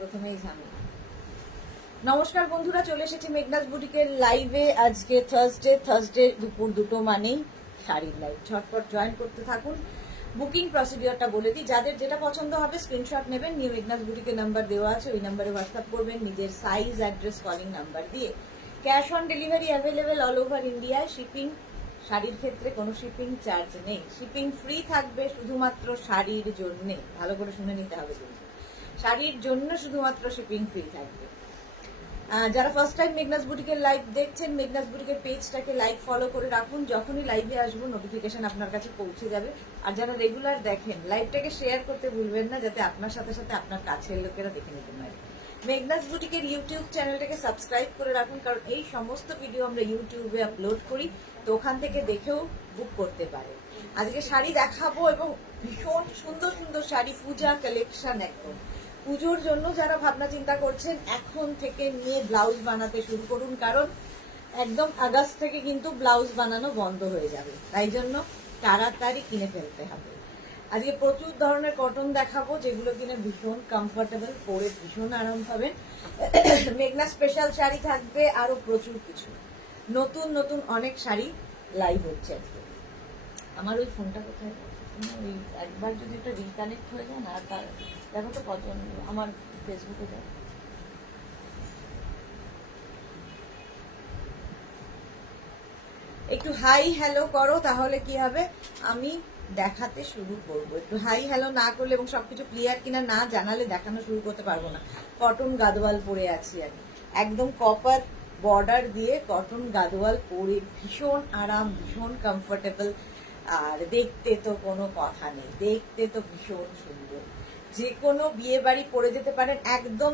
প্রথমেই ঝামেলা। নমস্কার বন্ধুরা, চলে এসেছি মেঘনাথ বুটিকের লাইভে। আজকে থার্সডে দুপুর 2টো মানেই শাড়ির লাইভ। ঝটপট জয়েন করতে থাকুন। বুকিং প্রসিডিওরটা বলে দিই, যাদের যেটা পছন্দ হবে স্ক্রিনশট নেবেন, নিউ মেঘনাথ বুটিকের নাম্বার দেওয়া আছে, ওই নাম্বারে হোয়াটসঅ্যাপ করবেন নিজের সাইজ, অ্যাড্রেস, কলিং নাম্বার দিয়ে। Cash on delivery available all over ইন্ডিয়ায়। শিপিং, শাড়ির ক্ষেত্রে কোনো শিপিং চার্জ নেই, শিপিং ফ্রি থাকবে শুধুমাত্র শাড়ির জন্যে। ভালো করে শুনে নিতে হবে, কিন্তু শাড়ির জন্য শুধুমাত্র শিপিং ফ্রি থাকবে। যারা ফার্স্ট টাইম মেঘনাথ বুটিকের লাইভ দেখছেন, মেঘনাথ বুটিকের পেজটাকে লাইক ফলো করে রাখুন, যখনই লাইভে আসবো নোটিফিকেশন আপনার কাছে পৌঁছে যাবে। আর যারা রেগুলার দেখেন, লাইভটাকে শেয়ার করতে ভুলবেন না, যাতে আপনার সাথে সাথে আপনার কাছের লোকেরা দেখে নিতে পারে। মেঘনাথ বুটিকের ইউটিউব চ্যানেলটাকে সাবস্ক্রাইব করে রাখুন, কারণ এই সমস্ত ভিডিও আমরা ইউটিউবে আপলোড করি, তো ওখান থেকে দেখেও বুক করতে পারে। আজকে শাড়ি দেখাবো এবং ভীষণ সুন্দর সুন্দর শাড়ি, পূজা কালেকশন। একদম পুজোর জন্য যারা ভাবনা চিন্তা করছেন, এখন থেকে নিয়ে ব্লাউজ বানাতে শুরু করুন, কারণ একদম আগস্ট থেকে কিন্তু ব্লাউজ বানানো বন্ধ হয়ে যাবে। তাই জন্য তাড়াতাড়ি কিনে ফেলতে হবে। আজকে প্রচুর ধরনের কটন দেখাবো, যেগুলো কিনে ভীষণ কমফোর্টেবল, পরে ভীষণ আরাম পাবেন। মেঘনা স্পেশাল শাড়ি থাকবে, আরো প্রচুর কিছু নতুন নতুন অনেক শাড়ি লাইভ হচ্ছে আজকে। আমার ওই ফোনটা কোথায়, ওই একবার যদি এটা রিকানেক্ট হয়ে যায় না, তার দেখো তো কজন আমার ফেসবুকে যায়। একটু হাই হ্যালো করো, তাহলে কি হবে, আমি দেখাতে শুরু করব। একটু হাই হ্যালো না করলে এবং সবকিছু ক্লিয়ার কিনা না জানালে দেখানো শুরু করতে পারবো না। কটন গাদোয়াল পরে আছি আমি, একদম কপার বর্ডার দিয়ে কটন গাদোয়াল পরে, ভীষণ আরাম, ভীষণ কমফোর্টেবল। আর দেখতে তো কোনো কথা নেই, দেখতে তো ভীষণ সুন্দর। যে কোনো বিয়ে বাড়ি পরে যেতে পারেন, একদম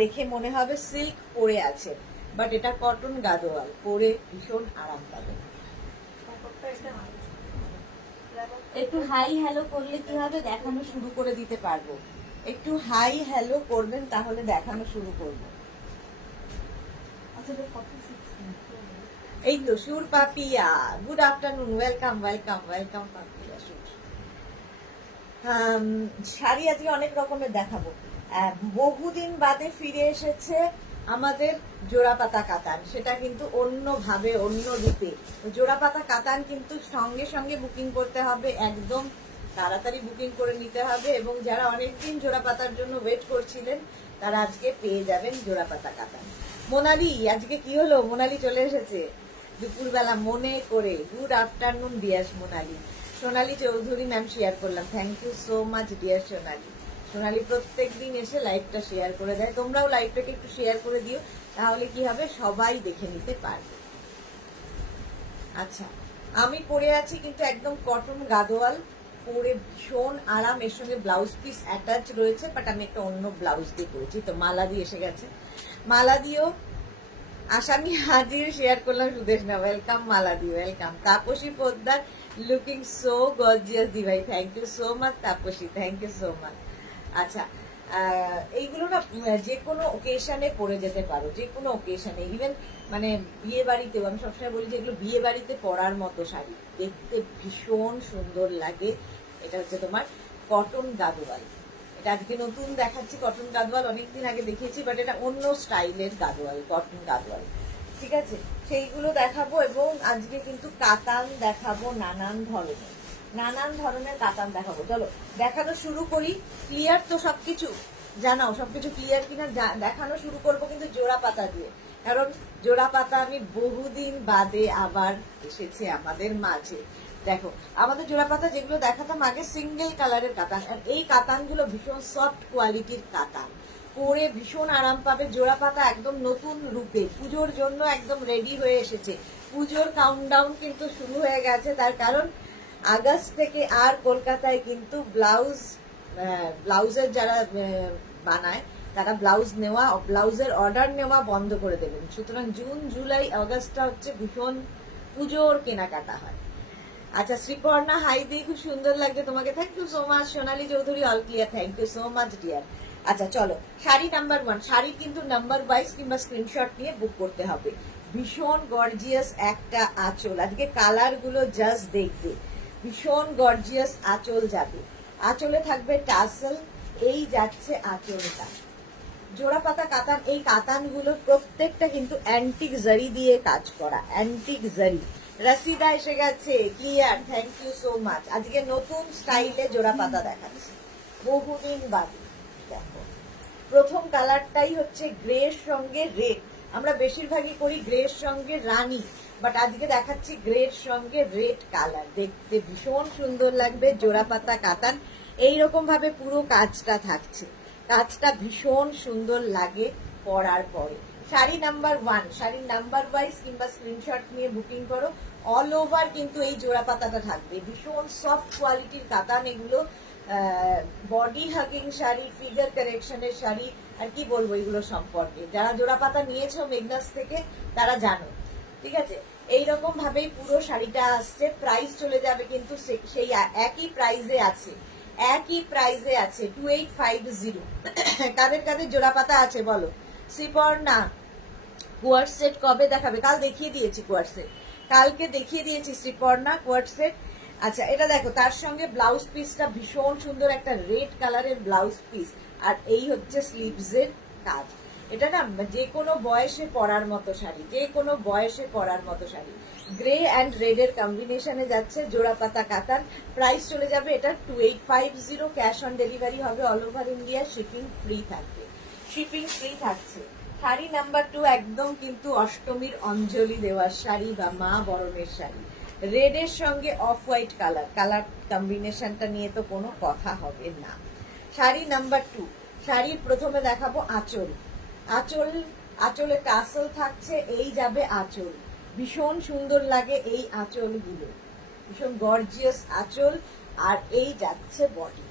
দেখে মনে হবে সিল্ক পরে আছে, বাট এটা কটন গাদোয়াল, পরে ভীষণ আরাম পাবেন। একটু হাই হ্যালো করলে কি হবে, দেখানো শুরু করে দিতে পারবো। একটু হাই হ্যালো করবেন, তাহলে দেখানো শুরু করবো। এই তো Sur Papiya, good afternoon, welcome welcome welcome Papiya Sur. Sari আজকে অনেক রকমের দেখাবো। বহুদিন বাদে ফিরে এসেছে আমাদের জোড়াপাতা কাতান, সেটা কিন্তু অন্যভাবে, অন্য রূপে। জোড়াপাতা কাতান কিন্তু সঙ্গে সঙ্গে বুকিং করতে হবে, একদম তাড়াতাড়ি বুকিং করে নিতে হবে। এবং যারা অনেকদিন জোড়াপাতার জন্য ওয়েট করছিলেন, তারা আজকে পেয়ে যাবেন জোড়াপাতা কাতান। মোনালি, আজকে কি হলো, মোনালি চলে এসেছে দুপুরবেলা মনে করে। Good afternoon dear Monali. Sonali Chowdhury ma'am share করলাম, thank you so much dear Sonali. Sonali প্রত্যেকদিন এসে লাইভটা শেয়ার করে দেয়, তোমরাও লাইভটাকে একটু শেয়ার করে দিও, তাহলে কি হবে, সবাই দেখে নিতে পারবে। আচ্ছা, আমি পরে আছি কিন্তু একদম কটন গাদোয়াল, পরে ভীষণ আরাম। এর সঙ্গে ব্লাউজ পিস অ্যাটাচ রয়েছে, বাট আমি একটা অন্য ব্লাউজ দিয়ে করেছি। তো মালা দিয়ে এসে গেছে, মালা দিয়েও আসামি হাজির শেয়ার করলাম সুদেশ না, welcome Maladi, welcome. Taapsee Poddar, looking so gorgeous দি ভাই, thank you so much Taapsee, thank you so much. আচ্ছা, এইগুলো না যে কোনো ওকেশনে পরে যেতে পারো, যে কোনো ওকেশনে, ইভেন মানে বিয়ে বাড়িতেও। আমি সবসময় বলি যে এগুলো বিয়ে বাড়িতে পরার মতো শাড়ি, দেখতে ভীষণ সুন্দর লাগে। এটা হচ্ছে তোমার কটন গাদোয়াল, এটা আজকে নতুন দেখাচ্ছি। কটন গাদোয়াল অনেকদিন আগে দেখিয়েছি, বাট এটা অন্য স্টাইলের গাদোয়াল, কটন গাদোয়াল, ঠিক আছে, সেইগুলো দেখাবো। এবং আজকে কিন্তু কাতান দেখাবো, নানান ধরনের কাতান দেখাবো। চলো দেখানো শুরু করি। ক্লিয়ার তো সবকিছু, জানাও সবকিছু ক্লিয়ার কিনা। দেখানো শুরু করব কিন্তু জোড়া পাতা দিয়ে, কারণ জোড়া পাতা আমি বহুদিন বাদে আবার এসেছে আমাদের মাঝে। দেখো, আমাদের জোড়া পাতা যেগুলো দেখাতাম আগে, সিঙ্গেল কালারের কাতান, আর এই কাতানগুলো ভীষণ সফট কোয়ালিটির কাতান, পরে ভীষণ আরাম পাবে। জোড়া পাতা একদম নতুন রূপে, পুজোর জন্য একদম রেডি হয়ে এসেছে। পুজোর কাউন্টডাউন কিন্তু শুরু হয়ে গেছে, তার কারণ আগস্ট থেকে আর কলকাতায় কিন্তু ব্লাউজের যারা বানায়, তারা ব্লাউজের অর্ডার নেওয়া বন্ধ করে দেবেন। সুতরাং জুন জুলাই আগস্টটা হচ্ছে ভীষণ পুজোর কেনাকাটা হয়। আচ্ছা, শ্রীপর্ণা হাই দিয়ে, খুব সুন্দর লাগছে তোমাকে, thank you so much. Sonali Chowdhury all clear, thank you so much deer. আচ্ছা চলো, শাড়ি নাম্বার 1, শাড়ি কিন্তু নাম্বার ওয়াইজ কিংবা স্ক্রিনশট নিয়ে বুক করতে হবে। ভীষণ গর্জিয়াস একটা আঁচল, আজকে কালার গুলো জাস্ট দেখবে, ভীষণ গর্জিয়াস আঁচল যাবে। আঁচলে থাকবে টাসেল, এই যাচ্ছে আঁচলটা, জোড়া পাতা কাতান, এই কাতানগুলো প্রত্যেকটা কিন্তু অ্যান্টিক জারি দিয়ে কাজ করা, অ্যান্টিক জারি। রাসিদা এসে গেছে, clear, thank you so much. আজকে নতুন স্টাইলে জোড়া পাতা দেখাচ্ছি, বহুদিন বাদে। দেখো প্রথম কালারটাই হচ্ছে গ্রের সঙ্গে রেড, আমরা বেশিরভাগই করি গ্রের সঙ্গে রানী, বাট আজকে দেখাচ্ছি গ্রের সঙ্গে রেড কালার, দেখতে ভীষণ সুন্দর লাগবে। জোড়া পাতা কাতান, এইরকম ভাবে পুরো কাজটা থাকছে, কাজটা ভীষণ সুন্দর লাগে পরার পরে। শাড়ি নাম্বার 1, শাড়ির নাম্বার ওয়াইজ কিংবা স্ক্রিনশট নিয়ে বুকিং করো। অল ওভার কিন্তু এই জোড়া পাতাটা থাকবে, ভীষণ সফট কোয়ালিটির কাতান এগুলো, বডি হাগিং শাড়ি, ফিগার কারেকশনের শাড়ি, আর কি বলবো এগুলো সম্পর্কে। যারা জোড়া পাতা নিয়েছো মেগনাস থেকে তারা জানো, ঠিক আছে। এইরকম ভাবেই পুরো শাড়িটা আসছে। প্রাইস চলে যাবে কিন্তু সেই একই প্রাইসে আছে, একই প্রাইসে আছে 2850। কাদের কাদের জোড়া পাতা আছে বলো। শ্রীপর্ণা, কোয়ার্ট সেট কবে দেখাবে? কাল দেখিয়ে দিয়েছি কোয়ার্ট সেট, কালকে দেখিয়ে দিয়েছি শ্রীপর্ণা কোয়ার্ট সেট। আচ্ছা এটা দেখো, তার সঙ্গে ব্লাউজ পিসটা ভীষণ সুন্দর, একটা রেড কালারের ব্লাউজ পিস, আর এই হচ্ছে স্লিভসের কাজ। এটা না যে কোনো বয়সে পরার মতো শাড়ি, যে কোনো বয়সে পরার মতো শাড়ি। গ্রে অ্যান্ড রেড এর কম্বিনেশনে যাচ্ছে জোড়া পাতা কাতান। প্রাইস চলে যাবে এটা 2850, ক্যাশ অন ডেলিভারি হবে all over India, shipping free থাকবে, শিপিং ফ্রি থাকছে। শাড়ি নাম্বার 2 একদম কিন্তু অষ্টমীর অঞ্জলি দেওয়ার শাড়ি বা মা বরণের শাড়ি, রেডের সঙ্গে অফ হোয়াইট কালার, কালার কম্বিনেশনটা নিয়ে তো কোনো কথা হবে না। শাড়ি নাম্বার 2, শাড়ির প্রথমে দেখাবো আঁচল। আঁচল, আঁচলে টাসেল থাকছে, এই যাবে আঁচল, ভীষণ সুন্দর লাগে এই আঁচলগুলো, ভীষণ গর্জিয়াস আঁচল। আর এই যাচ্ছে বডি,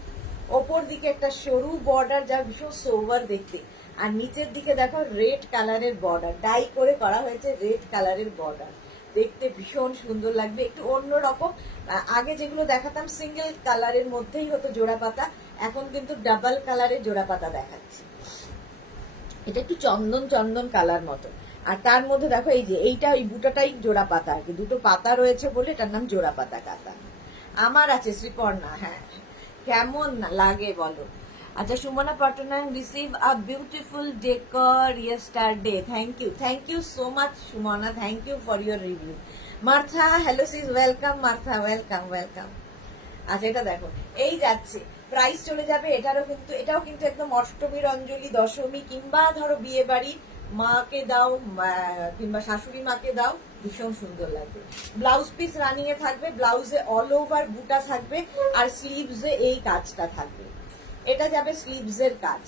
ওপর দিকে একটা সরু বর্ডার যা ভীষণ সোভার দেখতে, আর নিচের দিকে দেখো রেড কালারের বর্ডার, ডাই করে করা হয়েছে রেড কালারের বর্ডার, দেখতে ভীষণ সুন্দর লাগবে, একটু অন্যরকম। আগে যেগুলো দেখাতাম সিঙ্গেল কালারের মধ্যেই হতো জোড়া পাতা, এখন কিন্তু ডাবল কালারের জোড়া পাতা দেখাচ্ছি। এটা একটু চন্দন চন্দন কালার মতো, আর তার মধ্যে দেখো এই যে এইটা, এই বুটাটাই জোড়া পাতা, আর কি দুটো পাতা রয়েছে বলে এটার নাম জোড়া পাতা কাতা। আমার আছে শ্রীপর্ণা, হ্যাঁ কেমন লাগে বলো। আচ্ছা Sumana Patnang, receive a beautiful decor yesterday, thank you so much Sumana, thank you for your review. Martha, hello sis, welcome Martha, welcome welcome. আচ্ছা এটা দেখো, এই যাচ্ছে, প্রাইস চলে যাবে এটারও কিন্তু, এটাও কিন্তু একদম অষ্টমীর অঞ্জলি, দশমী কিংবা ধরো বিয়ে বাড়ি মাকে দাও কিংবা শাশুড়ি মাকে দাও, ভীষণ সুন্দর লাগবে। ব্লাউজ পিস রানিং এ থাকবে, ব্লাউজে অল ওভার বুটা থাকবে, আর স্লিভসে এই কাজটা থাকবে, এটা যাবে স্লিভসের কাজ।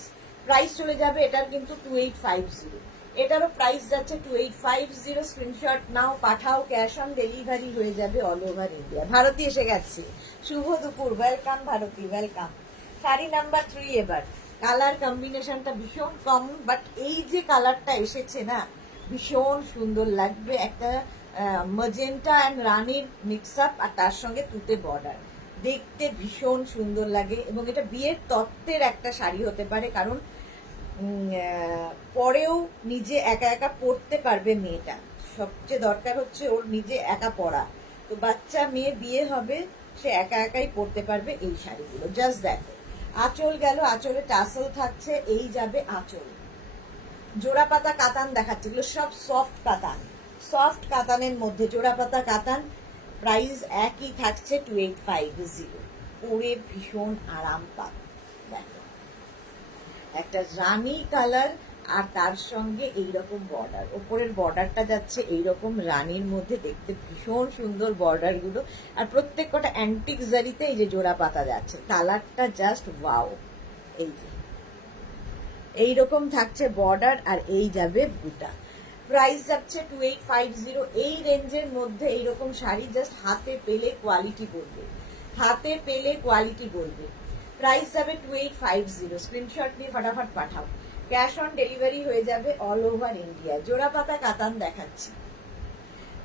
প্রাইস চলে যাবে এটার কিন্তু 2850, এটারও প্রাইস যাচ্ছে 2850। স্ক্রিনশট নাও, পাঠাও, ক্যাশ অন ডেলিভারি হয়ে যাবে অল ওভার ইন্ডিয়া। ভারতী এসে গেছে, শুভ দুপুর, welcome Bharati, welcome. Sari number 3, এবার কালার কম্বিনেশনটা ভীষণ কমন, বাট এই যে কালারটা এসেছে না ভীষণ সুন্দর লাগবে, একটা ম্যাজেন্টা অ্যান্ড রানির মিক্স আপ, আর তার সঙ্গে তুতে বর্ডার, দেখতে ভীষণ সুন্দর লাগে। এবং এটা বিয়ের তত্ত্বের একটা শাড়ি হতে পারে, কারণ পরেও নিজে একা একা পড়তে পারবে মেয়েটা, সবচেয়ে দরকার হচ্ছে ওর নিজে একা পড়া, তো বাচ্চা মেয়ে বিয়ে হবে, সে একা একাই পড়তে পারবে এই শাড়িগুলো। জাস্ট দেখো, আঁচল গেল, আঁচলে টাসেল থাকছে, এই যাবে আঁচল। জোড়া পাতা কাতান দেখাচ্ছে, এগুলো সব সফট কাতান, সফট কাতানের মধ্যে জোড়া পাতা কাতান। প্রাইস একই থাকছে 2850, পরে ভীষণ আরাম পাবে। দেখো একটা রানী কালার, আর তার সঙ্গে এইরকম বর্ডার, ওপরের বর্ডারটা যাচ্ছে এইরকম রানীর মধ্যে, দেখতে ভীষণ সুন্দর বর্ডার গুলো, আর প্রত্যেক কটা অ্যান্টিক জারিতে এই যে জোড়া পাতা যাচ্ছে, কালারটা জাস্ট ওয়াও। এই যে এইরকম থাকছে বর্ডার, আর এই যাবে বুটা। প্রাইস যাচ্ছে 2850। এই রেঞ্জের মধ্যে এইরকম শাড়ি জাস্ট হাতে পেলে কোয়ালিটি বলবে, হাতে পেলে কোয়ালিটি বলবে। প্রাইস যাবে 2850, স্ক্রিনশট নিয়ে ফটাফট পাঠাও, ক্যাশ অন ডেলিভারি হয়ে যাবে অল ওভার ইন্ডিয়া। জোড়া পাতা কাতান দেখাচ্ছি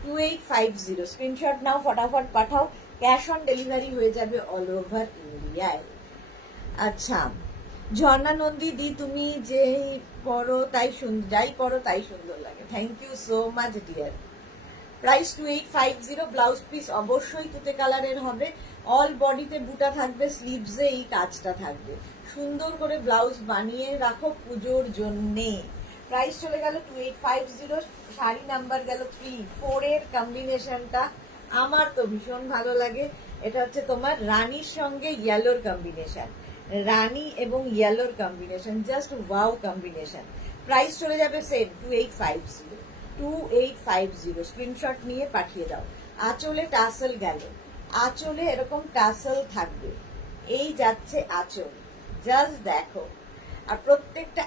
2850, স্ক্রিনশট নাও, ফটাফট পাঠাও, ক্যাশ অন ডেলিভারি হয়ে যাবে অল ওভার ইন্ডিয়ায়। আচ্ছা ঝর্ণা নন্দী দি, তুমি যেই পড়ো তাই যাই পড়ো তাই সুন্দর লাগে, thank you so much dear. Price 2850, blouse piece অবশ্যই তুতে কালারের হবে, অল বডিতে বুটা থাকবে, স্লিভসে এই কাজটা থাকবে, সুন্দর করে ব্লাউজ বানিয়ে রাখো পুজোর জন্যে। প্রাইস চলে গেল 2850, শাড়ি নাম্বার গেল 3। 4 এর কম্বিনেশনটা আমার তো ভীষণ ভালো লাগে। এটা হচ্ছে তোমার রানীর সঙ্গে ইয়েলোর কম্বিনেশন, রানী এবং ইয়েলোর combination, just wow combination. Price চলে যাবে সেম 2850। স্ক্রিনশট নিয়ে পাঠিয়ে দাও। আঁচলে টাসেল গেল, আঁচলে এরকম টাসেল থাকবে, এই যাচ্ছে আঁচল, জাস্ট দেখো। আর প্রত্যেকটা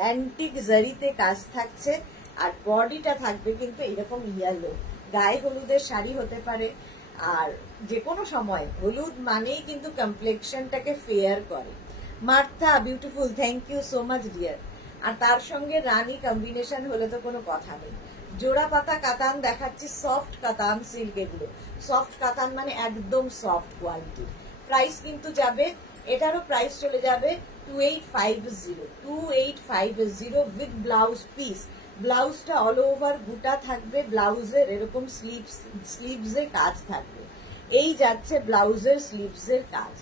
অ্যান্টিক জারিতে কাজ থাকছে। আর বডিটা থাকবে কিন্তু এরকম ইয়েলো, গায়ে হলুদের শাড়ি হতে পারে। আর যে কোনো সময় হলুদ মানেই কিন্তু কমপ্লেক্সনটাকে ফেয়ার করে। Martha beautiful, thank you so much dear. আর তার সঙ্গে রানী কম্বিনেশন হলে তো কোনো কথা নেই। জোড়া পাতা কাতান দেখাচ্ছি, সফট কাতান সিল্ক, এগুলো সফট কাতান মানে একদম সফট কোয়ালিটি। প্রাইস কিন্তু যাবে, এটারও প্রাইস চলে যাবে 2850 উইথ ব্লাউজ পিস। ব্লাউজটা অল ওভার বুটা থাকবে, ব্লাউজের এরকম স্লিভসের কাজ থাকবে, এই যাচ্ছে ব্লাউজের স্লিভসের কাজ।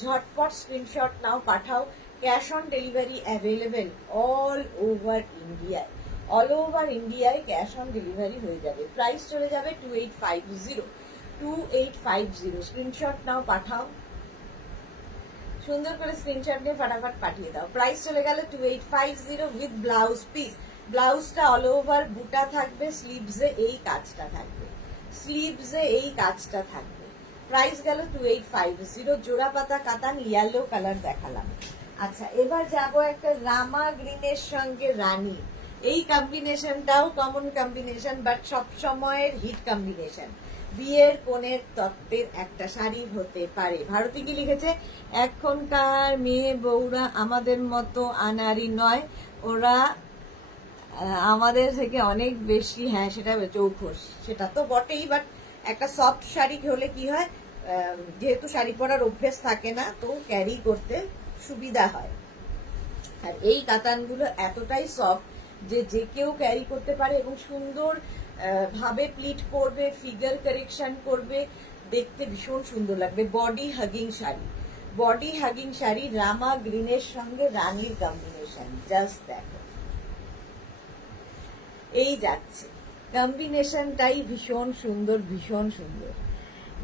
ঝটপট স্ক্রিনশট নাও, পাঠাও। Cash on delivery available all over ইন্ডিয়ায়, অল ওভার ইন্ডিয়ায় ক্যাশ অন ডেলিভারি হয়ে যাবে। প্রাইস চলে যাবে 2850। স্ক্রিনশট নাও, পাঠাও। সুন্দর করে স্ক্রিনশট নিয়ে ফটাফট পাঠিয়ে দাও। প্রাইস চলে গেল 2850 উইথ ব্লাউজ পিস। ব্লাউজটা অল ওভার বুটা থাকবে, স্লিভসে এই কাজটা থাকবে, স্লিভসে এই কাজটা থাকবে। প্রাইস গেল 2850। জোড়া পাতা কাতান ইয়েলো কালার দেখালাম। আচ্ছা, এবার যাব একটা রামা গ্রিনের সঙ্গে রানী। এই কম্বিনেশনটাও কমন কম্বিনেশন, বাট সব সময়ের হিট কম্বিনেশন। বিয়ের কোণের তত্ত্বের একটা শাড়ি হতে পারে। ভারতী কি লিখেছে, এখনকার মেয়ে বউরা আমাদের মতো আনারি নয়, ওরা আমাদের থেকে অনেক বেশি, হ্যাঁ সেটা চৌখোশ, সেটা তো বটেই। বাট একটা সফট শাড়ি হলে কি হয়, যেহেতু শাড়ি পরার অভ্যেস থাকে না, তো ক্যারি করতে সুবিধা হয়। আর এই কাতানগুলো এতটাই সফট যে যে কেউ ক্যারি করতে পারে এবং সুন্দর ভাবে প্লিট করবে, ফিগার কারেকশন করবে, দেখতে ভীষণ সুন্দর লাগবে। Body hugging sari, body hugging sari, রামা গ্রিনের সঙ্গে রানীর কম্বিনেশন, জাস্ট দেখো, এই যাচ্ছে কম্বিনেশনটাই ভীষণ সুন্দর, ভীষণ সুন্দর।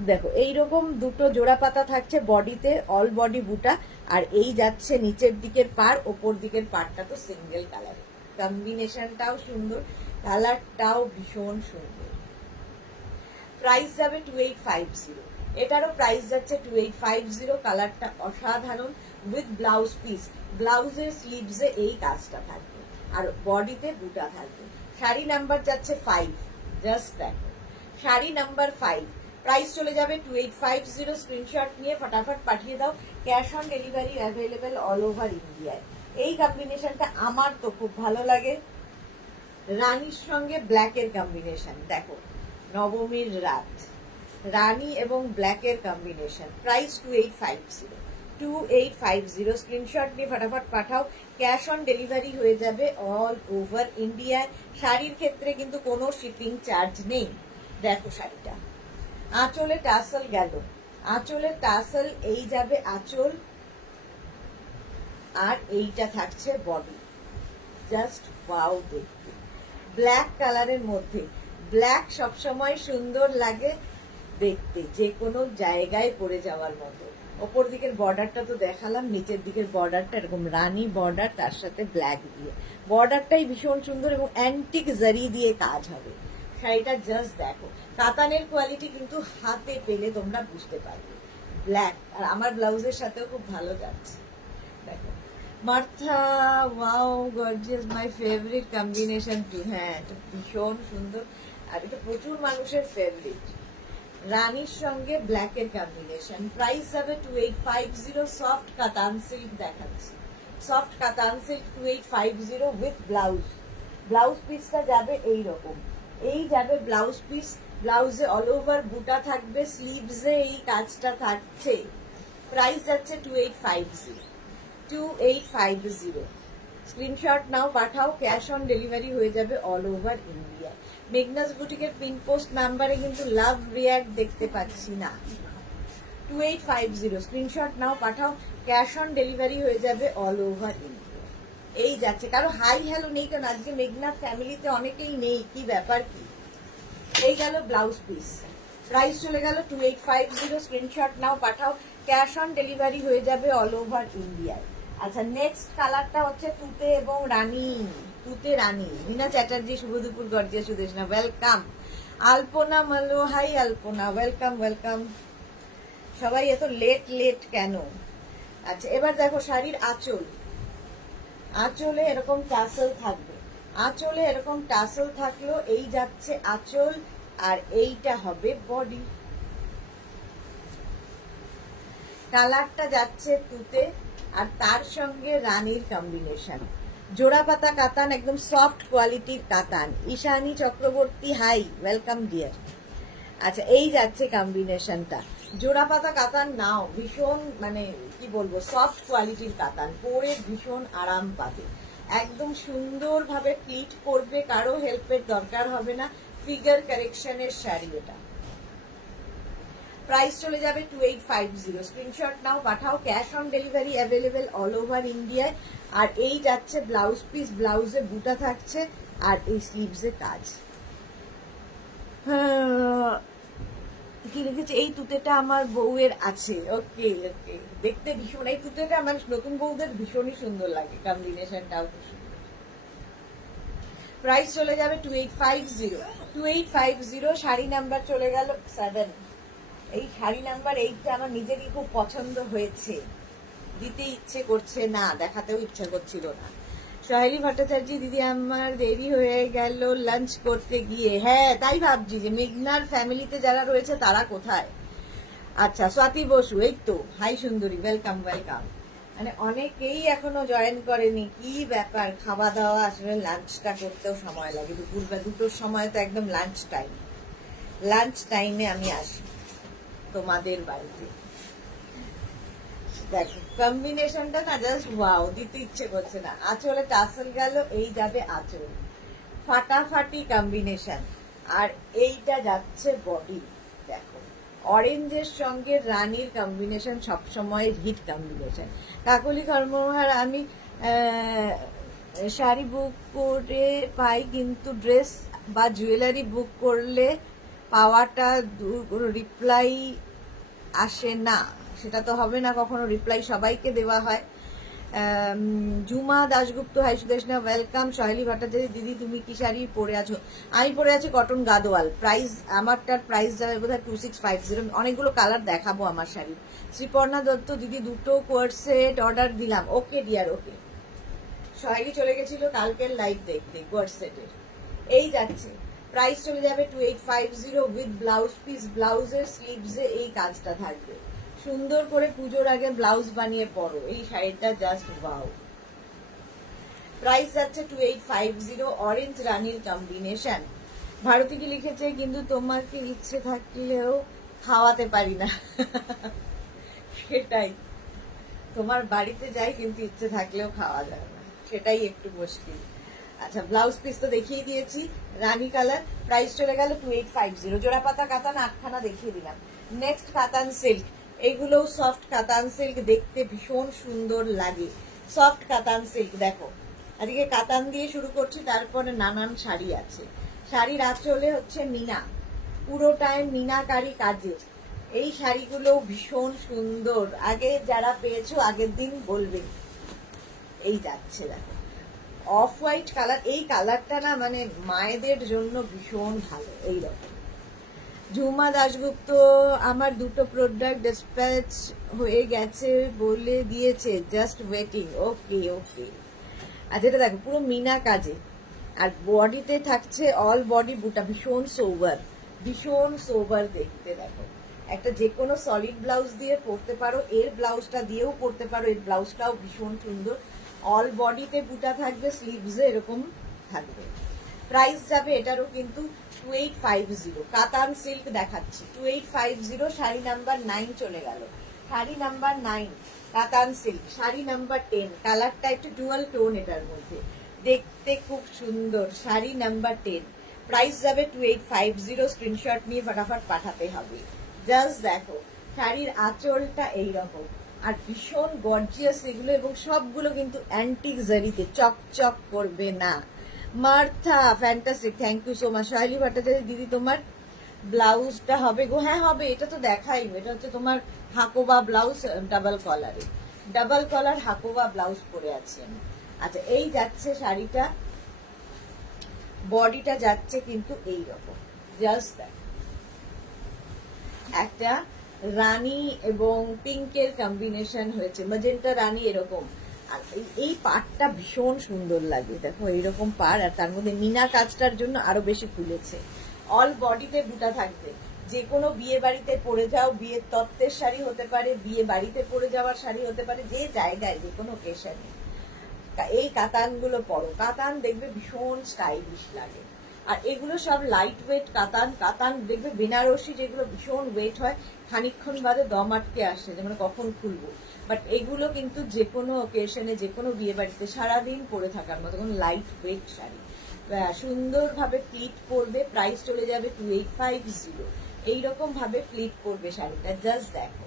দেখো এইরকম দুটো জোড়া পাতা থাকছে বডিতে, অল বডি বুটা, আর এই যাচ্ছে নিচের দিকের পার, ওপর দিকের পারটা তো সিঙ্গেল কালার। কম্বিনেশনটাও সুন্দর, কালারটাও ভীষণ সুন্দর। প্রাইস যাবে 2850। এটারও প্রাইস যাচ্ছে 2850। কালারটা অসাধারণ উইথ ব্লাউজ পিস। ব্লাউজের স্লিভসে এই কাজটা থাকবে আর বডিতে বুটা থাকবে। শাড়ি নাম্বার যাচ্ছে 5, জাস্ট দেখো, শাড়ি নাম্বার 5। প্রাইস চলে যাবে 2850। স্ক্রিনশট নিয়ে ফটাফট পাঠিয়ে দাও। Cash on delivery available all over ইন্ডিয়ায়। এই কম্বিনেশনটা আমার তো খুব ভালো লাগে, রানীর সঙ্গে ব্ল্যাকের কম্বিনেশন। দেখো, নবমীর রাত, রানী এবং ব্ল্যাকের কম্বিনেশন। প্রাইস 2850। স্ক্রিনশট নিয়ে ফটাফট পাঠাও। ক্যাশ অন ডেলিভারি হয়ে যাবে অল ওভার ইন্ডিয়ায়। শাড়ির ক্ষেত্রে কিন্তু কোনো শিপিং চার্জ নেই। দেখো শাড়িটা, আঁচলে টাসেল গেল, আঁচলে টাসেল, এই যাবে আঁচল, আর এইটা থাকছে বডি, জাস্ট ওয়াও দেখতে। ব্ল্যাক কালারের মধ্যে, ব্ল্যাক সবসময় সুন্দর লাগে দেখতে, যে কোনো জায়গায় পরে যাওয়ার মতো। ওপর দিকের বর্ডারটা তো দেখালাম, নিচের দিকের বর্ডারটা এরকম রানী বর্ডার, তার সাথে ব্ল্যাক দিয়ে, বর্ডারটাই ভীষণ সুন্দর এবং অ্যান্টিক জারি দিয়ে কাজ হবে। শাড়িটা জাস্ট দেখো, কাতানের কোয়ালিটি কিন্তু হাতে পেলে তোমরা বুঝতে পারবে। ব্ল্যাক, আর আমার ব্লাউজের সাথেও খুব ভালো যাচ্ছে। দেখো Martha, wow gorgeous, my favourite combination too. হ্যাঁ, এটা ভীষণ সুন্দর আর এটা প্রচুর মানুষের ফেভারিট। রানীর সঙ্গে ব্ল্যাকের কম্বিনেশন। প্রাইস যাবে 2850। সফট কাতান সিল্ক দেখাচ্ছি, সফট কাতান সিল্ক 2850 উইথ ব্লাউজ। ব্লাউজ পিসটা যাবে এইরকম, এই যাবে ব্লাউজ পিস। ব্লাউজে অল ওভার বুটা থাকবে, স্লিভসে এই কাজটা থাকছে। প্রাইস যাচ্ছে 2850। স্ক্রিনশট নাও, পাঠাও। ক্যাশ অন ডেলিভারি হয়ে যাবে অল ওভার ইন্ডিয়া। মেঘনাস বুটিকের পিন পোস্ট নাম্বারে কিন্তু লাভ রিয়াক্ট দেখতে পাচ্ছি না। 2850 স্ক্রিনশট নাও, পাঠাও। ক্যাশ অন ডেলিভারি হয়ে যাবে অল ওভার ইন্ডিয়া। এই যাচ্ছে, কারো হাই হ্যালো নেই, কারণ আজকে মেঘনাথ ফ্যামিলিতে অনেকেই নেই, কি ব্যাপার কি। এই গেল ব্লাউজ পিস, প্রাইস চলে গেল 2850, স্ক্রিনশট নাও, পাঠাও। ক্যাশ অন ডেলিভারি হয়ে যাবে অল ওভার ইন্ডিয়ায়। আচ্ছা, নেক্সট কালারটা হচ্ছে তুতে এবং রানী, তুতে রানী। রিনা চ্যাটার্জি, শুভ দুপুর, গর্জিয়া সুদেশনা, ওয়েলকাম। আলপনা মালো, হাই আলপনা, ওয়েলকাম ওয়েলকাম। সবাই এত লেট লেট কেন? আচ্ছা, এবার দেখো শাড়ির আঁচল, আঁচলে এরকম টাসেল থাকবে, আঁচলে এরকম টাসেল থাকলো, এই যাচ্ছে আঁচল, আর এইটা হবে বডি। কালারটা যাচ্ছে তুতে, আর তার সঙ্গে রানীর কম্বিনেশন। জোড়া পাতা কাতান, একদম সফট কোয়ালিটির কাতান। Ishani Chakraborty, hi, welcome dear. আচ্ছা, এই যাচ্ছে কম্বিনেশনটা। জোড়া পাতা কাতান নাও, ভীষণ মানে কি বলবো, সফট কোয়ালিটির কাতান, পরে ভীষণ আরাম পাবে, একদম সুন্দরভাবে ফিট করবে, কারো হেল্পের দরকার হবে না। ফিগার কারেকশনের শাড়ি এটা। প্রাইস চলে যাবে 2850, স্ক্রিনশট নাও, পাঠাও। Cash on delivery available all over ইন্ডিয়ায়। আর এই যাচ্ছে ব্লাউজ পিস, ব্লাউজে বুটা থাকছে, আর এই স্লিভসে কাজ। কি লিখেছে, এই তুতেটা আমার বউয়ের আছে। ওকে ওকে, দেখতে ভীষণ, এই তুতেটা আমার নতুন বউদের ভীষণই সুন্দর লাগে, কম্বিনেশনটাও। প্রাইস চলে যাবে 2850, শাড়ি নাম্বার চলে গেল 7। এই শাড়ি নাম্বার 8টা আমার নিজেরই খুব পছন্দ হয়েছে, দিতে ইচ্ছে করছে না, দেখাতেও ইচ্ছে করছিল না। সোহেলি ভট্টাচার্য, দিদি আমার দেরি হয়ে গেল লাঞ্চ করতে গিয়ে। হ্যাঁ, তাই ভাবছি যে মেঘনার ফ্যামিলিতে যারা রয়েছে তারা কোথায়। আচ্ছা, স্বাতি বসু, এই তো, হাই সুন্দরী, ওয়েলকাম ওয়েলকাম। মানে অনেকেই এখনো জয়েন করেনি, কি ব্যাপার, খাওয়া দাওয়া, আসলে লাঞ্চটা করতেও সময় লাগে, দুপুর বা দুটোর সময় তো একদম লাঞ্চ টাইম, লাঞ্চ টাইমে আমি আসি তোমাদের বাড়িতে। দেখো কম্বিনেশনটা না, জাস্ট ওয়াও, দিতে ইচ্ছে করছে না। আঁচলে টাসেল গেল, এই যাবে আঁচল, ফাটাফাটি কম্বিনেশন। আর এইটা যাচ্ছে বডি। দেখো, অরেঞ্জের সঙ্গে রানীর কম্বিনেশন সবসময় হিট কম্বিনেশন। কাকলি কর্মহার, আমি শাড়ি বুক করে পাই, কিন্তু ড্রেস বা জুয়েলারি বুক করলে পাওয়াটা রিপ্লাই আসে না, সেটা তো হবে না কখনো, রিপ্লাই সবাইকে দেওয়া হয়। জুমা দাশগুপ্ত, হাই সুদেশনা, ওয়েলকাম। সোহেলি ভট্টাচার্য, দিদি তুমি কি শাড়ি পরে আছো? আমি পরে আছি কটন গাদোয়াল। প্রাইস, আমারটার প্রাইস যাবে বোধ হয় 2650। অনেকগুলো কালার দেখাবো আমার শাড়ি। শ্রীপর্ণা দত্ত, দিদি দুটো কোয়ার্সেট অর্ডার দিলাম। ওকে ডিয়ার, ওকে। সোহেলি চলে গেছিল কালকের লাইভ দেখতে কোয়ার্সেটের। এই যাচ্ছে, প্রাইস চলে যাবে 2850 উইথ ব্লাউজ পিস, ব্লাউজের স্লিভসে এই কাজটা থাকবে। সুন্দর করে পুজোর আগে ব্লাউজ বানিয়ে পরো, এই শাড়িটা জাস্ট ওয়াও। প্রাইস যাচ্ছে 2850, অরেঞ্জ রানীর কম্বিনেশন। ভারতী কি লিখেছে, কিন্তু তোমাকে ইচ্ছে থাকলেও খাওয়াতে পারি না। সেটাই, তোমার বাড়িতে যাই কিন্তু ইচ্ছে থাকলেও খাওয়া যায় না, সেটাই একটু মুশকিল। আচ্ছা, ব্লাউজ পিস তো দেখিয়ে দিয়েছি, রানী কালার। প্রাইস চলে গেল 2850, জোড়া পাতা কাতান 8খানা দেখিয়ে দিলাম। নেক্সট কাতান সিল্ক, এগুলোও সফট কাতান সিল্ক, দেখতে ভীষণ সুন্দর লাগে, সফট কাতান সিল্ক। দেখো, আজকে কাতান দিয়ে শুরু করছি, তারপরে নানান শাড়ি আছে। শাড়ির আঁচলে হচ্ছে মিনা, পুরোটাই মিনাকারি কাজের। এই শাড়িগুলো ভীষণ সুন্দর, আগে যারা পেয়েছো আগের দিন বলবে। এই যাচ্ছে, দেখো অফ হোয়াইট কালার, এই কালারটা না মানে মায়েদের জন্য ভীষণ ভালো। এইরকম। ঝুমা দাশগুপ্ত, আমার দুটো প্রোডাক্ট ডিসপ্যাচ হয়ে গেছে বলে দিয়েছে, জাস্ট ওয়েটিং। ওকে ওকে। আর যেটা দেখো পুরো মিনা কাজে, আর বডিতে থাকছে অল বডি বুটা, ভীষণ সোবার, ভীষণ সোবার দেখতে। দেখো, একটা যে কোনো সলিড ব্লাউজ দিয়ে পরতে পারো, এর ব্লাউজটা দিয়েও পরতে পারো, এর ব্লাউজটাও ভীষণ সুন্দর। অল বডিতে বুটা থাকবে, স্লিভসে এরকম থাকবে। প্রাইস যাবে এটারও কিন্তু 2850, কাতান সিল্ক দেখাচ্ছি 2850। শাড়ি নাম্বার 9 চলে গেল, শাড়ি নাম্বার 9 কাতান সিল্ক। শাড়ি নাম্বার 10, কালারটা একটু ডুয়াল টোন, এটার মধ্যে দেখতে খুব সুন্দর। শাড়ি নাম্বার 10, প্রাইস যাবে 2850, স্ক্রিনশট নিয়ে ফটাফট পাঠাতে হবে। জাস্ট দেখো, শাড়ির আঁচলটা এইরকম, আর ভীষণ গর্জিয়াস এগুলো, এবং সবগুলো কিন্তু অ্যান্টিক জারিতে, চকচক করবে না। Martha fantastic, thank you so much. Shaili Bhattacharya দিদি, তোমার ব্লাউজটা হবে গো? হ্যাঁ হবে, এটা তো দেখাই। এটা হচ্ছে তোমার হাকোবা ব্লাউজ, ডাবল কলারে, ডাবল কলার হাকোবা ব্লাউজ পরে আছি আমি। আচ্ছা, এই যাচ্ছে শাড়িটা, বডিটা যাচ্ছে কিন্তু এইরকম, জাস্ট দ্যাট, একটা রানী এবং পিঙ্কের কম্বিনেশন হয়েছে, ম্যাজেন্টা রানী এরকম। আর এই পাড়টা ভীষণ সুন্দর লাগে, দেখো এইরকম পাড়, আর তার মধ্যে মিনা কাজটার জন্য আরো বেশি ফুলেছে। অল বডিতে বুটা থাকবে, যে কোনো বিয়ে বাড়িতে পরে যাও, বিয়ের তত্ত্বের শাড়ি হতে পারে, বিয়ে বাড়িতে পরে যাওয়ার শাড়ি হতে পারে, যে জায়গায় যে কোনো অকেশনে এই কাতানগুলো পরো। কাতান দেখবে ভীষণ স্টাইলিশ লাগে। আর এগুলো সব লাইট ওয়েট কাতান। কাতান দেখবে বেনারসি যেগুলো ভীষণ ওয়েট হয়, খানিকক্ষণ বাদে দম আটকে আসে, যেমন কখন খুলবো। বাট এগুলো কিন্তু যে কোনো অকেশনে, যে কোনো বিয়ে বাড়িতে সারাদিন পরে থাকার মতো কোনো লাইট ওয়েট শাড়ি। সুন্দরভাবে প্লিট পরবে, প্রাইস চলে যাবে 2850। এইরকম ভাবে প্লিট পরবে শাড়িটা, জাস্ট দেখো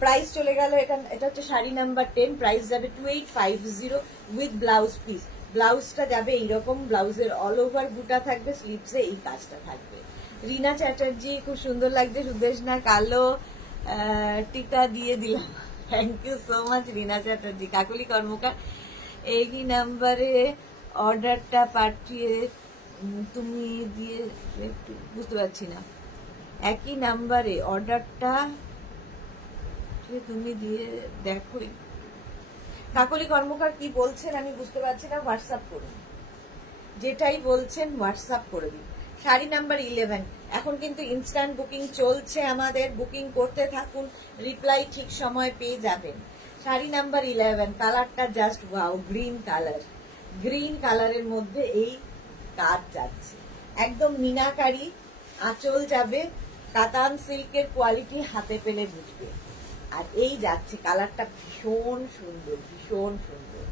প্রাইস চলে গেল। এটা হচ্ছে শাড়ি নাম্বার 10, প্রাইস যাবে 2850 উইথ ব্লাউজ পিস। ব্লাউজটা যাবে এইরকম, ব্লাউজের অল ওভার বুটা থাকবে, স্লিভসে এই কাজটা থাকবে। রিনা চ্যাটার্জি, খুব সুন্দর লাগছে। সুদেশনা কালো টিকা দিয়ে দিলাম, থ্যাংক ইউ সো মাচ রিনা চ্যাটার্জি। কাকলি কর্মকার, এই নাম্বারে অর্ডারটা পাঠিয়ে তুমি দিয়ে, বুঝতে পারছি না, একই নাম্বারে অর্ডারটা তুমি দিয়ে দেখো। কাকলি কর্মকার কি বলছেন আমি বুঝতে পারছি না, হোয়াটসঅ্যাপ করুন, যেটাই বলছেন হোয়াটসঅ্যাপ করে দিন। শাড়ি নাম্বার 11, এখন কিন্তু ইনস্ট্যান্ট বুকিং চলছে আমাদের, বুকিং করতে থাকুন, রিপ্লাই ঠিক সময় পেয়ে যাবেন। শাড়ি নাম্বার 11, কালারটা just wow, green colour, green কালারের মধ্যে এই কাজ যাচ্ছে, একদম মিনাকারি আঁচল যাবে, কাতান সিল্কের কোয়ালিটি হাতে পেলে বুঝবে। আর এই যাচ্ছে কালারটা ভীষণ সুন্দর, ভীষণ সুন্দর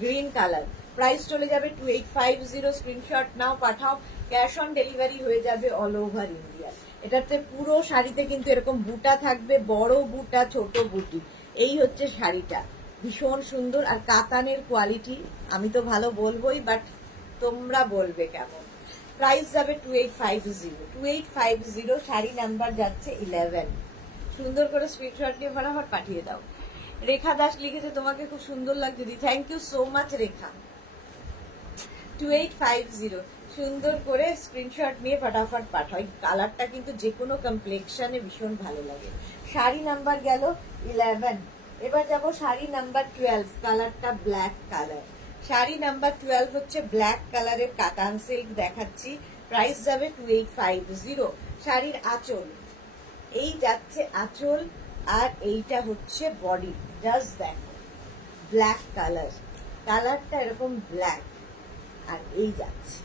গ্রিন কালার। প্রাইস চলে যাবে 2850, স্ক্রিনশট নাও, পাঠাও, ক্যাশ অন ডেলিভারি হয়ে যাবে অল ওভার ইন্ডিয়া। এটাতে পুরো শাড়িতে কিন্তু এরকম বুটা থাকবে, বড় বুটা, ছোট বুটি। এই হচ্ছে শাড়িটা, ভীষণ সুন্দর। আর কাতানের কোয়ালিটি আমি তো ভালো বলবোই, বাট তোমরা বলবে কেমন। প্রাইস যাবে 2850, শাড়ি নাম্বার যাচ্ছে 11। সুন্দর করে স্ক্রিনশট নিয়ে ফটাফট পাঠিয়ে দাও। রেখা দাস লিখেছে তোমাকে খুব সুন্দর লাগছে দিদি, থ্যাংক ইউ সো মাচ রেখা। 2850, সুন্দর করে স্ক্রিনশট নিয়ে ফটাফট পাঠাও। এই কালারটা কিন্তু যে কোনো কমপ্লেক্সনে ভীষণ ভালো লাগে। শাড়ি নাম্বার গেল 11, এবার যাব শাড়ি নাম্বার 12, কালারটা ব্ল্যাক কালার। শাড়ি নাম্বার 12 হচ্ছে ব্ল্যাক কালারের কাতান সিল্ক দেখাচ্ছি, প্রাইস যাবে 2850। শাড়ির আঁচল, এই যাচ্ছে আঁচল, আর এইটা হচ্ছে বডি, জাস্ট দেখো ব্ল্যাক কালার, কালারটা এরকম ব্ল্যাক, আর এই যাচ্ছে,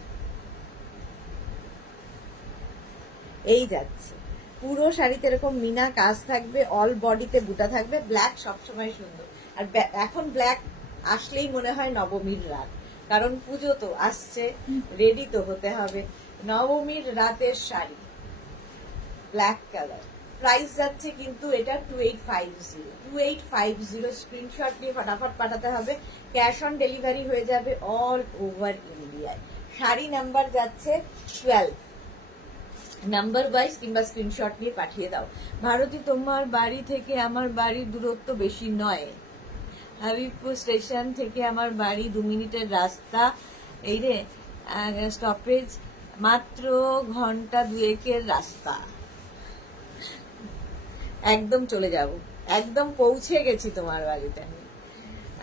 এই যাচ্ছে পুরো শাড়িতে এরকম মিনা কাজ থাকবে, অল বডিতে বুটা থাকবে। ব্ল্যাক সবসময় সুন্দর, আর এখন ব্ল্যাক আসলেই মনে হয় নবমীর রাত, কারণ পুজো তো আসছে, রেডি তো হতে হবে। নবমীর রাতের শাড়ি ব্ল্যাক কালার, প্রাইস যাচ্ছে কিন্তু এটা 2850, স্ক্রিনশট নিয়ে ফটাফট পাঠাতে হবে, ক্যাশ অন ডেলিভারি হয়ে যাবে অল ওভার ইন্ডিয়ায়। শাড়ি নাম্বার যাচ্ছে 12, নাম্বার ওয়াইজ কিংবা স্ক্রিনশট নিয়ে পাঠিয়ে দাও। ভারতী, তোমার বাড়ি থেকে আমার বাড়ির দূরত্ব বেশি নয়, হাবিবপুর স্টেশন থেকে আমার বাড়ি 2 মিনিটের রাস্তা, এই রে স্টপেজ মাত্র ঘন্টা 2-এর রাস্তা, একদম চলে যাব, একদম পৌঁছে গেছি তোমার বাড়িতে আমি।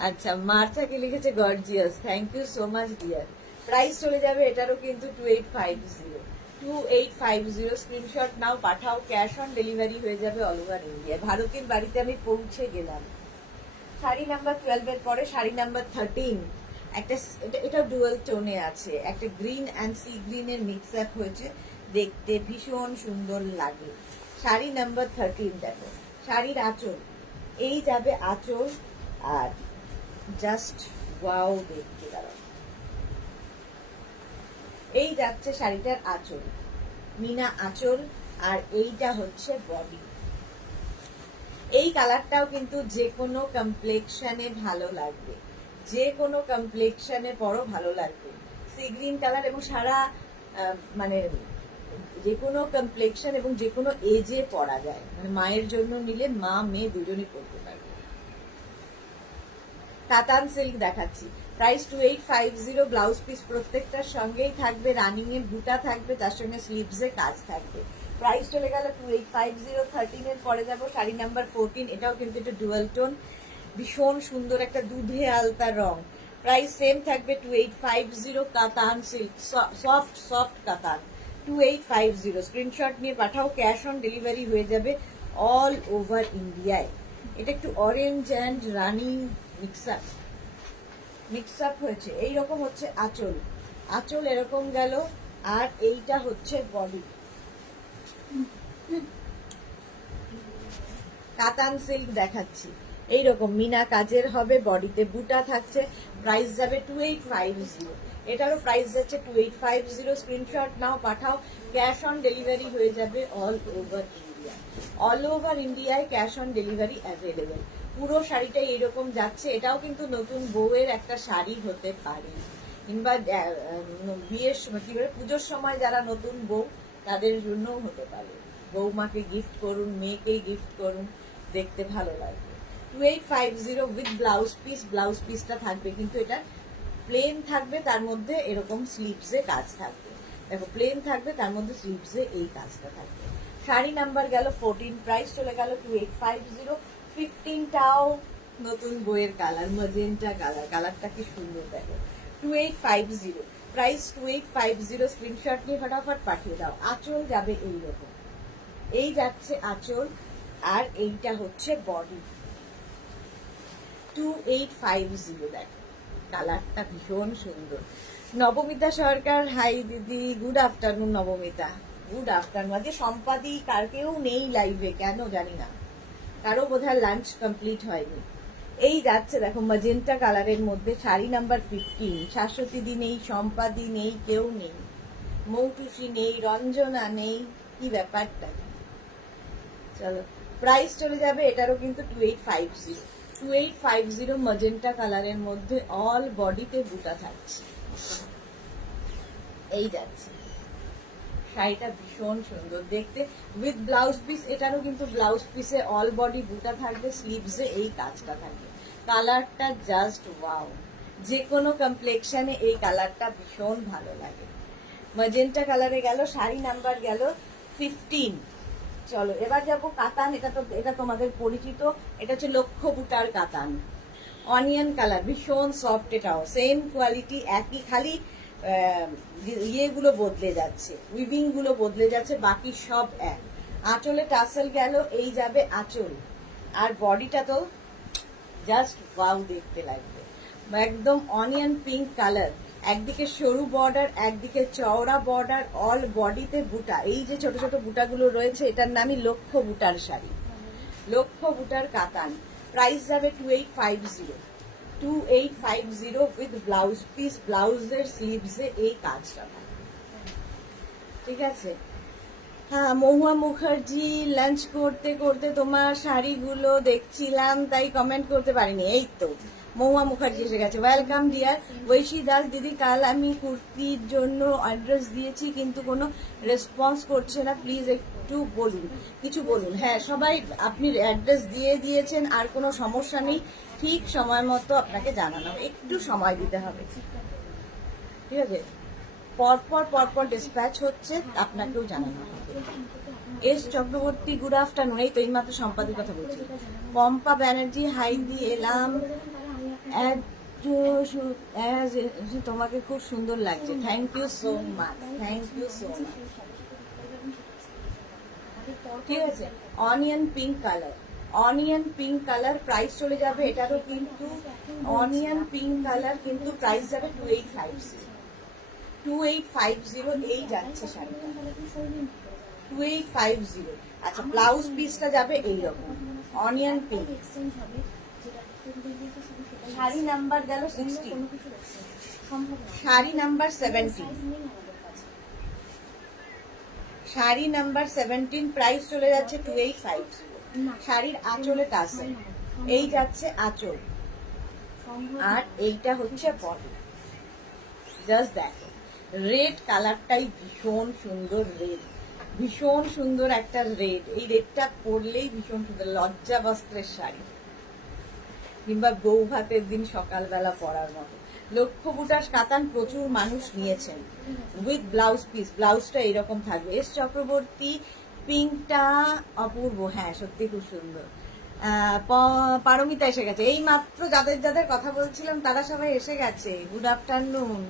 আচ্ছা, মার্থাকে লিখেছে gorgeous, thank you so much dear. Price চলে যাবে এটারও কিন্তু 2850, স্ক্রিনশট নাও, পাঠাও, ক্যাশ অন ডেলিভারি হয়ে যাবে অল ওভার ইন্ডিয়া। ভারতের বাড়িতে আমি পৌঁছে গেলাম। শাড়ি নাম্বার 12 এর পরে শাড়ি নাম্বার 13, একটা এটা ডুয়াল টোনে আছে, একটা গ্রিন অ্যান্ড সি গ্রিনের মিক্স আপ হয়েছে, দেখতে ভীষণ সুন্দর লাগে। শাড়ি নাম্বার 13 দেখো, শাড়ির আঁচল, এই যাবে আঁচল, আর জাস্ট ওয়াও দেখতে দাঁড়াও, এই যাচ্ছে শাড়িটার আঁচল, মিনা আঁচল, আর এইটা হচ্ছে বডি। এই কালারটাও কিন্তু যে কোনো কমপ্লেক্সনে ভালো লাগবে, যে কোনো কমপ্লেক্সনে পরও ভালো লাগবে। সি গ্রিন কালার এবং সারা মানে যে কোনো কমপ্লেক্সন এবং যে কোনো এজে পরা যায়, মানে মায়ের জন্য নিলে মা মেয়ে দুজনই পরতে পারবে। কাতান সিল্ক দেখাচ্ছি, প্রাইস 2850, ব্লাউজ পিস প্রত্যেকটার সঙ্গেই থাকবে, রানিং এর বুটা থাকবে, তার সঙ্গে স্লিভস এ কাজ থাকবে। প্রাইস চলে গেল 2850। 13 এর পরে যাবো শাড়ি নাম্বার 14, এটাও কিন্তু একটু ডুয়াল টোন, ভীষণ সুন্দর একটা দুধে আলতা রং। প্রাইস সেম থাকবে 2850। কাতান সিল্ক, সফট কাতান, 2850। স্ক্রিনশট নিয়ে পাঠাও, ক্যাশ অন ডেলিভারি হয়ে যাবে অল ওভার ইন্ডিয়ায়। এটা একটু orange and Rani mix up হয়েছে। এইরকম হচ্ছে আঁচল, আঁচল এরকম গেল, আর এইটা হচ্ছে বডি। কাতান সিল্ক দেখাচ্ছি, এইরকম মিনা কাজের হবে, বডিতে বুটা থাকছে। প্রাইস যাবে 2850। এটারও প্রাইস যাচ্ছে 2850। স্ক্রিনশট নাও, পাঠাও, ক্যাশ অন ডেলিভারি হয়ে যাবে all over India. All over ইন্ডিয়ায় ক্যাশ অন ডেলিভারি অ্যাভেলেবেল। পুরো শাড়িটাই এরকম যাচ্ছে। এটাও কিন্তু নতুন বউয়ের একটা শাড়ি হতে পারে, কিংবা বিয়ের সময় কি বলে পুজোর সময় যারা নতুন বউ তাদের জন্যও হতে পারে। বৌমাকে গিফট করুন, মেয়েকেই গিফট করুন, দেখতে ভালো লাগবে। 2850 উইথ ব্লাউজ পিস। ব্লাউজ পিসটা থাকবে কিন্তু এটা প্লেন থাকবে, তার মধ্যে এরকম স্লিভসে কাজ থাকবে। দেখো প্লেন থাকবে, তার মধ্যে স্লিভসে এই কাজটা থাকবে। শাড়ি নাম্বার গেল 14, প্রাইস চলে গেল 2850। 15টাও নতুন বইয়ের কালার, ম্যাজেন্টা কালার, কালারটা কি সুন্দর দেখো। 2850, প্রাইস 2850। স্ক্রিনশট নিয়ে ফটাফট পাঠিয়ে দাও। আঁচল যাবে এইরকম, এই যাচ্ছে আঁচল, আর এইটা হচ্ছে বডি। 2850, দেখো কালারটা ভীষণ সুন্দর। নবমিতা সরকার, হাই দিদি, good afternoon. Nabamita, good afternoon. আজকে সম্পাদি কার কেউ নেই লাইভে, কেন জানি না, কারো বোধহয় লাঞ্চ কমপ্লিট হয়নি। এই যাচ্ছে দেখো ম্যাজেন্টা কালারের মধ্যে, শাড়ি নাম্বার 15। শাশ্বতী দি নেই, সম্পাদি নেই, কেউ নেই, মৌটুসি নেই, রঞ্জনা নেই, কি ব্যাপারটা। চলো প্রাইস চলে যাবে এটারও কিন্তু 2850। 2850 ম্যাজেন্টা কালারের মধ্যে অল বডিতে বুটা থাকছে। এই যাচ্ছে শাড়িটা ভীষণ সুন্দর দেখতে, উইথ ব্লাউজ পিস। এটারও কিন্তু ব্লাউজ পিসে অল বডি বুটা থাকবে, স্লিভসে এই কাজটা থাকবে। কালারটা জাস্ট ওয়াও, যে কোনো কমপ্লেক্সনে এই কালারটা ভীষণ ভালো লাগে। ম্যাজেন্টা কালারে গেল, শাড়ি নাম্বার গেল 15। চলো এবার যাবো কাতান। এটা তোমাদের পরিচিত, এটা হচ্ছে লক্ষ বুটার কাতান, অনিয়ন কালার, ভীষণ সফট। এটাও সেম কোয়ালিটি, একই, খালি ইয়েগুলো বদলে যাচ্ছে, উইভিং গুলো বদলে যাচ্ছে, বাকি সব এক। আঁচলে টাসেল গেল, এই যাবে আঁচল, আর বডিটা তো জাস্ট ওয়াও দেখতে লাগবে। একদম অনিয়ন পিঙ্ক কালার, একদিকে সরু বর্ডার, একদিকে চওড়া বর্ডার, অল বডিতে বুটা। এই যে ছোট ছোট বুটাগুলো রয়েছে, এটার নামই লক্ষ বুটার শাড়ি, লক্ষ বুটার কাতান। প্রাইস যাবে 2850। 2850 উইথ ব্লাউজ পিস, ব্লাউজের স্লিভসে এই কাজটা, ঠিক আছে। হ্যাঁ মহুয়া মুখার্জি, লাঞ্চ করতে করতে তোমার শাড়িগুলো দেখছিলাম, তাই কমেন্ট করতে পারিনি। এই তো মহুয়া মুখার্জি এসে গেছে, ওয়েলকাম ডিয়ার। ঐশী দাস দিদি, কাল আমি কুর্তির জন্য অ্যাড্রেস দিয়েছি কিন্তু কোনো রেসপন্স করছে না, প্লিজ একটু বলুন, কিছু বলুন। হ্যাঁ সবাই আপনি অ্যাড্রেস দিয়ে দিয়েছেন, আর কোনো সমস্যা নেই, ঠিক সময় মতো আপনাকে জানানো হবে, একটু সময় দিতে হবে, ঠিক আছে। পরপর ডিসপ্যাচ হচ্ছে, আপনাকেও জানানো হবে। S Chakraborty, good afternoon. এই তো এইমাত্র সম্পাদির কথা বলছি। পম্পা ব্যানার্জি, হাই দিয়ে এলাম, তোমাকে খুব সুন্দর লাগছে, thank you so much, thank you so much. ঠিক আছে, onion pink colour, onion pink colour, price চলে যাবে এটারও কিন্তু অনিয়ন পিঙ্ক কালার, কিন্তু প্রাইস যাবে 2850। 2850 এই যাচ্ছে শাড়িটা, 2850। আচ্ছা ব্লাউজ পিসটা যাবে এইরকম অনিয়ন পিঙ্ক। শাড়ি নাম্বার গেল 60, sari number 70, sari number 17, price চলে যাচ্ছে 2850। শাড়ির আঁচলে টাসেল, এই যাচ্ছে আঁচল, আর এইটা হচ্ছে বডি। জাস্ট দেখো, রেড কালারটাই ভীষণ সুন্দর, রেড ভীষণ সুন্দর একটা রেড। এই রেডটা পরলেই ভীষণ সুন্দর, লজ্জা বস্ত্রের শাড়ি কিংবা বউ ভাতের দিন সকালবেলা পরার মতো। লক্ষ্য বুটাস কাতান প্রচুর মানুষ নিয়েছেন উইথ ব্লাউজ পিস। ব্লাউজটা এরকম থাকবে। এস চক্রবর্তী, পিঙ্কটা অপূর্ব, হ্যাঁ সত্যি খুব সুন্দর। পারমিতা এসে গেছে, এই মাত্র যাদের যাদের কথা বলছিলাম তারা সবাই এসে গেছে। Good afternoon.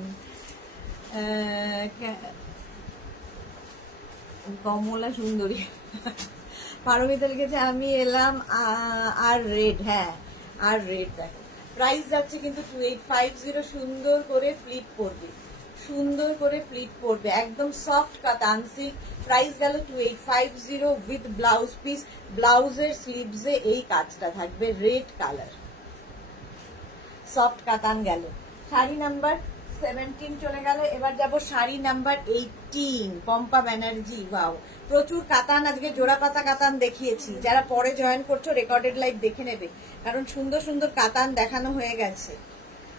কমলা সুন্দরী পারমিতা লিখেছে আমি এলাম আর রেড, হ্যাঁ আর রেড। দেখো প্রাইস যাচ্ছে কিন্তু 2850। সুন্দর করে প্লিট পড়বে, সুন্দর করে প্লিট পড়বে, একদম সফট কাতান সিল্ক। প্রাইস গেল 2850 উইথ ব্লাউজ পিস। ব্লাউজের স্লিভসে এই কাজটা থাকবে, রেড কালার, সফট কাতান গেল। শাড়ি নাম্বার 17 চলে গেল। এবার যাব শাড়ি নাম্বার 18, পম্পা ব্যানার্জি। ওয়াও, প্রচুর কাতান, আজকে জোড়া পাতা কাতান দেখিয়েছি। যারা পরে জয়েন করছো রেকর্ডেড লাইভ দেখে নেবে, কারণ সুন্দর সুন্দর কাতান দেখানো হয়ে গেছে।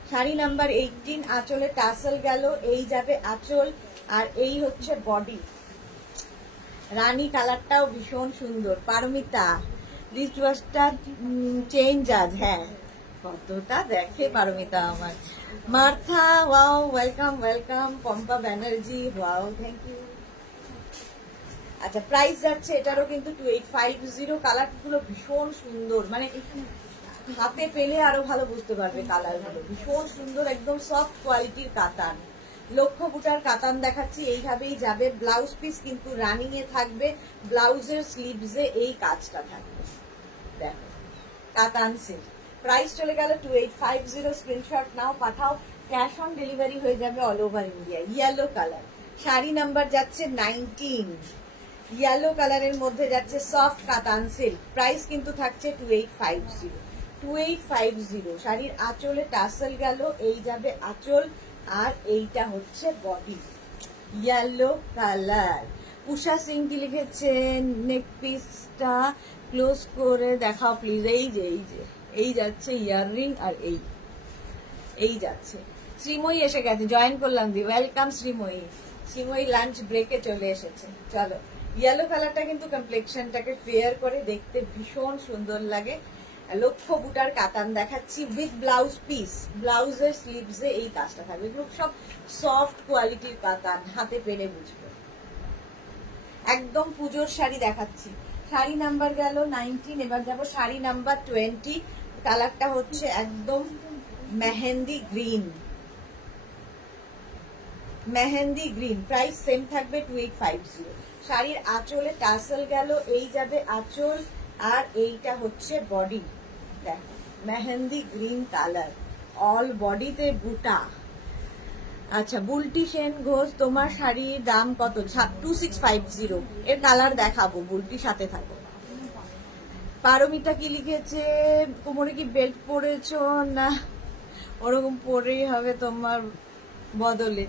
শাড়ি নাম্বার 18, আঁচলে টাসেল গেল, এই যাবে আঁচল, আর এই হচ্ছে বডি। রানী কালারটাও ভীষণ সুন্দর। পারমিতা, রিস্ট ওয়াচটা চেঞ্জ আজ, হ্যাঁ কতটা দেখে পারমিতা আমার। Martha, wow welcome welcome. Pampa Banerjee, wow thank you. আচ্ছা প্রাইস যাচ্ছে এটারও কিন্তু 2850। কালারগুলো ভীষণ সুন্দর, মানে হাতে পেলে আরো ভালো বুঝতে পারবে কালারগুলো, ভীষণ সুন্দর, একদম সফট কোয়ালিটির কাতান। লক্ষ্য বুটার কাতান দেখাচ্ছি, এইভাবেই যাবে। ব্লাউজ পিস কিন্তু রানিং এ থাকবে, ব্লাউজের স্লিভসে এই কাজটা থাকবে। দেখো কাতান সিল্ক, প্রাইস চলে গেল 2850। স্ক্রিনশট নাও, পাঠাও, ক্যাশ অন ডেলিভারি হয়ে যাবে all over India. Yellow colour, sari number যাচ্ছে 19, ইয়েলো কালারের মধ্যে যাচ্ছে সফট কাতান সিল্ক। প্রাইস কিন্তু থাকছে 2850, 2850। শাড়ির আঁচলে টাসেল গেল, এই যাবে আঁচল, আর এইটা হচ্ছে বডি, ইয়েলো কালার। উষা সিং কি লিখেছেন, নেক পিসটা ক্লোজ করে দেখাও প্লিজ। এই যে এই যে এই যাচ্ছে ইয়াররিং, আর এই যাচ্ছে। শ্রীময়ী এসে গেছে, জয়েন করলাম দি, ওয়েলকাম শ্রীময়ী। শ্রীময়ী লাঞ্চ ব্রেকে চলে এসেছে। চলো, ইয়েলো কালারটা কিন্তু কমপ্লেক্সনটাকে ফেয়ার করে, দেখতে ভীষণ সুন্দর লাগে। লক্ষ্য বুটার কাতান দেখাচ্ছি উইথ ব্লাউজ পিস। ব্লাউজের স্লিভসে এই কাজটা থাকবে। এগুলো সব সফট কোয়ালিটির কাতান, হাতে পেলে বুঝবে। একদম পুজোর শাড়ি দেখাচ্ছি। শাড়ি নাম্বার গেল 19, এবার যাব শাড়ি নাম্বার 20। কালারটা হচ্ছে একদম mehndi green, mehndi green. Price same থাকবে 2850। শাড়ির আঁচলে টাসেল গেল, এই যাবে আঁচল, আর এইটা হচ্ছে বডি। দেখো মেহেন্দি গ্রিন কালার, অল বডিতে বুটা। আচ্ছা বুলটি সেন ঘোষ, তোমার শাড়ির দাম কত? 2650। এর কালার দেখাবো, বুলটি সাথে থাকো। পারমিতা কি লিখেছে, কোমরে কি বেল্ট পরেছো? না, ওরকম পরেই হবে তোমার বদলে,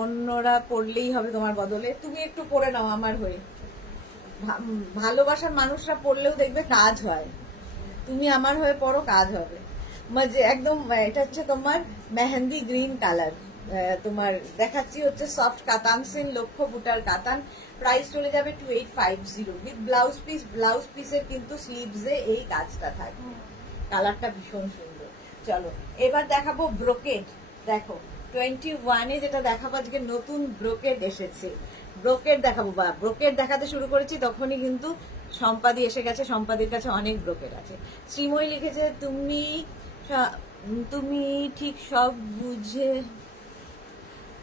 অন্যরা পড়লেই হবে তোমার বদলে। তুমি একটু পরে নাও আমার হয়ে। ভালোবাসার মানুষরা পড়লেও দেখবে কাজ হয়, তুমি আমার হয়ে পড়ো, কাজ হবে। মানে একদম এটা হচ্ছে তোমার মেহেন্দি গ্রিন কালার। তোমার দেখাচ্ছি হচ্ছে সফট কাতান সিন, লক্ষ্য বুটার কাতান। প্রাইস চলে যাবে 2850 উইথ ব্লাউজ পিস। ব্লাউজ পিসের কিন্তু স্লিভসে এই কাজটা থাকবে। কালারটা ভীষণ সুন্দর। চলো এবার দেখাবো ব্রোকেড। দেখো 21-এ যেটা দেখাবো আজকে, নতুন ব্রোকেড এসেছে। ব্রোকেড দেখাবো, বা ব্রোকেড দেখাতে শুরু করেছি তখনই কিন্তু সম্পাদি এসে গেছে। সম্পাদির কাছে অনেক ব্রোকেড আছে। শ্রীময়ী লিখেছে তুমি ঠিক সব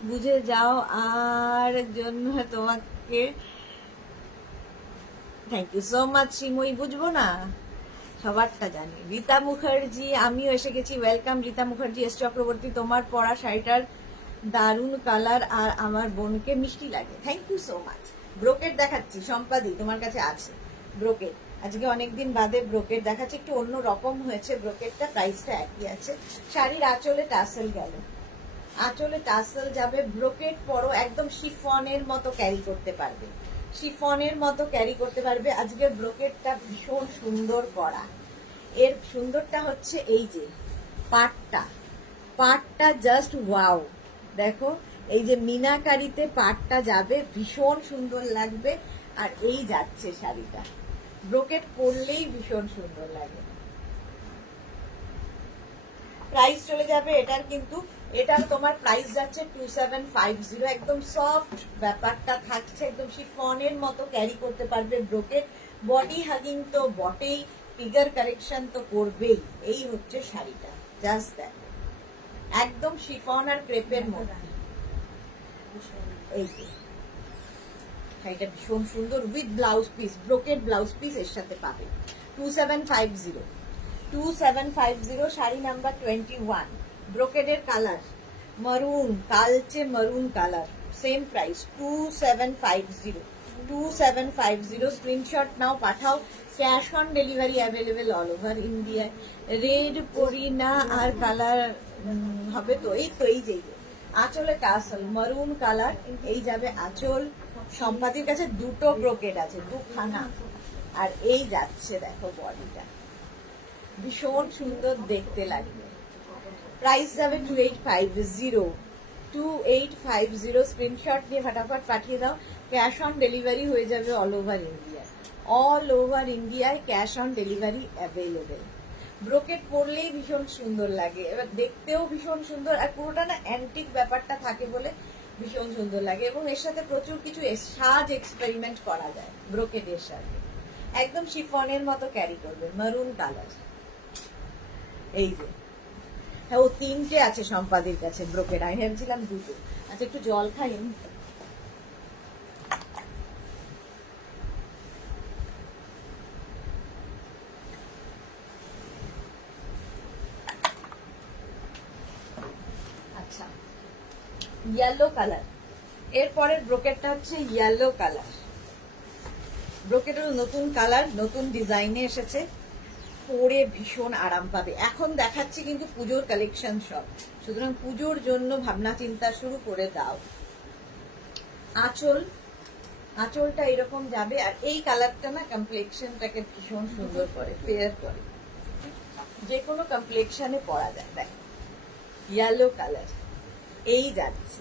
বুঝে যাও, আর জন্য তোমাকে thank you so much. Shreemoyee, বুঝবো না, সবারটা জানি। রীতা মুখার্জি, আমিও এসে গেছি, ওয়েলকাম রীতা মুখার্জি। এস চক্রবর্তী, তোমার পরা শাড়িটার দারুণ কালার, আর আমার বোনকে মিষ্টি লাগে, thank you so much. Brocade দেখাচ্ছি, সম্পাদি তোমার কাছে আছে ব্রোকেড। আজকে অনেকদিন বাদে ব্রোকেড দেখাচ্ছি, একটু অন্য রকম হয়েছে ব্রোকেডটা, প্রাইসটা একই আছে। শাড়ির আঁচলে টাসেল গেল, আঁচলে টাসেল যাবে, ব্রোকেট পরো, একদম শিফনের মতো ক্যারি করতে পারবে, শিফনের মতো ক্যারি করতে পারবে। আজকের ব্রোকেটটা ভীষণ সুন্দর করা। এর সুন্দরটা হচ্ছে এই যে পাটটা জাস্ট ওয়াও। দেখো এই যে মিনাকারিতে পাটটা যাবে, ভীষণ সুন্দর লাগবে। আর এই যাচ্ছে শাড়িটা, ব্রোকেট পরলেই ভীষণ সুন্দর লাগে। প্রাইস চলে যাবে এটার, কিন্তু এটার তোমার প্রাইস যাচ্ছে 2750। একদম সফট ব্যাপারটা থাকছে, একদম শিফনের মতো ক্যারি করতে পারবে ব্রোকেট। বডি হাগিং তো বটেই, ফিগার কারেকশন তো করবেই। এই হচ্ছে শাড়িটা, জাস্ট দ্যাট, একদম শিফন আর ক্রেপের মধ্যে। এই যে শাড়িটা ভীষণ সুন্দর, with blouse piece, brocade blouse piece এর সাথে পাবে। 2750 শাড়ি নাম্বার 21। ব্রোকেডের কালার মারুন, কালচে মারুন কালার, সেম প্রাইস 2750। স্ক্রিনশট নাও, পাঠাও। Cash on delivery available all over India. Red পরি না আর কালার হবে তো, এই তো এই যে আঁচলে টাসল মারুন কালার, এই যাবে আঁচল। সম্পাদির কাছে দুটো ব্রোকেড আছে, দুখানা। আর এই যাচ্ছে দেখো বডিটা, ভীষণ সুন্দর দেখতে লাগবে। প্রাইস যাবে 2850। স্ক্রিনশট নিয়ে ফটাফট পাঠিয়ে দাও। ক্যাশ অন ডেলিভারি হয়ে যাবে all over India, all over ইন্ডিয়ায় cash on delivery available. Brocade পরলেই ভীষণ সুন্দর লাগে, এবার দেখতেও ভীষণ সুন্দর, আর পুরোটা না অ্যান্টিক ব্যাপারটা থাকে বলে ভীষণ সুন্দর লাগে। এবং এর সাথে প্রচুর কিছু সাজ এক্সপেরিমেন্ট করা যায় ব্রোকেটের সাথে। একদম শিফনের মতো ক্যারি করবে, মারুন কালার। এই যে হ্যাঁ, ও তিনটে আছে সম্পাদির কাছে ব্রোকেট, আমি ভেবেছিলাম দুটো। আচ্ছা একটু জল খাই। আচ্ছা, ইয়েলো কালার, এরপরের ব্রোকেটটা হচ্ছে ইয়েলো কালার। ব্রোকেটের নতুন কালার, নতুন ডিজাইনে এসেছে, পরে ভীষণ আরাম পাবে। এখন দেখাচ্ছি কিন্তু পুজোর কালেকশন সব, সুতরাং পুজোর জন্য ভাবনা চিন্তা শুরু করে দাও। আঁচলটা এরকম যাবে, আর এই কালারটা না কমপ্লেক্সনটাকে ভীষণ সুন্দর করে, ফেয়ার করে, যে কোনো কমপ্লেক্সনে পরা যায়। দেখ ইয়েলো কালার, এই যাচ্ছে।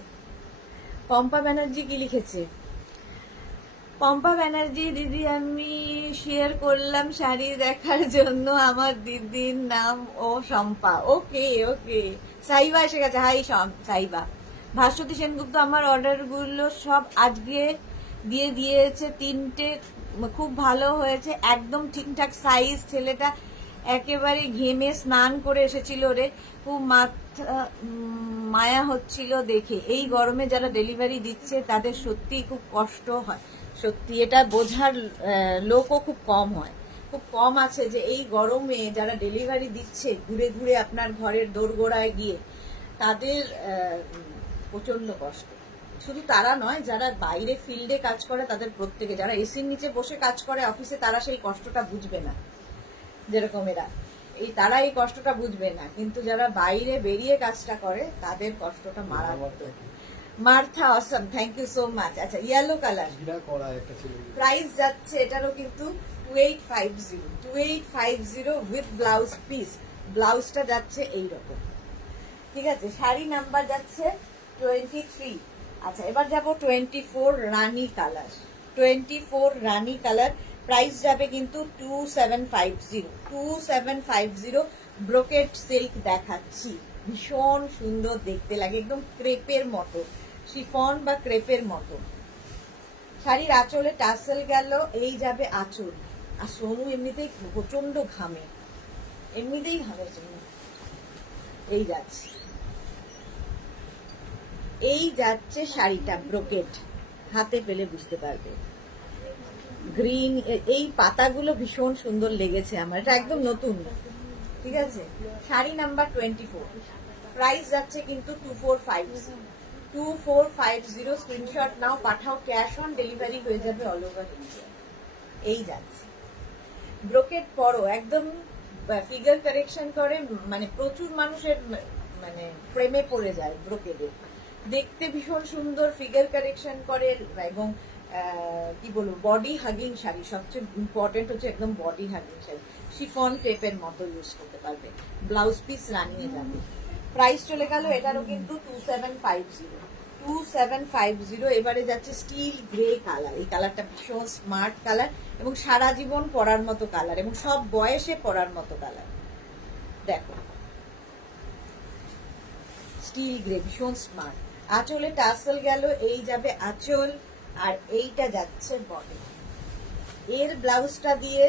পম্পা ব্যানার্জি কি লিখেছে? পম্পা ব্যানার্জি দিদি, আমি শেয়ার করলাম শাড়ি দেখার জন্য, আমার দিদির নাম ও শম্পা। ওকে ওকে, সাইবা এসে গেছে। হাই সাইবা। ভাস্বতী সেনগুপ্ত, আমার অর্ডারগুলো সব আজকে দিয়ে দিয়েছে, তিনটে খুব ভালো হয়েছে, একদম ঠিকঠাক সাইজ। ছেলেটা একেবারে ঘেমে স্নান করে এসেছিল রে, খুব মায়া হচ্ছিল দেখে। এই গরমে যারা ডেলিভারি দিচ্ছে তাদের সত্যি খুব কষ্ট হয়, সত্যি এটা বোঝার লোকও খুব কম হয়, খুব কম আছে যে এই গরমে যারা ডেলিভারি দিচ্ছে ঘুরে ঘুরে আপনার ঘরের দোরগোড়ায় গিয়ে, তাদের প্রচন্ড কষ্ট। শুধু তারা নয়, যারা বাইরে ফিল্ডে কাজ করে তাদের প্রত্যেকে, যারা এসির নিচে বসে কাজ করে অফিসে, তারা সেই কষ্টটা বুঝবে না, যেরকম এরা তারা এই কষ্টটা বুঝবে না, কিন্তু যারা বাইরে বেরিয়ে কাজটা করে তাদের কষ্টটা মারাত্মক। মার্থা অসম, থ্যাংক ইউ সো মাচ। আচ্ছা ইয়েলো কালার, প্রাইস যাচ্ছে এটারও কিন্তু 2850 উইথ ব্লাউজ পিস। ব্লাউজটা যাচ্ছে এইরকম, ঠিক আছে। শাড়ি নাম্বার যাচ্ছে 23। আচ্ছা এবার যাবো 24 রানী কালার। 24 রানী কালার, প্রাইস যাবে কিন্তু 2750। ব্রোকেট সিল্ক দেখাচ্ছি, ভীষণ সুন্দর দেখতে লাগে, একদম ক্রেপের মতো, শিফন বা ক্রেপের মতো। শাড়ির আঁচলে টাসেল গেল, এই যাবে আঁচল। আর সোনু এমনিতেই প্রচন্ড ঘামে, এমনিতেই ঘামের জন্য। এই যাচ্ছে, এই যাচ্ছে শাড়িটা, ব্রোকেট। হাতে পেলে বুঝতে পারবে। গ্রিন, এই পাতাগুলো ভীষণ সুন্দর লেগেছে আমার, এটা একদম নতুন, ঠিক আছে। শাড়ি নাম্বার 24, প্রাইস যাচ্ছে কিন্তু 2450। স্ক্রিনশট নাও, পাঠাও। ক্যাশ অন ডেলিভারি হয়ে যাবে অল ওভার ইন্ডিয়া। এই যাচ্ছে, ব্রোকেট পরো, একদম ফিগার কারেকশন করে, মানে প্রচুর মানুষের মানে প্রেমে পড়ে যায় ব্রোকেডের। দেখতে ভীষণ সুন্দর, ফিগার কারেকশন করে, এবং কি বলবো, বডি হাগিং শাড়ি। সবচেয়ে ইম্পর্টেন্ট হচ্ছে একদম বডি হাগিং শাড়ি, শিফন ক্রেপের মতো ইউজ করতে পারবে। ব্লাউজ পিস রানিয়ে যাবে। প্রাইস চলে গেল এটারও কিন্তু 2750, 2750। এবারে যাচ্ছে স্টিল গ্রে কালার। এই কালারটা ভীষণ স্মার্ট কালার এবং সারা জীবন পরার মতো কালার এবং সব বয়সে পরার মতো কালার। দেখো স্টিল গ্রে, ভীষণ স্মার্ট। আঁচলে টাসেল গেল, এই যাবে আঁচল, আর এইটা যাচ্ছে বডি। এর ব্লাউজটা দিয়ে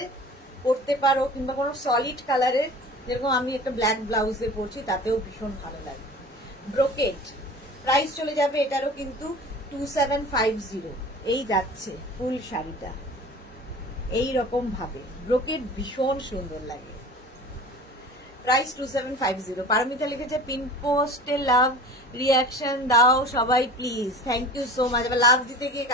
পরতে পারো, কিংবা কোনো সলিড কালারের, যেরকম আমি একটা ব্ল্যাক ব্লাউজে পরছি, তাতেও ভীষণ ভালো লাগে। ব্রোকেড। প্রাইস চলে যাবে এটারও কিন্তু 2750। এই যাচ্ছে ফুল শাড়িটা এই রকম ভাবে, ব্রোকেড ভীষণ সুন্দর লাগে। প্রাইস 2750। পারমিতা লিখেছে পিন পোস্টে লাভ রিয়াকশন দাও সবাই please, thank you so much. আবার লাভ দিতে গিয়ে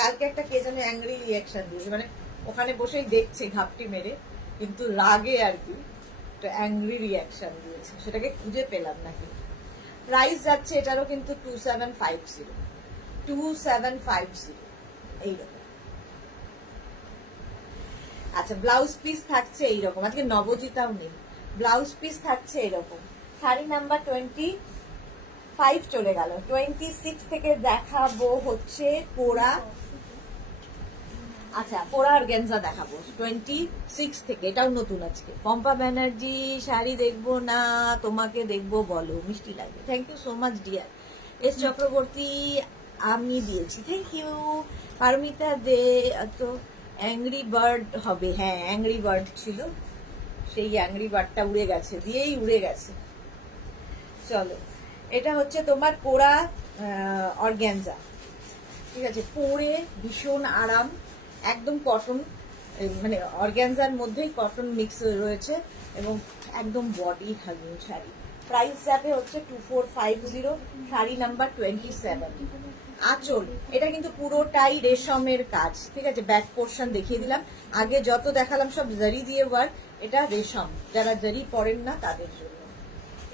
কালকে একটা কে যেন অ্যাংরি রিয়াকশন দিয়েছে, মানে ওখানে বসেই দেখছে ঘাপটি মেরে, কিন্তু রাগে আর কি একটা অ্যাংরি রিয়াকশন দিয়েছে, সেটাকে খুঁজে পেলাম না। কিন্তু প্রাইস যাচ্ছে এটারও কিন্তু 2750, 2750 এইরকম। আচ্ছা, ব্লাউজ পিস থাকছে এইরকম, আজকে নবজিতাও নেই। ব্লাউজ পিস থাকছে এরকম। শাড়ি নাম্বার 25 চলে গেল। 26 থেকে দেখাবো হচ্ছে কোরা। আচ্ছা, কোরা অর্গানজা দেখাবো 26 থেকে। এটাও নতুন আজকে। পম্পা ব্যানার্জি শাড়ি দেখবো না তোমাকে দেখবো বলো, মিষ্টি লাগে। Thank you so much dear. S Chakraborty আমি দিয়েছি, থ্যাংক ইউ। পারমিতা দে তো অ্যাংরি বার্ড হবে, হ্যাঁ অ্যাংরি বার্ড ছিল, সেই অ্যাংরি বার্ডটা উড়ে গেছে, দিয়েই উড়ে গেছে। চলো, এটা হচ্ছে তোমার কোরা অর্গানজা, ঠিক আছে। পরে ভীষণ আরাম, একদম কটন, মানে অর্গানজার মধ্যেই কটন মিক্স রয়েছে এবং একদম বডি হাগিং শাড়ি। প্রাইস যাবে হচ্ছে 2450, শাড়ি নাম্বার 27। আঁচল, এটা কিন্তু পুরোটাই রেশমের কাজ, ঠিক আছে। ব্যাক পোর্শন দেখিয়ে দিলাম, আগে যত দেখালাম সব জারি দিয়ে ওয়ার্ক, এটা রেশম, যারা জারি পরেন না তাদের জন্য।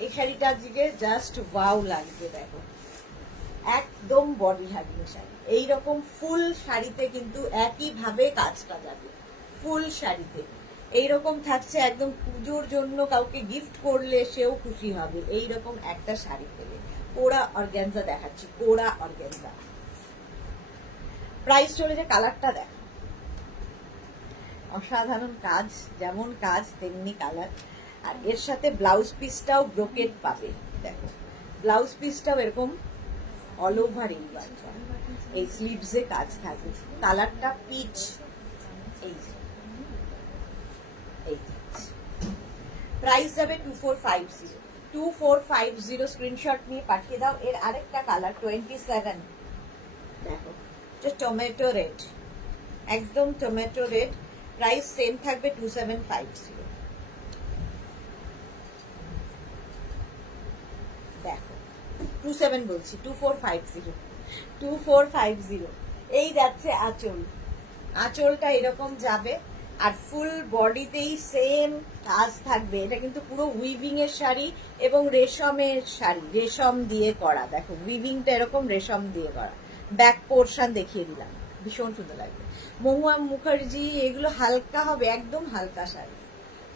এই শাড়িটা আজকে জাস্ট ওয়াও লাগবে, দেখো একদম বডি হাগিং শাড়ি। এইরকম ফুল শাড়িতে কিন্তু একইভাবে কাজটা যাবে, ফুল শাড়িতে এইরকম থাকছে, একদম পুজোর জন্য কাউকে গিফট করলে সেও খুশি হবে এইরকম একটা শাড়ি পেলে। কোরা অর্গানজা দেখাচ্ছি, কোরা অর্গানজা। প্রাইস চলে যায়, কালারটা দেখো, অসাধারণ কাজ, যেমন কাজ তেমনি কালার। আর এর সাথে ব্লাউজ পিসটাও ব্রোকেড পাবে, দেখো ব্লাউজ পিসটাও এরকম অল ওভার এই স্লিভসে কাজ থাকবে। কালারটা পিচ, এই প্রাইস যাবে 2450, 2450। স্ক্রিনশট নিয়ে পাঠিয়ে দাও। এর আরেকটা কালার 27, দেখো টমেটো রেড, একদম টমেটো রেড। প্রাইস সেম থাকবে 2750। দেখো 27 বলছি, 2450, 2450। এই যাচ্ছে আঁচল, আঁচলটা এরকম যাবে আর ফুল বডিতেই সেম কাজ থাকবে। এটা কিন্তু পুরো উইভিং এর শাড়ি এবং রেশমের শাড়ি, রেশম দিয়ে করা, দেখো উইভিংটা এরকম রেশম দিয়ে করা। ব্যাক পোর্শন দেখিয়ে দিলাম, ভীষণ সুন্দর লাগবে। মহুয়া মুখার্জি, এগুলো হালকা হবে, একদম হালকা শাড়ি,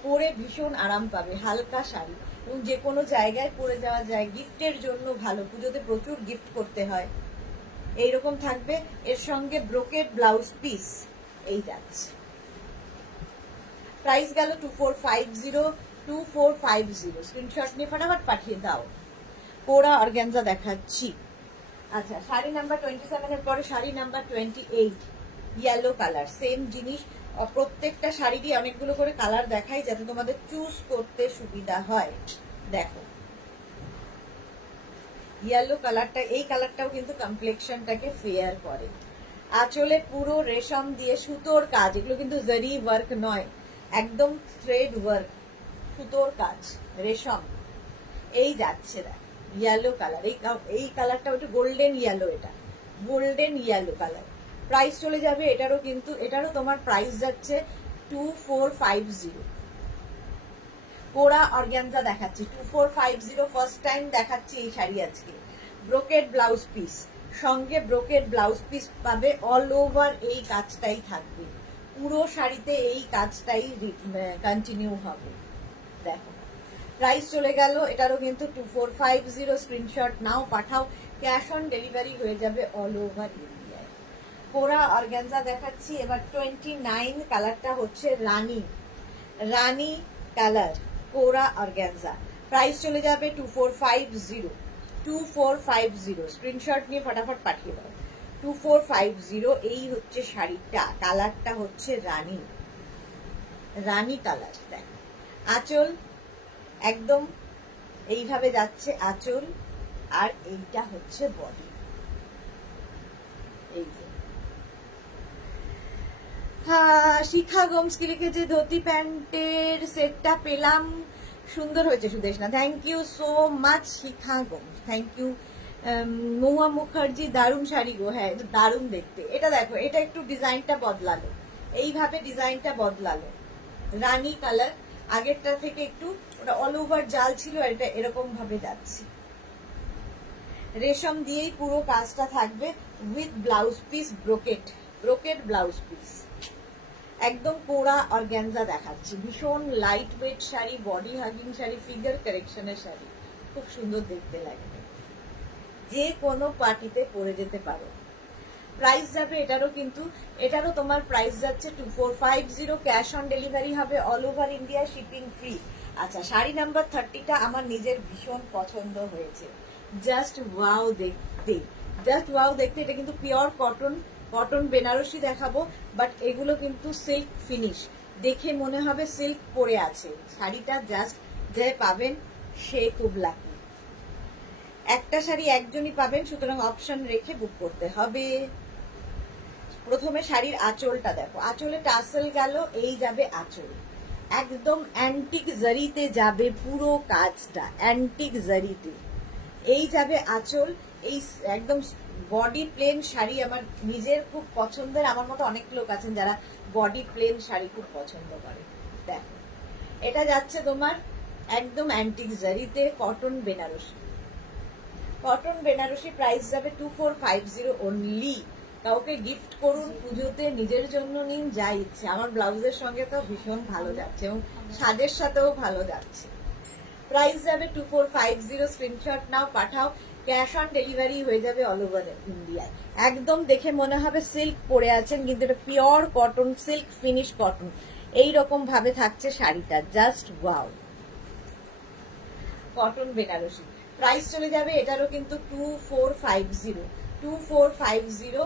পরে ভীষণ আরাম পাবে, হালকা শাড়ি এবং যে কোনো জায়গায় পরে যাওয়া যায়, গিফটের জন্য ভালো, পুজোতে প্রচুর গিফট করতে হয়। এইরকম থাকবে, এর সঙ্গে ব্রোকেড ব্লাউজ পিস এই যাচ্ছে। প্রাইস গেল 2450, 2450। স্ক্রিনশট নিয়ে ফটাফট পাঠিয়ে দাও। কোরা অর্গানজা দেখাচ্ছি। আচ্ছা, শাড়ি নাম্বার 27 এর পরে sari number 28, yellow colour, same জিনিস। প্রত্যেকটা শাড়িরই অনেকগুলো করে কালার দেখাই যাতে তোমাদের চুজ করতে সুবিধা হয়। দেখো ইয়েলো কালারটা, এই কালারটাও কিন্তু কমপ্লেক্সনটাকে ফেয়ার করে। আঁচলে পুরো রেশম দিয়ে সুতোর কাজ, এগুলো কিন্তু জারি ওয়ার্ক নয়, একদম থ্রেড ওয়ার্ক, সুতোর কাজ, রেশম। এই যাচ্ছে দেখ ইয়েলো কালার, এই কালারটা একটু গোল্ডেন ইয়েলো, এটা গোল্ডেন ইয়েলো কালার। প্রাইস চলে যাবে এটারও কিন্তু, এটারও তোমার প্রাইস যাচ্ছে 2450। কোরা অর্গ্যানজা দেখাচ্ছি 2450, ফার্স্ট টাইম দেখাচ্ছি এই শাড়ি আজকে। ব্রোকেড ব্লাউজ পিস, সঙ্গে ব্রোকেড ব্লাউজ পিস পাবে, অল ওভার এই কাজটাই থাকবে, পুরো শাড়িতে এই কাজটাই কন্টিনিউ হবে। দেখো প্রাইস চলে গেল এটারও কিন্তু 2450, স্ক্রিনশট নাও পাঠাও, ক্যাশ অন ডেলিভারি হয়ে যাবে অল ওভার ইন্ডিয়ায়। কোরা অর্গ্যানজা দেখাচ্ছি এবার 29, কালারটা হচ্ছে রানী কালার, কোরা অর্গ্যানজা, প্রাইস চলে যাবে 2450, স্ক্রিনশট নিয়ে ফটাফট পাঠিয়ে দাও। 2450, এই হচ্ছে শাড়িটা, কালারটা হচ্ছে রানী কালার। দেখ আঁচল একদম এইভাবে যাচ্ছে আঁচল, আর এইটা হচ্ছে বডি। এই যে শিখা গোমস কি লিখেছে, ধুতি প্যান্টের সেটটা পেলাম, সুন্দর হয়েছে Sudeshna, thank you so much Shikha Gomes, thank you. Mahua Mukherjee, দারুণ শাড়ি গো, হ্যাঁ দারুণ দেখতে। এটা দেখো, এটা একটু ডিজাইনটা বদলালো, এইভাবে ডিজাইনটা বদলালো, রানী কালার, আগেরটা থেকে একটু ওটা অল ওভার জাল ছিল, আর এটা এরকম ভাবে যাচ্ছে, রেশম দিয়েই পুরো কাজটা থাকবে, with blouse piece, brocade blouse piece, একদম কোরা অর্গ্যানজা দেখাচ্ছি, ভীষণ light weight sari, body hugging sari, figure কারেকশনের শাড়ি, খুব সুন্দর দেখতে লাগবে, যে কোনো পার্টিতে পরে যেতে পারো। প্রাইস যাবে এটারও তোমার প্রাইস যাচ্ছে 2450, ক্যাশ অন ডেলিভারি হবে all over India, shipping free. আচ্ছা, শাড়ি নাম্বার 30টা আমার নিজের ভীষণ পছন্দ হয়েছে, জাস্ট ওয়াও দেখতে, এটা কিন্তু পিওর কটন বেনারসি দেখাবো, বাট এগুলো কিন্তু সিল্ক ফিনিশ, দেখে মনে হবে সিল্ক পরে আছে শাড়িটা, জাস্ট যে পাবেন সে খুব লাকি। একটা শাড়ি একজনই পাবেন, সুতরাং অপশন রেখে বুক করতে হবে। প্রথমে শাড়ির আঁচলটা দেখো, আঁচলে টাসেল গেল, এই যাবে আঁচল, একদম অ্যান্টিক জারিতে যাবে পুরো কাজটা, অ্যান্টিক জারিতে এই যাবে আঁচল, এই একদম বডি প্লেন শাড়ি আমার নিজের খুব পছন্দের, আমার মতো অনেক লোক আছেন যারা বডি প্লেন শাড়ি খুব পছন্দ করে। দেখো এটা যাচ্ছে তোমার একদম অ্যান্টিক জারিতে, কটন বেনারসি, প্রাইস যাবে 2450 অনলি। কাউকে গিফট করুন পুজোতে, নিজের জন্য নিন, যা ইচ্ছে। আমার ব্লাউজের সঙ্গে তো ভীষণ ভালো যাচ্ছে এবং সাজের সাথেও ভালো যাচ্ছে। প্রাইস যাবে 2450, স্ক্রিনশট নাও পাঠাও, ক্যাশ অন ডেলিভারি হয়ে যাবে অল ওভার ইন্ডিয়ায়। একদম দেখে মনে হবে সিল্ক পরে আছেন, কিন্তু এটা pure cotton, silk finish cotton, এইরকম ভাবে থাকছে শাড়িটা, just wow. Cotton Benarasi, price চলে যাবে এটারও কিন্তু 2450,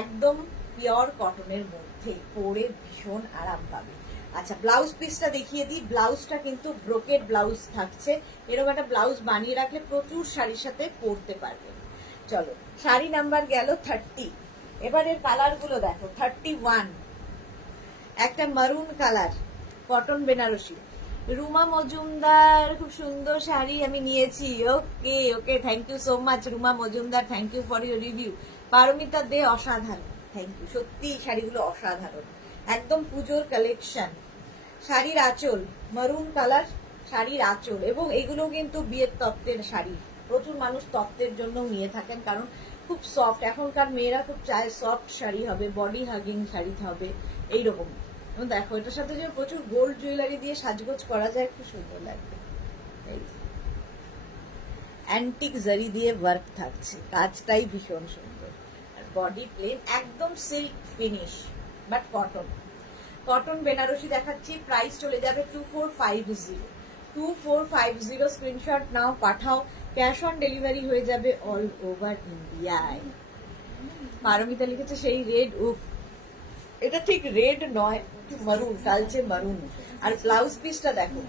একদম পিওর কটনের মধ্যে, পরে ভীষণ আরাম পাবে। আচ্ছা, ব্লাউজ পিসটা দেখিয়ে দিই, ব্লাউজটা কিন্তু ব্রোকেড ব্লাউজ থাকছে, এরকম একটা ব্লাউজ বানিয়ে রাখলে প্রচুর শাড়ির সাথে পরতে পারবে। চলো, শাড়ি নাম্বার গেল 30, এবারের কালার গুলো দেখো, 31 একটা maroon colour, cotton Banarasi, Ruma Majumdar, খুব সুন্দর শাড়ি আমি নিয়েছি, okay thank you so much Ruma Majumdar, thank you for your review. Paromita De, অসাধারণ, থ্যাংক ইউ, সত্যি শাড়িগুলো অসাধারণ, একদম পুজোর কালেকশন। শাড়ির আঁচল মারুন কালার, শাড়ির আঁচল, এবং এগুলো কিন্তু বিয়ের তত্ত্বের শাড়ি, প্রচুর মানুষ তত্ত্বের জন্য নিয়ে থাকেন, কারণ খুব সফট, এখনকার মেয়েরা খুব চায় সফট শাড়ি হবে, বডি হাগিং শাড়ি হবে, এইরকম। দেখো এটার সাথে যে প্রচুর গোল্ড জুয়েলারি দিয়ে সাজগোজ করা যায়, খুব সুন্দর লাগবে। অ্যান্টিক জারি দিয়ে ওয়ার্ক থাকছে, কাজটাই ভীষণ সুন্দর, আর বডি প্লেন, একদম silk finish, but cotton Benarasi দেখাচ্ছি, প্রাইস চলে যাবে 2450, স্ক্রিনশট নাও পাঠাও, ক্যাশ অন ডেলিভারি হয়ে যাবে অল ওভার ইন্ডিয়ায়। পারমিতা লিখেছে সেই রেড, এটা ঠিক রেড নয়, মারুন, কালচে মারুন। আর ব্লাউজ পিসটা দেখো,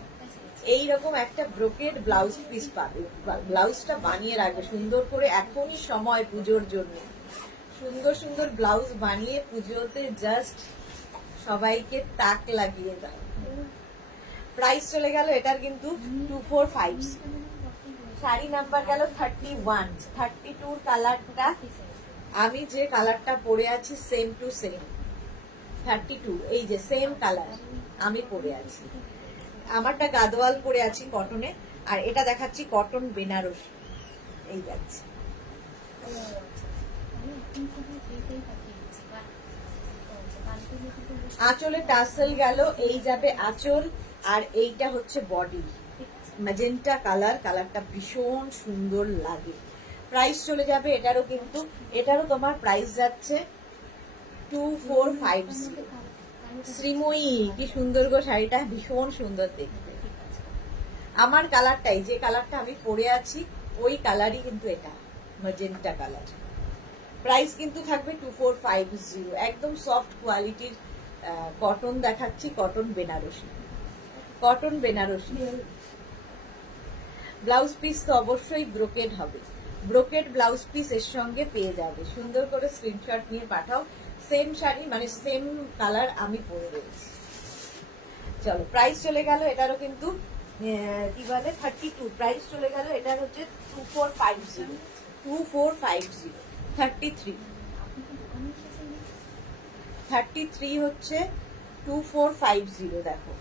এইরকম একটা ব্রোকেড ব্লাউজ পিস পাবে, ব্লাউজটা বানিয়ে রাখবে সুন্দর করে, এখনই সময় পুজোর জন্য, সুন্দর সুন্দর ব্লাউজ বানিয়ে পুজোতে জাস্ট সবাইকে তাক লাগিয়ে দাও। প্রাইস চলে গেল এটার কিন্তু 2450, শাড়ি নাম্বার গেল 31, 32 কালারটা, আমি যে কালারটা পরে আছি সেম টু সেম, 32 এই যে সেম কালার আমি পরে আছি, আমারটা গাদোয়াল পরে আছি কটনে, আর এটা দেখাচ্ছি কটন বেনারসি। এই যাচ্ছে আঁচলে টাসেল গেল, এই যাবে আঁচল, আর এইটা হচ্ছে বডি ম্যাজেন্টা কালার, কালারটা ভীষণ সুন্দর লাগে। প্রাইস চলে যাবে এটারও, কিন্তু এটারও তোমার প্রাইস যাচ্ছে 2450। শ্রীময়ী কি সুন্দর গো শাড়িটা, ভীষণ সুন্দর দেখতে। আমার কালারটাই, যে কালারটা আমি পরে আছি ওই কালারই কিন্তু এটা, ম্যাজেন্টা কালার। প্রাইস কিন্তু থাকবে 2450। একদম সফট কোয়ালিটির কটন দেখাচ্ছি, cotton Benarasi, cotton Benarasi. Blouse piece তো অবশ্যই ব্রোকেড হবে, ব্রোকেড ব্লাউজ পিস এর সঙ্গে পেয়ে যাবে। সুন্দর করে স্ক্রিনশট নিয়ে পাঠাও। সেম শাড়ি মানে সেম কালার আমি পরে রয়েছি। চলো প্রাইস চলে গেল এটারও, কিন্তু কি বলে 32। প্রাইস চলে গেল এটার হচ্ছে 2450, 2450। 33 হচ্ছে 2450। দেখো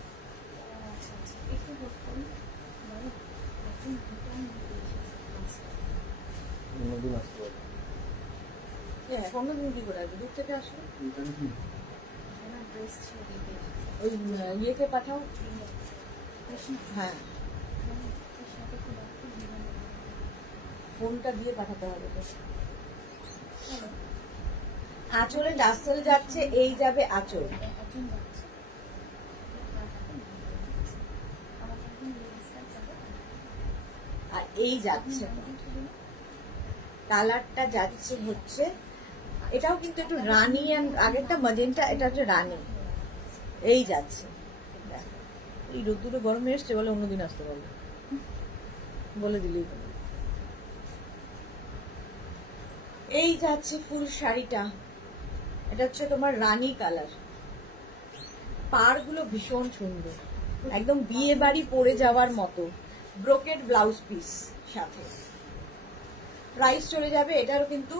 অন্যদিন কি করে আসবে, দূর থেকে আসবে। ওই ইয়েকে পাঠাও, হ্যাঁ ফোনটা দিয়ে পাঠাতে হবে তো। আঁচলে টাসেল যাচ্ছে, এই যাবে আঁচল, আর এই যাচ্ছে কালারটা যাচ্ছে হচ্ছে, এটাও কিন্তু একটু রানি, আগেরটা ম্যাজেন্টা, এটা হচ্ছে রানি। এই যাচ্ছে, এই রোদ্দুরে গরমে এসছে বলে অন্যদিন আসতে পারবে, বলে দিলেই হবে। এই যাচ্ছে ফুল শাড়িটা, এটা হচ্ছে তোমার রানি কালার। পাড় গুলো ভীষণ সুন্দর, একদম বিয়ে বাড়ি পরে যাওয়ার মতো। ব্রোকেড ব্লাউজ পিস সাথে। প্রাইস চলে যাবে এটারও কিন্তু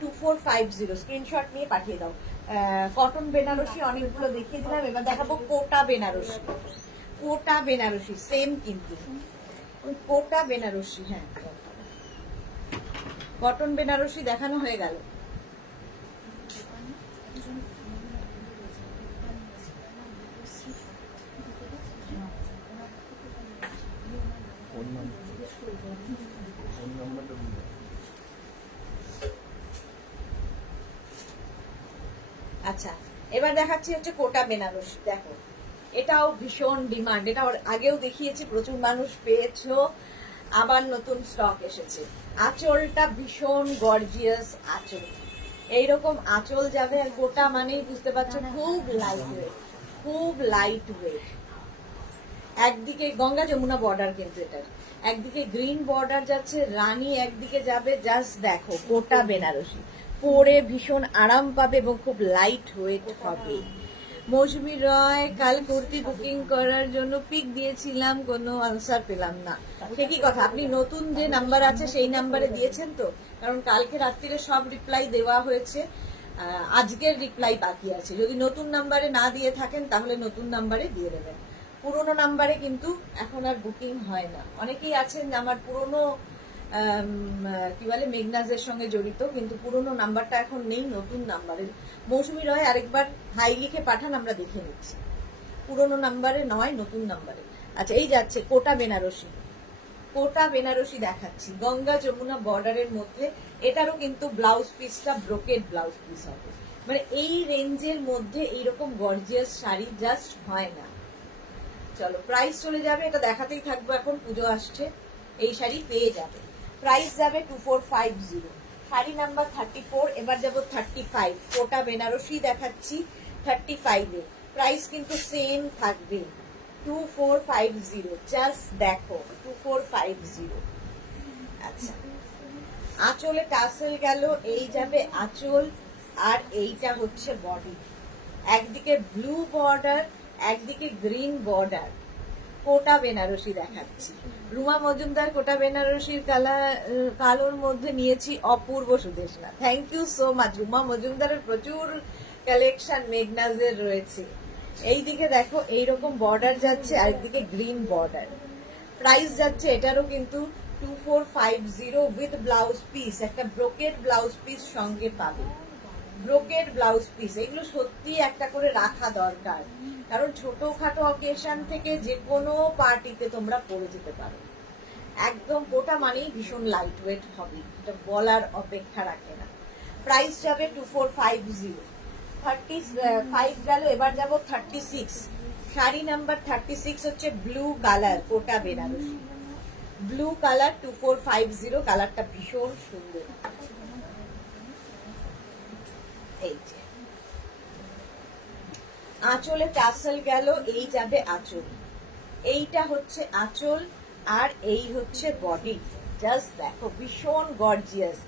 2450। স্ক্রিনশট নিয়ে পাঠিয়ে দাও। কটন বেনারসি অনেকগুলো দেখিয়ে দিলাম, এবার দেখাবো কোটা বেনারসি। কোটা বেনারসি সেম, কিন্তু কোটা বেনারসি, হ্যাঁ কটন বেনারসি দেখানো হয়ে গেল। আচ্ছা এবার দেখাচ্ছি হচ্ছে কোটা বেনারসি। দেখো এটাও ভীষণ ডিমান্ড, এটা আগেও দেখিয়েছি, প্রচুর মানুষ পেয়েছো, আবার নতুন স্টক এসেছে। আঁচলটা ভীষণ গর্জিয়াস আঁচল, এইরকম আঁচল যাবে, আর কোটা মানেই বুঝতে পারছো খুব লাইট ওয়েট, খুব লাইট ওয়েট। একদিকে গঙ্গা যমুনা বর্ডার, কিন্তু এটার একদিকে গ্রিন বর্ডার যাচ্ছে, রানী একদিকে যাবে। জাস্ট দেখো কোটা বেনারসি পরে ভীষণ আরাম পাবে এবং খুব লাইট ওয়েট হবে। মৌসুমী রয়, কাল কুর্তি বুকিং করার জন্য পিক দিয়েছিলাম, কোনো আনসার পেলাম না। সে কি কথা, আপনি নতুন যে নাম্বার আছে সেই নাম্বারে দিয়েছেন তো? কারণ কালকে রাত্রিরে সব রিপ্লাই দেওয়া হয়েছে, আজকের রিপ্লাই বাকি আছে। যদি নতুন নাম্বারে না দিয়ে থাকেন তাহলে নতুন নাম্বারে দিয়ে দেবেন। পুরোনো নাম্বারে কিন্তু এখন আর বুকিং হয় না। অনেকেই আছেন আমার পুরোনো কি বলে মেঘনাজের সঙ্গে জড়িত, কিন্তু পুরোনো নাম্বারটা এখন নেই, নতুন নাম্বারে। মৌসুমী রয় আরেকবার হাই লিখে পাঠান, আমরা দেখে নিচ্ছি। পুরোনো নাম্বারে নয়, নতুন নাম্বারে। আচ্ছা এই যাচ্ছে কোটা বেনারসি, কোটা বেনারসি দেখাচ্ছি গঙ্গা যমুনা বর্ডারের মধ্যে। এটারও কিন্তু ব্লাউজ পিসটা ব্রোকেড ব্লাউজ পিস হবে, মানে এই রেঞ্জের মধ্যে এইরকম গর্জিয়াস শাড়ি জাস্ট হয় না। চলো প্রাইস চলে যাবে, এটা দেখাতেই থাকবো, এখন পুজো আসছে, এই শাড়ি পেয়ে যাবে। প্রাইস যাবে 2450। শাড়ি নাম্বার 34। এবার যাবো 35। কোটা বেনারসি দেখাচ্ছি 35-এ। প্রাইস কিন্তু সেম থাকবে 2450। জাস্ট দেখো 2450। আচ্ছা আঁচলে টাসেল গেল, এই যাবে আঁচল, আর এইটা হচ্ছে বডি। একদিকে ব্লু বর্ডার, একদিকে গ্রিন বর্ডার। কোটা বেনারসি দেখাচ্ছি। রুমা মজুমদার কোটা বেনারসির কালোর মধ্যে নিয়েছি অপূর্ব Sudeshna. Thank you so much. Ruma মজুমদারের প্রচুর কালেকশন মেঘনাজের রয়েছে। এই দিকে দেখো এইরকম বর্ডার যাচ্ছে, আরেকদিকে গ্রিন বর্ডার। প্রাইস যাচ্ছে এটারও কিন্তু 2450 উইথ ব্লাউজ পিস, একটা ব্রোকেড ব্লাউজ পিস সঙ্গে পাবে। ব্রোকেড ব্লাউজ পিস, এগুলো সত্যি একটা করে রাখা দরকার, কারণ ছোটখাটো অকেশন থেকে যে কোনো পার্টিতে তোমরা পরে যেতে পারো। একদম গোটা মানেই ভীষণ লাইট ওয়েট হবে, এটা বলার অপেক্ষা রাখে না। প্রাইস যাবে 2450। 35 গেল, এবার যাব 36। শাড়ি নাম্বার 36 হচ্ছে ব্লু কালার, কোটা বেনারসি ব্লু কালার, 2450। কালারটা ভীষণ সুন্দর। এই যে আঁচলে টাসেল গেল, এই যাবে আঁচল। এইটা হচ্ছে আঁচল, আর এই হচ্ছে বডি। জাস্ট দেখো ভীষণ গর্জিয়াস।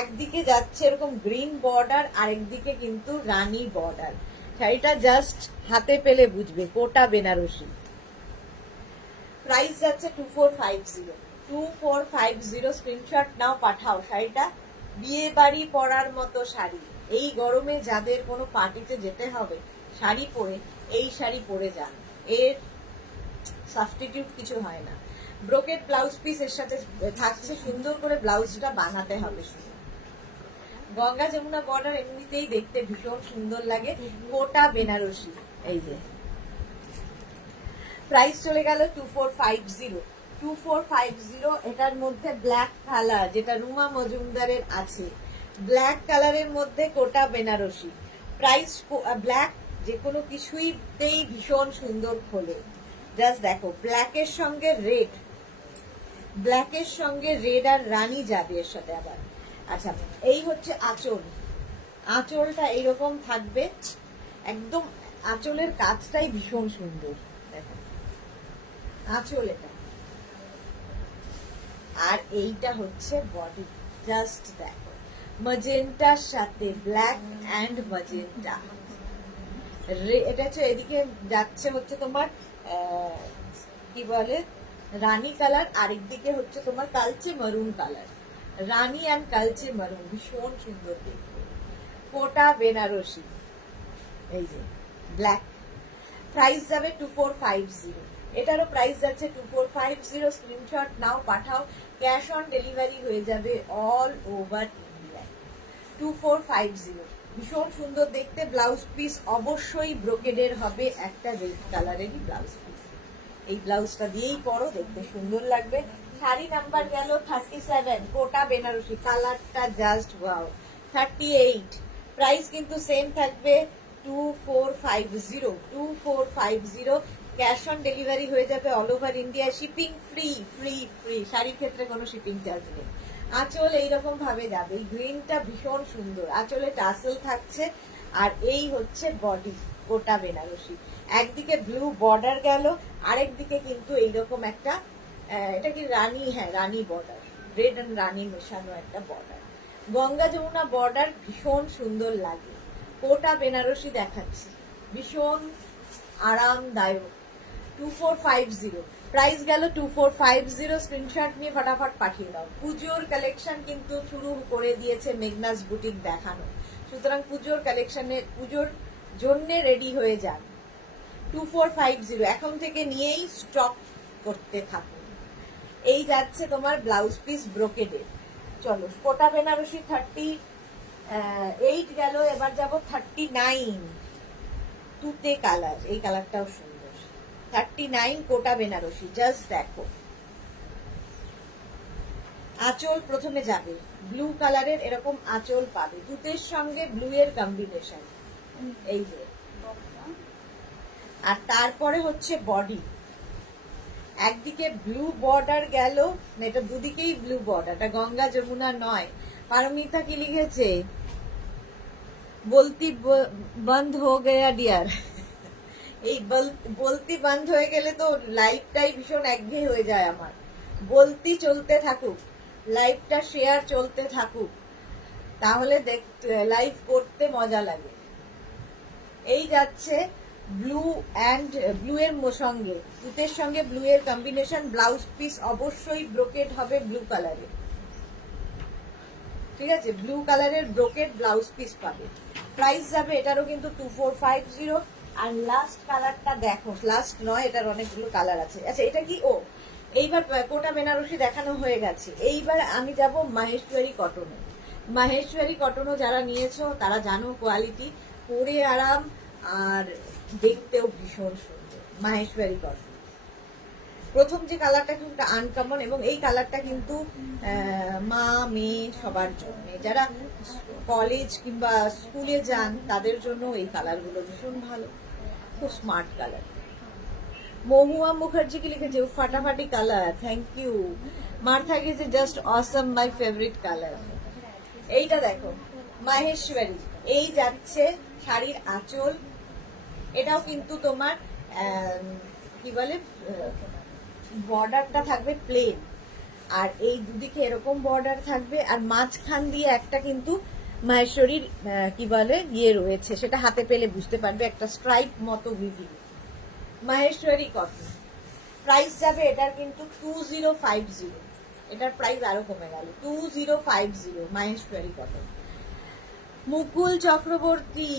একদিকে যাচ্ছে এরকম গ্রিন বর্ডার, আরেকদিকে কিন্তু রানী বর্ডার। শাড়িটা জাস্ট হাতে পেলে বুঝবে, কোটা বেনারসি। প্রাইস যাচ্ছে 2450। 2450 স্ক্রিনশট নাও, পাঠাও। শাড়িটা বিয়ে বাড়ি পরার মতো শাড়ি। এই গরমে যাদের কোনো পার্টিতে যেতে হবে শাড়ি পরে, এই শাড়ি পরে যান, এর সাবস্টিটিউট কিছু হয় না। ব্রোকেড ব্লাউজ পিস এর সাথে থাকছে, সুন্দর করে ব্লাউজটা বানাতে হবে। গঙ্গা যমুনা বর্ডার এমনিতেই দেখতে ভীষণ সুন্দর লাগে, কোটা বেনারসি। এই যে প্রাইস চলে গেল 2450। 2450। এটার মধ্যে ব্ল্যাক কালার, যেটা রুমা মজুমদারের আছে, ব্ল্যাক কালারের মধ্যে কোটা বেনারসি। প্রাইস ব্ল্যাক যে কোনো কিছুইতেই ভীষণ সুন্দর খোলে। জাস্ট দেখো, ব্ল্যাকের সঙ্গে রেড, ব্ল্যাকের সঙ্গে রেড আর রানী যাবে এর সাথে আবার। আচ্ছা, এই হচ্ছে আঁচল। আঁচলটা এইরকম থাকবে, একদম আঁচলের কাজটাই ভীষণ সুন্দর। দেখো আঁচল এটা, আর এইটা হচ্ছে বডি। জাস্ট দেখো, ম্যাজেন্টার সাথে ব্ল্যাক অ্যান্ড ম্যাজেন্টা। এটা হচ্ছে এদিকে যাচ্ছে হচ্ছে তোমার কি বলে রানী কালার, আরেকদিকে হচ্ছে তোমার কালচে মারুন কালার। রানী অ্যান্ড কালচে মারুন, ভীষণ সুন্দর দেখতে, কোটা বেনারসি। এই যে ব্ল্যাক। প্রাইস যাবে 2450। এটারও প্রাইস যাচ্ছে 2450। স্ক্রিনশট নাও, পাঠাও। ক্যাশ অন ডেলিভারি হয়ে যাবে অল ওভার ইন্ডিয়া। 2450, ভীষণ সুন্দর দেখতে। ব্লাউজ পিস অবশ্যই ব্রোকেডের হবে, একটা রেড কালারেরই ব্লাউজ পিস। এই ব্লাউজটা দিয়েই পরো, দেখতে সুন্দর লাগবে। শাড়ি নাম্বার গেল 37, কোটা বেনারসি। কালারটা জাস্ট ওয়াও। 38। প্রাইস কিন্তু সেম থাকবে 2450। 2450। ক্যাশ অন ডেলিভারি হয়ে যাবে all over India. Shipping free free free, শাড়ির ক্ষেত্রে কোনো শিপিং চার্জ নেই। আঁচল এইরকম ভাবে যাবে, এই গ্রিনটা ভীষণ সুন্দর। আঁচলে টাসেল থাকছে, আর এই হচ্ছে বডি, কোটা বেনারসি। একদিকে ব্লু বর্ডার গেল, আরেকদিকে কিন্তু এইরকম একটা এটা কি রানী, হ্যাঁ রানী বর্ডার, রেড অ্যান্ড রানী মেশানো একটা বর্ডার। গঙ্গা যমুনা বর্ডার ভীষণ সুন্দর লাগে। কোটা বেনারসি দেখাচ্ছি, ভীষণ আরামদায়ক। 2450। প্রাইস গেল 2450। স্ক্রিনশট নিয়ে ফটাফট পাঠিয়ে দাও। পুজোর কালেকশন কিন্তু শুরু করে দিয়েছে মেঘনাস বুটিক দেখানো, সুতরাং পুজোর কালেকশনে, পুজোর জন্য রেডি হয়ে যান। 2450 এখন থেকে নিয়েই স্টক করতে থাকুন। এই যাচ্ছে তোমার ব্লাউজ পিস ব্রোকেডের। চলো, কোটা বেনারসি 38 গেল, এবার যাব 39। তুতে কালার, এই কালারটাও সুন্দর। 39 কোটা বেনারসি। জাস্ট দেখো, আঁচল প্রথমে যাবে ব্লু কালারের, এরকম আঁচল পাবে, তুতের সঙ্গে ব্লু এর কম্বিনেশন। এই যে, আর তারপরে হচ্ছে বডি। একদিকে ব্লু বর্ডার গেল, এটা দুদিকেই ব্লু বর্ডার, এটা গঙ্গা যমুনা নয়। পারমিতা কি লিখেছে, বলতি বন্ধ হয়ে গেয়া ডিয়ার। এই বলতি বন্ধ হয়ে গেলে তো লাইফটাই ভীষণ একঘেয়ে হয়ে যায় আমার। বলতি চলতে থাকুক, লাইফটা শেয়ার চলতে থাকুক, তাহলে লাইভ করতে মজা লাগে। এই যাচ্ছে ব্লু অ্যান্ড ব্লু এর সঙ্গে, তুতের সঙ্গে ব্লু এর কম্বিনেশন। ব্লাউজ পিস অবশ্যই ব্রোকেড হবে ব্লু কালারের, ঠিক আছে? ব্লু কালারের ব্রোকেড ব্লাউজ পিস পাবে। প্রাইস যাবে এটারও কিন্তু 2450। আর লাস্ট কালারটা দেখো, লাস্ট নয়, এটার অনেকগুলো কালার আছে। আচ্ছা এটা কি, ও এইবার কোটা বেনারসি দেখানো হয়ে গেছে, এইবার আমি যাব মাহেশ্বরী কটনে। মাহেশ্বরী কটনও যারা নিয়েছো তারা জানো কোয়ালিটি, পরে আরাম, আর দেখতেও ভীষণ সুন্দর। মাহেশ্বরী কটন প্রথম যে কালারটা কিন্তু আনকমন, এবং এই কালারটা কিন্তু মা মেয়ে সবার জন্য, যারা কলেজ কিংবা স্কুলে যান তাদের জন্য এই কালারগুলো ভীষণ ভালো, খুব স্মার্ট কালার। মহুয়া মুখার্জি কি লিখেছে, ফাটাফাটি কালার, থ্যাংক ইউ। মার্থা গেছে just Assam, my favourite colour. এইটা দেখো মাহেশ্বরী, এই যাচ্ছে শাড়ির আঁচল, এটাও কিন্তু তোমার কি বলে, বর্ডারটা থাকবে প্লেন, আর এই দুদিকে এরকম বর্ডার থাকবে, আর মাঝখান দিয়ে একটা কিন্তু মাহেশ্বরীর কি বলে ইয়ে রয়েছে, সেটা হাতে পেলে বুঝতে পারবে, একটা স্ট্রাইপ মতো ভিভি। মাহেশ্বরী কটন প্রাইস যাবে এটার কিন্তু 2050, এটার প্রাইস আরো কমে গেল, 2050 মাহেশ্বরী কটন। মুকুল চক্রবর্তী,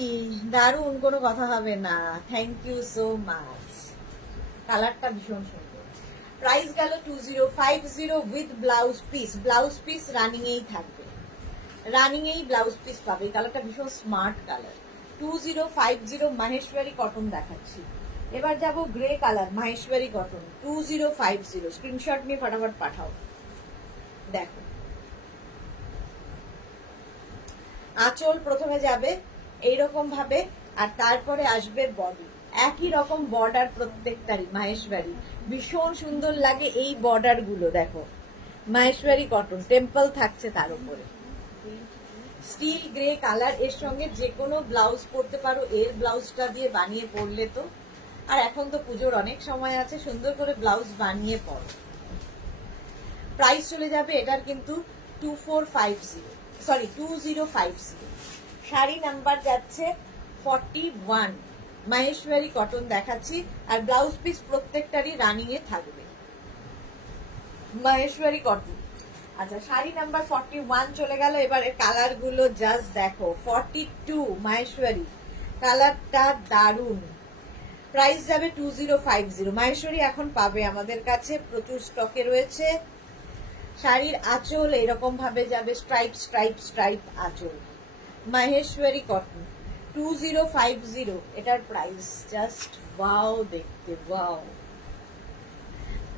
দারুণ, কোনো কথা হবে না, থ্যাংক ইউ সো মাচ। কালারটা ভীষণ সুন্দর। প্রাইস গেল 2050 with blouse piece. Blouse piece running এই থাকবে, রানিং এই ব্লাউজ পিস পাবে। এই কালারটা ভীষণ স্মার্ট কালার। 2050 মাহেশ্বরী কটন দেখাচ্ছি। এবার যাব grey colour, Maheshwari cotton 2050। Screenshot নিয়ে ফটাফট পাঠাও। দেখো আঁচল প্রথমে যাবে এইরকম ভাবে, আর তারপরে আসবে বডি, একই রকম বর্ডার প্রত্যেকটারই। মাহেশ্বরী ভীষণ সুন্দর লাগে এই বর্ডার গুলো, দেখো মাহেশ্বরী কটন, টেম্পল থাকছে তার উপরে, স্টিল গ্রে কালার। এর সঙ্গে যে কোনো ব্লাউজ পরতে পারো, এর ব্লাউজটা দিয়ে বানিয়ে পরলে তো, আর এখন তো পুজোর অনেক সময় আছে, সুন্দর করে ব্লাউজ বানিয়ে পরো। প্রাইস চলে যাবে এটার কিন্তু 2050। শাড়ি নাম্বার যাচ্ছে 41। মাহেশ্বরী কটন দেখাচ্ছি, আর ব্লাউজ পিস প্রত্যেকটারই রানিং এ থাকবে। মাহেশ্বরী কটন। আচ্ছা শাড়ি নাম্বার 41 চলে গেল। এবারে কালার গুলো জাস্ট দেখো। 42 মাহেশ্বরী, কালারটা দারুন। প্রাইস যাবে 2050। মাহেশ্বরী এখন পাবে আমাদের কাছে, প্রচুর স্টকে রয়েছে। শাড়ির আঁচল এরকম ভাবে যাবে, স্ট্রাইপ স্ট্রাইপ স্ট্রাইপ আঁচল। মাহেশ্বরী কটন 2050। এটার প্রাইস জাস্ট ওয়াও, দেখতে ওয়াও।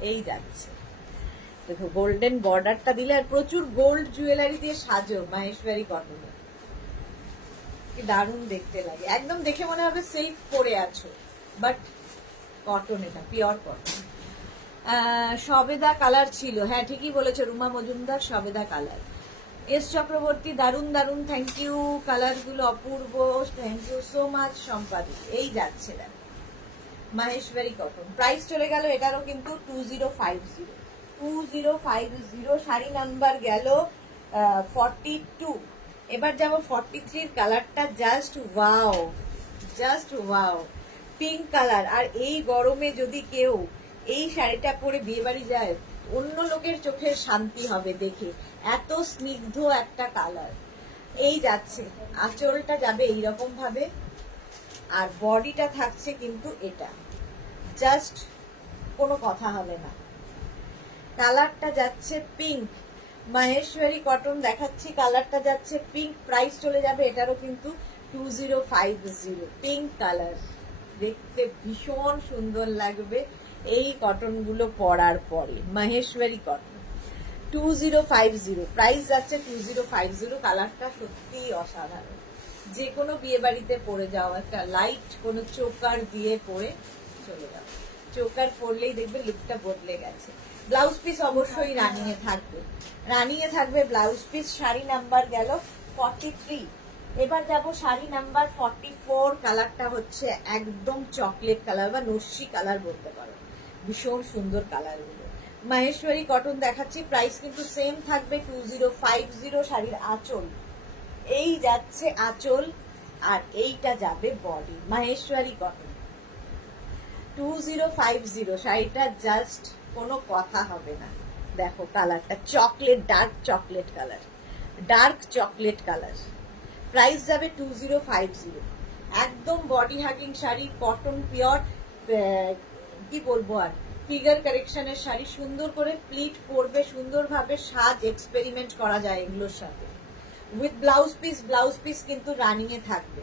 এই যাচ্ছে দেখো, গোল্ডেন বর্ডারটা দিলে, আর প্রচুর গোল্ড জুয়েলারি দিয়ে সাজো মাহেশ্বরী কটনে, কি দারুণ দেখতে লাগে। একদম দেখে মনে হবে সিল্ক পরে আছো, বাট কটন, এটা পিওর কটন। সবেদা কালার ছিল, হ্যাঁ ঠিকই বলেছো রুমা মজুমদার, সবেদা কালার। এস চক্রবর্তী, দারুন দারুন, থ্যাংক ইউ। কালার গুলো অপূর্ব, thank you so much. Sampadi, এই যাচ্ছে দেখো মাহেশ্বরী কটন। প্রাইস চলে গেল এটারও কিন্তু 2050। শাড়ি নাম্বার গেল 42। এবার যাব 43। কালারটা just wow, just wow, pink colour. আর এই গরমে যদি কেউ এই শাড়িটা পরে বিয়ে বাড়ি যায়, অন্য লোকের চোখের শান্তি হবে দেখে, এত স্নিগ্ধ একটা কালার। এই যাচ্ছে, আঁচলটা যাবে এইরকম ভাবে, আর বডিটা থাকছে কিন্তু এটা, জাস্ট কোনো কথা হবে না। কালারটা যাচ্ছে পিঙ্ক, মাহেশ্বরী কটন দেখাচ্ছি, কালারটা যাচ্ছে পিঙ্ক। প্রাইস চলে যাবে এটারও কিন্তু 2050। পিঙ্ক কালার, দেখতে ভীষণ সুন্দর লাগবে এই কটন গুলো পরার পরে। মাহেশ্বরী কটন 2050। প্রাইস যাচ্ছে 2050। কালারটা সত্যি অসাধারণ, যে কোনো বিয়ে বাড়িতে পরে যাও, একটা লাইট কোনো চোকার দিয়ে পরে চলে যাও। চোকার পরলেই দেখবে লুকটা বদলে গেছে। ব্লাউজ পিস অবশ্যই রানিং এ থাকবে, রানিং এ থাকবে ব্লাউজ পিস। শাড়ি নাম্বার গেল 43। এবার যাব শাড়ি নাম্বার 44। কালারটা হচ্ছে একদম চকলেট কালার বা নস্যি কালার বলতে পারো, ভীষণ সুন্দর কালার গুলো। মাহেশ্বরী কটন দেখাচ্ছি, প্রাইস কিন্তু সেম থাকবে 2050। শাড়ির আঁচল, এই যাচ্ছে আঁচল, আর এইটা যাবে বডি। মাহেশ্বরী কটন 2050। শাড়িটা জাস্ট কোনো কথা হবে না। দেখো কালারটা chocolate, dark chocolate colour, dark chocolate colour. Price যাবে 2050। একদম body hugging sari, cotton pure, কি বলবো আর, ফিগার কারেকশনের শাড়ি, সুন্দর করে প্লিট পরবে, সুন্দরভাবে সাজ এক্সপেরিমেন্ট করা যায় এগুলোর সাথে। উইথ ব্লাউজ পিস কিন্তু রানিং এ থাকবে।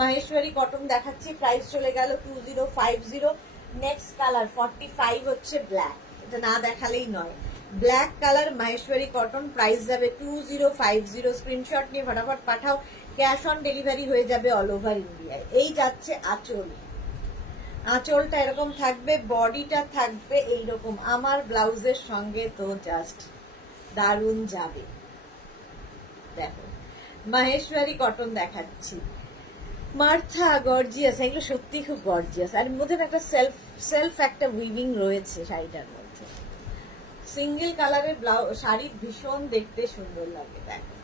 মাহেশ্বরী কটন দেখাচ্ছি, প্রাইস চলে গেল 2050। নেক্সট কালার 45 হচ্ছে ব্ল্যাক, এটা না দেখালেই নয়। Black colour Maheshwari cotton, price যাবে 2050। স্ক্রিনশট নিয়ে ফটাফট পাঠাও, ক্যাশ অন ডেলিভারি হয়ে যাবে অল ওভার ইন্ডিয়ায়। এই যাচ্ছে আঁচল, আঁচলটা এরকম থাকবে, বডিটা থাকবে এইরকম। আমার ব্লাউজের সঙ্গে তো জাস্ট দারুণ যাবে। দেখো মাহেশ্বরী কটন দেখাচ্ছি, মার্থা গর্জিয়াস, এগুলো সত্যি খুব গর্জিয়াস। আর মধ্যে একটা সেলফ একটা উইভিং রয়েছে শাড়িটার মধ্যে। সিঙ্গেল কালারের শাড়ি ভীষণ দেখতে সুন্দর লাগে। দেখো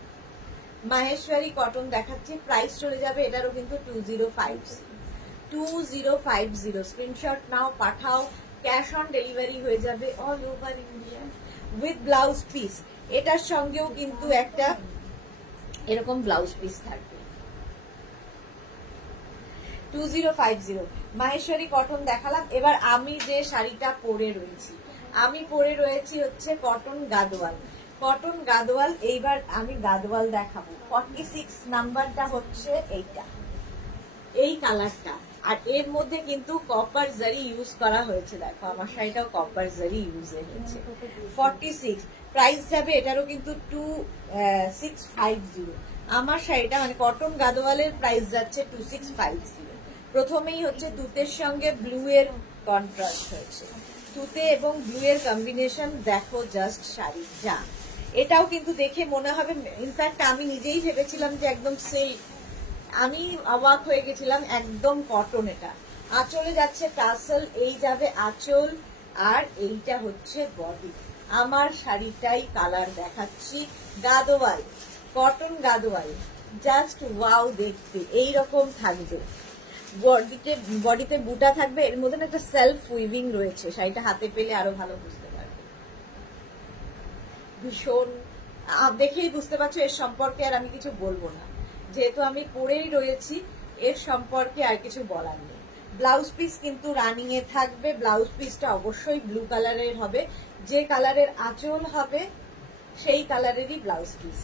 মাহেশ্বরী কটন দেখাচ্ছি, প্রাইস চলে যাবে এটারও কিন্তু 2050। স্ক্রিনশট নাও, পাঠাও, ক্যাশ অন ডেলিভারি হয়ে যাবে all over India with blouse piece. এটার সঙ্গেও কিন্তু একটা এরকম ব্লাউজ পিস থাকবে। 2050 মাহেশ্বরী কটন দেখালাম। এবার আমি যে শাড়িটা পরে রয়েছি হচ্ছে কটন গাদোয়াল। কটন গাদোয়াল, এইবার আমি গাদোয়াল দেখাবো। 46 নাম্বারটা হচ্ছে এইটা, এই কালারটা। আর এর মধ্যে কিন্তু কপার জারি ইউজ করা হয়েছে। দেখো আমার শাড়িটাও কপার জারি ইউজ হয়েছে। 46 প্রাইস যাবে এটারও কিন্তু 2650। আমার শাড়িটা মানে কটন গাদোয়ালের প্রাইস যাচ্ছে 2650। প্রথমেই হচ্ছে তুতের সঙ্গে ব্লু এর কন্ট্রাস্ট হয়েছে, তুতে এবং ব্লু এর কম্বিনেশন। দেখো জাস্ট শাড়ি যা, এটাও কিন্তু দেখে মনে হবে, ইনফ্যাক্ট আমি নিজেই ভেবেছিলাম যে একদম সিল্ক, আমি অবাক হয়ে গেছিলাম, একদম কটন। এটা আঁচলে যাচ্ছে টাসেল, এই যাবে আঁচল, আর এইটা হচ্ছে বডি। আমার শাড়িটাই কালার দেখাচ্ছি, Gadwal, cotton Gadwal, just wow দেখতে এইরকম থাকবে। বডিতে বুটা থাকবে, এর মধ্যে একটা সেলফ উইভিং রয়েছে। শাড়িটা হাতে পেলে আরো ভালো বুঝতে পারবে। ভীষণ দেখেই বুঝতে পারছো, এর সম্পর্কে আর আমি কিছু বলবো না, যেহেতু আমি পরেই রয়েছি, এর সম্পর্কে আর কিছু বলার নেই। ব্লাউজ পিস কিন্তু রানিং এ থাকবে। ব্লাউজ পিসটা অবশ্যই ব্লু কালারের হবে, যে কালারের আঁচল হবে সেই কালারেরই ব্লাউজ পিস।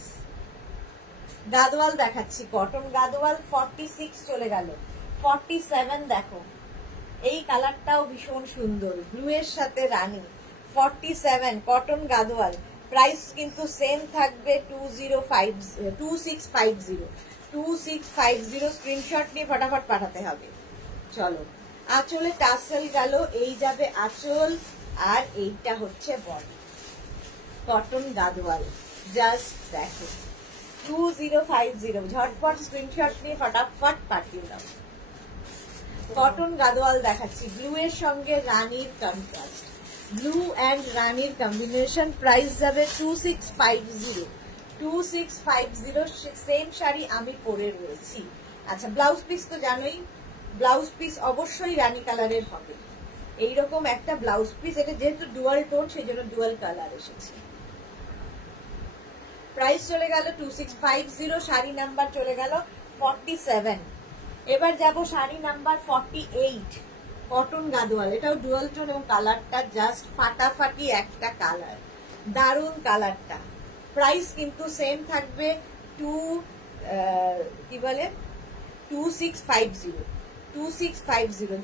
গাদোয়াল দেখাচ্ছি, কটন গাদোয়াল 46 চলে গেল। 47 দেখো, এই কালারটাও ভীষণ সুন্দর, ব্লু এর সাথে রানি। 47 কটন গাদোয়াল, প্রাইস কিন্তু সেম থাকবে 2650। স্ক্রিনশট নিয়ে ফটাফট পাঠাতে হবে। চলো আঁচলে টাসেল গেল, এই যাবে আঁচল, আর এইটা হচ্ছে বডি। কটন গাদোয়াল, জাস্ট দেখো 2050। ঝটপট স্ক্রিনশট নিয়ে ফটাফট পাঠিয়ে দাও। কটন গাদোয়াল দেখাচ্ছি, ব্লু এর সঙ্গে রানীর কন্ট্রাস্ট, ব্লু অ্যান্ড রানীর কম্বিনেশন। প্রাইস যাবে 2650। সেম শাড়ি আমি পরে রয়েছি। আচ্ছা ব্লাউজ পিস তো জানোই, ব্লাউজ পিস অবশ্যই রানী কালারের হবে। এইরকম একটা ব্লাউজ পিস, এটা যেহেতু ডুয়াল টোন সেই জন্য ডুয়াল কালার এসেছে। প্রাইস চলে গেল 2650। শাড়ি নাম্বার চলে গেল 47। এবার যাব শাড়ি নাম্বার 48, কটন গাদোয়াল। এটাও ডুয়াল টোন এবং কালারটা জাস্ট ফাটাফাটি একটা কালার, দারুন কালারটা। প্রাইস কিন্তু সেম থাকবে 2650।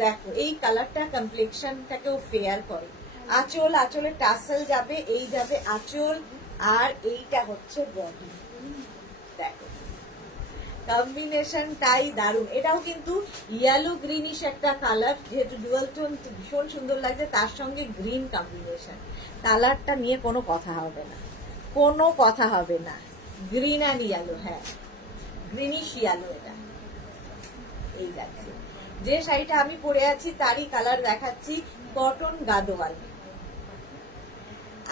দেখো এই কালারটা কমপ্লেক্সনটাকেও ফেয়ার করে। আঁচলে টাসেল যাবে, এই যাবে আঁচল, আর এইটা হচ্ছে বডি। দেখো কম্বিনেশনটাই দারুণ। এটাও কিন্তু ইয়েলো গ্রিনিশ একটা কালার, যেহেতু ডুয়াল টোন ভীষণ সুন্দর লাগছে, তার সঙ্গে গ্রিন কম্বিনেশন। কালারটা নিয়ে কোনো কথা হবে না, গ্রিন অ্যান্ড ইয়েলো, হ্যাঁ গ্রিনিশ ইয়েলো। এটা এই যাচ্ছে, যে শাড়িটা আমি পরে আছি তারই কালার দেখাচ্ছি, কটন গাদোয়াল।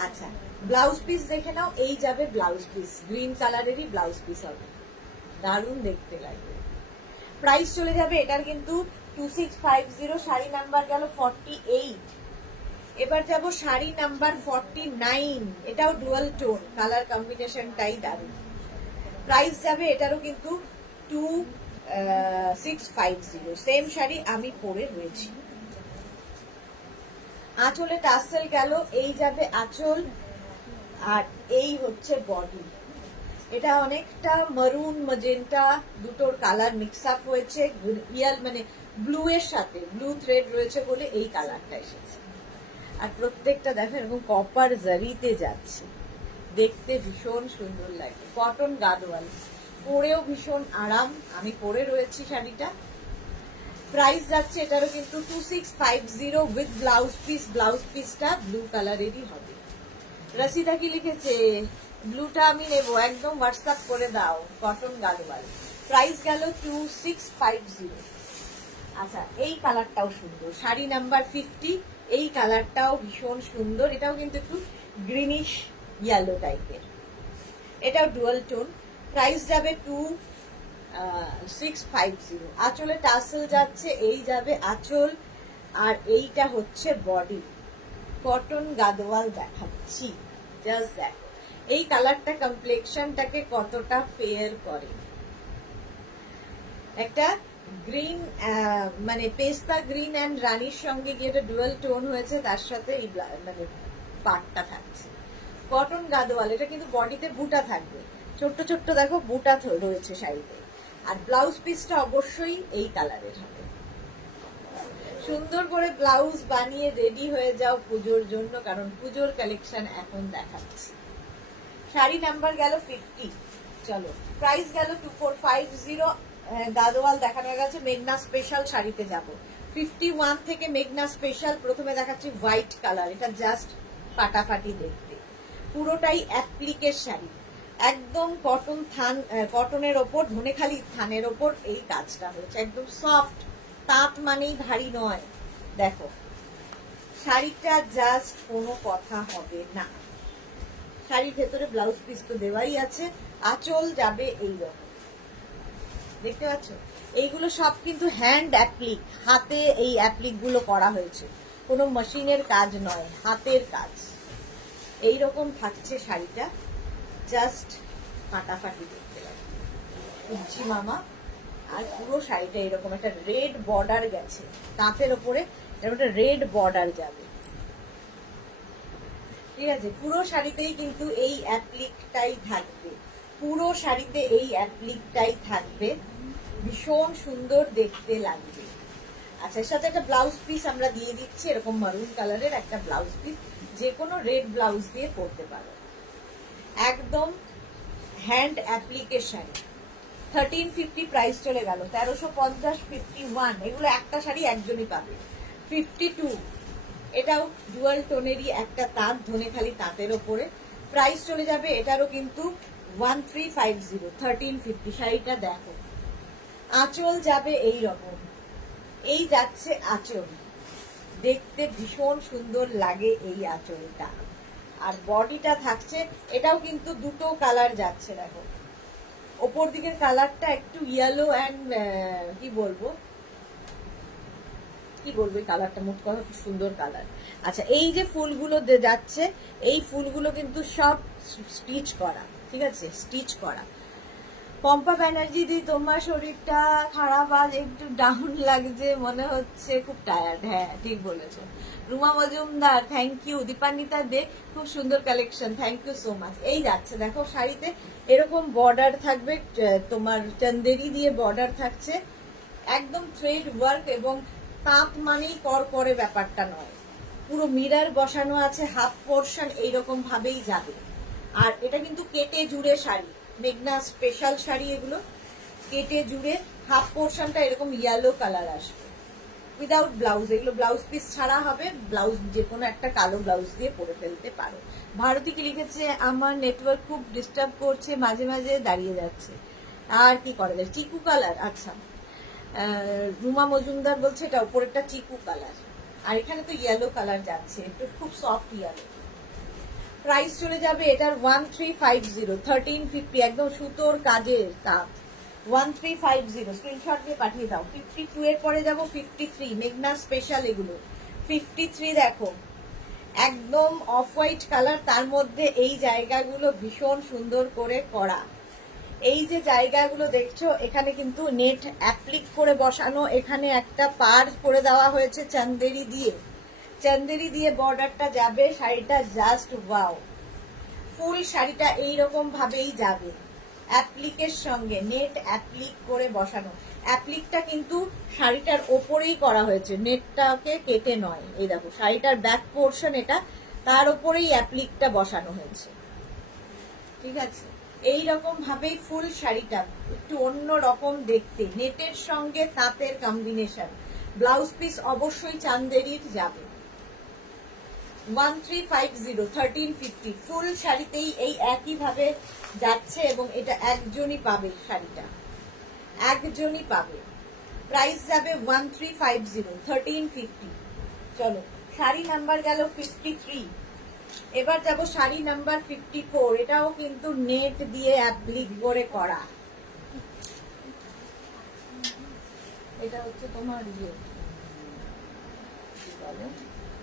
আচ্ছা ব্লাউজ পিস দেখে নাও, এই যাবে ব্লাউজ পিস, গ্রিন কালারেরই ব্লাউজ পিস হবে, দারুণ দেখতে লাগবে। প্রাইস চলে যাবে এটার কিন্তু 2650। শাড়ি নাম্বার গেল 48। এবার যাব শাড়ি নাম্বার 49, এটাও ডুয়াল টোন, কালার কম্বিনেশনটাই দারুণ। প্রাইস যাবে এটারও কিন্তু 650 সেম শাড়ি আমি পরে রয়েছি। আঁচলে টাসেল গেল, এই যাবে আঁচল, আর এই হচ্ছে বডি। এটা অনেকটা মারুন ম্যাজেন্টা দুটোর কালার মিক্স আপ হয়েছে, মানে ব্লু এর সাথে ব্লু থ্রেড রয়েছে বলে এই কালারটা এসেছে। আর প্রত্যেকটা দেখো এরকম কপার জারিতে যাচ্ছে, দেখতে ভীষণ সুন্দর লাগে। কটন গাদোয়াল, পরেও ভীষণ আরাম, আমি পরে রয়েছি শাড়িটা। প্রাইস যাচ্ছে এটারও কিন্তু 2650 উইথ ব্লাউজ পিস। ব্লাউজ পিসটা ব্লু কালারেরই হবে। রসিদা কি লিখেছে? ব্লুটা আমি নেব, একদম হোয়াটসঅ্যাপ করে দাও। কটন গাদোয়াল, প্রাইস গেল 2650। আচ্ছা, এই কালারটাও সুন্দর, শাড়ি নাম্বার 50। এই কালারটাও ভীষণ সুন্দর, এটাও কিন্তু একটু গ্রিনিশ ইয়েলো টাইপের, এটাও ডুয়াল টোন। প্রাইস যাবে 2650। আঁচলে টাসেল যাচ্ছে, এই যাবে আঁচল, আর এইটা হচ্ছে বডি। কটন গাদোয়াল দেখাচ্ছি, জাস্ট দেখো এই কালারটা কমপ্লেক্সনটাকে কতটা ফেয়ার করে। একটা গ্রিন মানে পেস্তা গ্রিন অ্যান্ড রানির সঙ্গে গিয়ে একটা ডুয়াল টোন হয়েছে, তার সাথে এই মানে পাটটা থাকছে। কটন গাদোয়াল, এটা কিন্তু বডিতে বুটা থাকবে, ছোট্ট ছোট্ট দেখো বুটা রয়েছে শাড়িতে। আর ব্লাউজ পিসটা অবশ্যই এই কালারের হবে। সুন্দর করে ব্লাউজ বানিয়ে রেডি হয়ে যাও পুজোর জন্য, কারণ পুজোর কালেকশন এখন দেখাচ্ছি। শাড়ি নাম্বার গেল 50। চলো, প্রাইস গেল 2450। গাদোয়াল দেখানো হয়ে গেছে, মেঘনা স্পেশাল শাড়িতে যাব। 51 থেকে মেঘনা স্পেশাল। প্রথমে দেখাচ্ছি হোয়াইট কালার, এটা জাস্ট ফাটাফাটি দেখতে, পুরোটাই অ্যাপ্লিকের শাড়ি, একদম কটন থান, কটনের ওপর ধনেখালি থানের ওপর এই কাজটা হয়েছে, একদম সফট, তাঁত মানেই ভারী নয়। দেখো শাড়িটা জাস্ট কোনো কথা হবে না। শাড়ির ভেতরে ব্লাউজ পিস তো দেওয়াই আছে, আঁচল যাবে এইরকম, দেখতে পাচ্ছ? এইগুলো সব কিন্তু হ্যান্ড অ্যাপ্লিক, হাতে এই অ্যাপ্লিক গুলো করা হয়েছে, কোনো মেশিনের কাজ নয়, হাতের কাজ। এইরকম থাকছে শাড়িটা, জাস্ট ফাটাফাটি দেখতে লাগে, উজ্জি মামা। আর পুরো শাড়িটা এরকম একটা রেড বর্ডার গেছে, তাঁতের ওপরে এরকম একটা রেড বর্ডার যাবে, ঠিক আছে? পুরো শাড়িতেই কিন্তু এই অ্যাপ্লিকটাই থাকবে, পুরো শাড়িতে এই অ্যাপ্লিকটাই থাকবে, ভীষণ সুন্দর দেখতে লাগবে। আচ্ছা, এর সাথে একটা ব্লাউজ পিস আমরা দিয়ে দিচ্ছি, এরকম মারুন কালারের একটা ব্লাউজ পিস, যে কোনো রেড ব্লাউজ দিয়ে পরতে পারো, একদম হ্যান্ড অ্যাপ্লিকেশন। 1350 প্রাইস চলে গেল, 1350, 51, এগুলো একটা শাড়ি একজনই পাবে। 52, এটাও ডুয়াল টোনেরই একটা তাঁত, ধনেখালি তাঁতের ওপরে, প্রাইস চলে যাবে এটারও কিন্তু 1350, 1350। শাড়িটা দেখো, আঁচল যাবে এই রকম, এই যাচ্ছে আঁচল, দেখতে ভীষণ সুন্দর লাগে এই আঁচলটা। আর বডিটা থাকছে, এটাও কিন্তু দুটো কালার যাচ্ছে, দেখো ওপর দিকের কালারটা একটু ইয়েলো অ্যান্ড কি বলবো এই কালারটা, মোট কথা খুব সুন্দর কালার। আচ্ছা, এই যে ফুলগুলো যাচ্ছে, এই ফুলগুলো কিন্তু সব স্টিচ করা, ঠিক আছে? স্টিচ করা। পম্পা ব্যানার্জি দি, তোমার শরীরটা খারাপ, আজ একটু ডাউন লাগছে মনে হচ্ছে, খুব টায়ার্ড। হ্যাঁ, ঠিক বলেছো। Ruma Majumdar, thank you. দীপান্বিতা দে, খুব সুন্দর collection, thank you so much. এই যাচ্ছে দেখো শাড়িতে এরকম বর্ডার থাকবে, তোমার চন্দেরি দিয়ে বর্ডার থাকছে, একদম থ্রেড ওয়ার্ক, এবং তাঁত মানেই কর করে ব্যাপারটা নয়, পুরো মিরর বসানো আছে, হাফ পোর্শন এইরকম ভাবেই যাবে। আর এটা কিন্তু কেটে জুড়ে শাড়ি, মেঘনা স্পেশাল শাড়ি, এগুলো কেটে জুড়ে, হাফ পোর্শনটা এরকম ইয়েলো কালার আসবে, উইদাউট ব্লাউজ। এগুলো ব্লাউজ পিস ছাড়া হবে, ব্লাউজ যে কোনো একটা কালো ব্লাউজ দিয়ে পরে ফেলতে পারো। ভারতী কি লিখেছে? আমার নেটওয়ার্ক খুব ডিস্টার্ব করছে, মাঝে মাঝে দাঁড়িয়ে যাচ্ছে, আর কি করা যায়? চিকু কালার, আচ্ছা। রুমা মজুমদার বলছে এটা উপরেরটা চিকু কালার, আর এখানে তো ইয়েলো কালার যাচ্ছে, একটু খুব সফট ইয়েলো। প্রাইস চলে যাবে এটার 1350, 1350, একদম সুতোর কাজের তাঁত, 1350, স্ক্রিনশট দিয়ে পাঠিয়ে দাও। 52 এর পরে যাব 53, মেঘনা স্পেশাল এগুলো। 53 দেখো, একদম অফ হোয়াইট কালার, তার মধ্যে এই জায়গাগুলো ভীষণ সুন্দর করে করা, এই যে জায়গাগুলো দেখছো এখানে কিন্তু নেট অ্যাপ্লিক করে বসানো, এখানে একটা পার করে দেওয়া হয়েছে চান্দেরি দিয়ে। চান্দেরি দিয়ে বর্ডারটা যাবে, শাড়িটা জাস্ট ওয়াও। ফুল শাড়িটা এইরকম ভাবেই যাবে, অ্যাপ্লিকের সঙ্গে নেট অ্যাপ্লিক করে বসানো। অ্যাপ্লিকটা কিন্তু শাড়িটার ওপরেই করা হয়েছে, নেটটাকে কেটে নয়। এই দেখো শাড়িটার ব্যাক পোর্শন এটা, তার ওপরেই অ্যাপ্লিকটা বসানো হয়েছে। ঠিক আছে, এইরকম ভাবেই ফুল শাড়িটা একটু অন্য রকম দেখতে, নেটের সঙ্গে তাঁতের কম্বিনেশন। ব্লাউজ পিস অবশ্যই চান্দেরির যাবে। 1350 1350 ফুল শাড়িতেই এই একই ভাবে যাচ্ছে এবং এটা একজনই পাবে, শাড়িটা একজনই পাবে। প্রাইস যাবে 1350 1350। চলো শাড়ি নাম্বার গেল 53। এবার যাব শাড়ি নাম্বার 54। এটাও কিন্তু নেট দিয়ে অ্যাপ্লিক করে করা। এটা হচ্ছে তোমার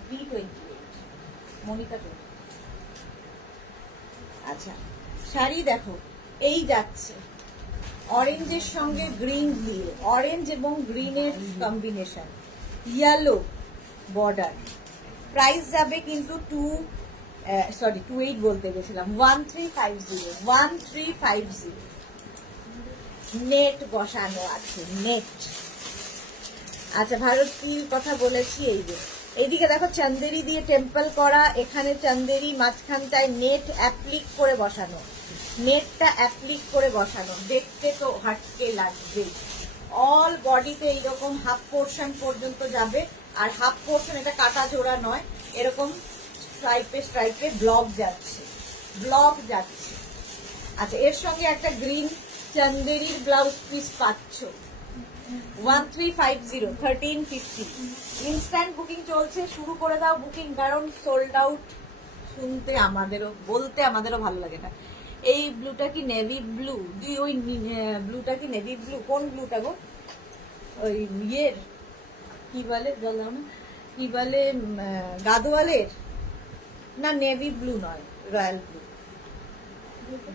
B28 মনিকা চৌধুরী। আচ্ছা শাড়ি দেখো এই যাচ্ছে অরেঞ্জের সঙ্গে গ্রিন দিয়ে, অরেঞ্জ এবং গ্রিনের কম্বিনেশন, ইয়েলো বর্ডার। প্রাইস যাবে কিন্তু 28 বলতে গেছিলাম, 1350 1350। নেট বসানো আছে, নেট। আচ্ছা ভারতীর কথা বলেছি। এই যে এইদিকে দেখো চান্দেরি দিয়ে টেম্পল করা, এখানে চান্দেরি মাঝখানটায় নেট অ্যাপ্লিক করে বসানো, নেটটা অ্যাপ্লিক করে বসানো, দেখতে তো হাটকে লাগবে। অল বডিতে এইরকম হাফ পোর্শন পর্যন্ত যাবে, আর হাফ পোর্শন এটা কাটা জোড়া নয়, এরকম স্ট্রাইপে স্ট্রাইপে ব্লক যাচ্ছে, ব্লক যাচ্ছে। আচ্ছা এর সঙ্গে একটা গ্রিন চান্দেরির ব্লাউজ পিস পাচ্ছ। 1350 1350। ইনস্ট্যান্ট বুকিং চলছে, শুরু করে দাও বুকিং, কারণ সোল্ড আউট শুনতে বলতে আমাদেরও ভালো লাগে না। এই ব্লুটা কি নেভি ব্লু? ওই ব্লুটা কি নেভি ব্লু? কোন ব্লুটা গো? ওই ইয়ের কি বলে বললাম, কি বলে গাদোয়ালের? না নেভি ব্লু নয়, রয়্যাল ব্লু,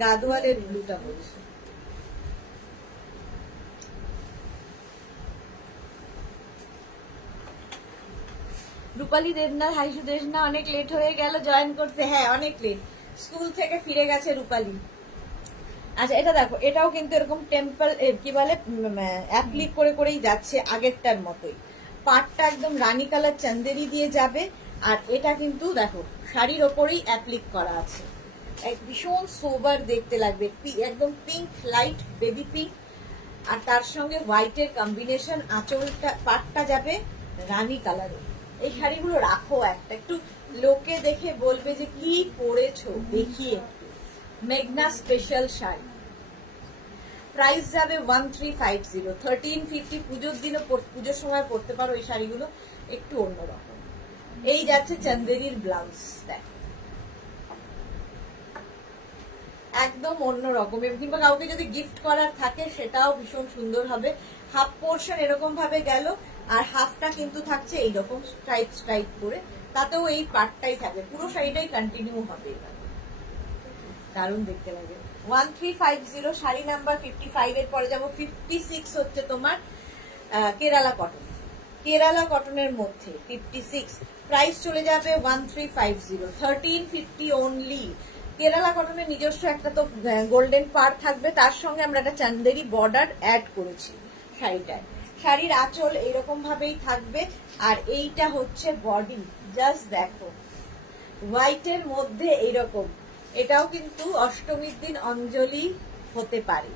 গাদোয়ালের ব্লুটা বলছে। রূপালী দেবনাথ, হাই সুদেশনা, অনেক লেট হয়ে গেল জয়েন করতে। হ্যাঁ অনেক লেট, স্কুল থেকে ফিরে গেছে রূপালী। আচ্ছা এটা দেখো, এটাও কিন্তু এরকম টেম্পল কি বলে অ্যাপ্লিক করে করেই যাচ্ছে, আগেরটার মতোই। পাটটা একদম রানী কালার চান্দেরি দিয়ে যাবে, আর এটা কিন্তু দেখো শাড়ির ওপরেই অ্যাপ্লিক করা আছে। ভীষণ সোবার দেখতে লাগবে, একদম পিঙ্ক, লাইট বেবি পিঙ্ক, আর তার সঙ্গে হোয়াইটের কম্বিনেশন। আঁচলটা পাটটা যাবে রানী কালারে। এই শাড়িগুলো রাখো একটা, একটু লোকে দেখে বলবে যে কি পরেছো, দেখিয়ে একটু। মেঘনা স্পেশাল শাড়ি। প্রাইস যাবে 1350 1350। পুজোর দিনও পুজোর সময় পরতে পারো এই শাড়িগুলো, একটু অন্যরকম। এই যাচ্ছে চান্দেরির ব্লাউজ, দেখো একদম অন্যরকম, কিংবা কাউকে যদি গিফট করার থাকে সেটাও ভীষণ সুন্দর হবে। হাফ পোর্শন এরকম ভাবে গেল, আর হাফটা কিন্তু থাকছে এইরকম স্ট্রাইপ স্ট্রাইপ করে, তাতেও এই পার্টটাই থাকবে, পুরো শাড়িটাই কন্টিনিউ হবে, দারুণ দেখতে লাগে। 1350 শাড়ি নাম্বার 55। এর পরে যাবো 56, হচ্ছে তোমার কেরালা কটন। কেরালা কটনের মধ্যে 56, প্রাইস চলে যাবে 1350 1350 অনলি। কেরালা কটনের নিজস্ব একটা তো গোল্ডেন পার থাকবে, তার সঙ্গে আমরা একটা চান্দেরি বর্ডার অ্যাড করেছি শাড়িটায়। শাড়ির আঁচল এইরকম ভাবেই থাকবে, আর এইটা হচ্ছে বডি। জাস্ট দেখো হোয়াইটের মধ্যে এইরকম, এটাও কিন্তু অষ্টমীর দিন অঞ্জলি হতে পারে,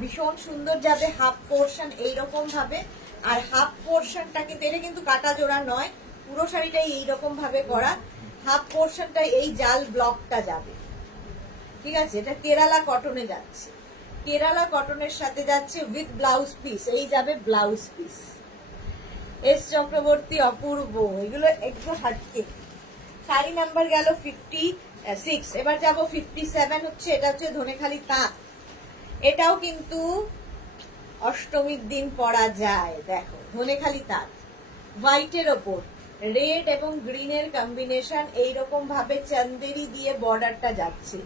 ভীষণ সুন্দর যাবে। হাফ পোর্শন এইরকম ভাবে, আর হাফ পোর্শনটা কিন্তু এটা কিন্তু কাটা জোড়া নয়, পুরো শাড়িটাই এইরকম ভাবে করা। হাফ পোর্শনটা এই জাল ব্লকটা যাবে, ঠিক আছে। এটা কেরালা কটনে যাচ্ছে, কেরালা কটনের সাথে যাচ্ছে উইথ ব্লাউজ পিস। এই যাবে ব্লাউজ পিস। এস চক্রবর্তী, অপূর্ব, এগুলো একটু হাটকে। শাড়ি নাম্বার গেল 56। এবার যাবো 57, হচ্ছে এটা হচ্ছে ধনেখালি তাঁত। এটাও কিন্তু অষ্টমীর দিন পরা যায়, দেখো ধনেখালি তাঁত, হোয়াইটের ওপর রেড এবং গ্রিনের কম্বিনেশন, এইরকম ভাবে চান্দেরি দিয়ে বর্ডারটা যাচ্ছে।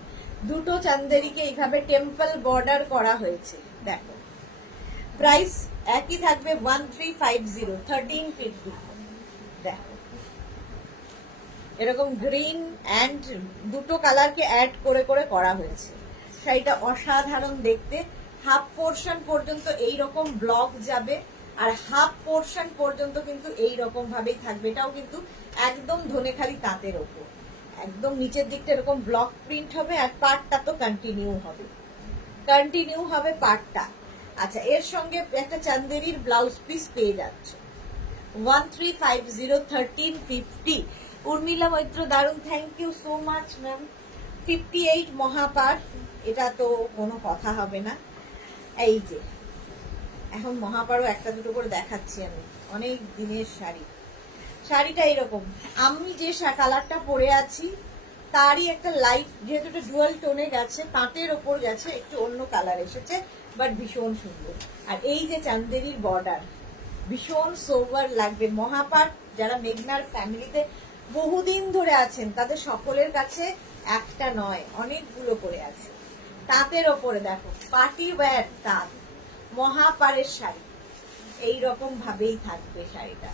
দুটো চান্দেরিকে এইভাবে টেম্পল বর্ডার করা হয়েছে। দেখো প্রাইস একই থাকবে 1350, 1350। দেখো এরকম গ্রিন অ্যান্ড দুটো কালারকে অ্যাড করে করে করা হয়েছে। শাড়িটা অসাধারণ দেখতে। হাফ পোর্শন পর্যন্ত এই রকম ব্লক যাবে আর হাফ পোর্শন পর্যন্ত কিন্তু এই রকম ভাবেই থাকবে। এটাও কিন্তু একদম ধনেখালি তাঁতের ওপর, একদম নিচের দিকটা এরকম ব্লক প্রিন্ট হবে আর পার্টটা তো কন্টিনিউ হবে পার্টটা। আচ্ছা, এর সঙ্গে একটা চান্দেরির ব্লাউজ পিস পেয়ে যাচ্ছ 1350, 1350। উর্মিলা মৈত্র দারুন, thank you so much ma'am. 58 মহাপার, এটা তো কোনো কথা হবে না। এই যে এখন মহাপারও একটা দুটো করে দেখাচ্ছি আমি, অনেক দিনের শাড়িটা এরকম। আমি যে কালারটা পরে আছি তারই একটা লাইট, যেহেতু এটা ডুয়াল টোনে গেছে, তাঁতের ওপর গেছে, একটু অন্য কালার এসেছে, বাট ভীষণ সুন্দর। আর এই যে চান্দেরির বর্ডার, ভীষণ সোভার লাগবে। মহাপার যারা মেঘনার ফ্যামিলিতে বহুদিন ধরে আছেন তাদের সকলের কাছে একটা নয় অনেকগুলো করে আছে। তাঁতের ওপরে দেখো পার্টি ওয়্যার তাঁত, মহাপারের শাড়ি এইরকম ভাবেই থাকবে শাড়িটা।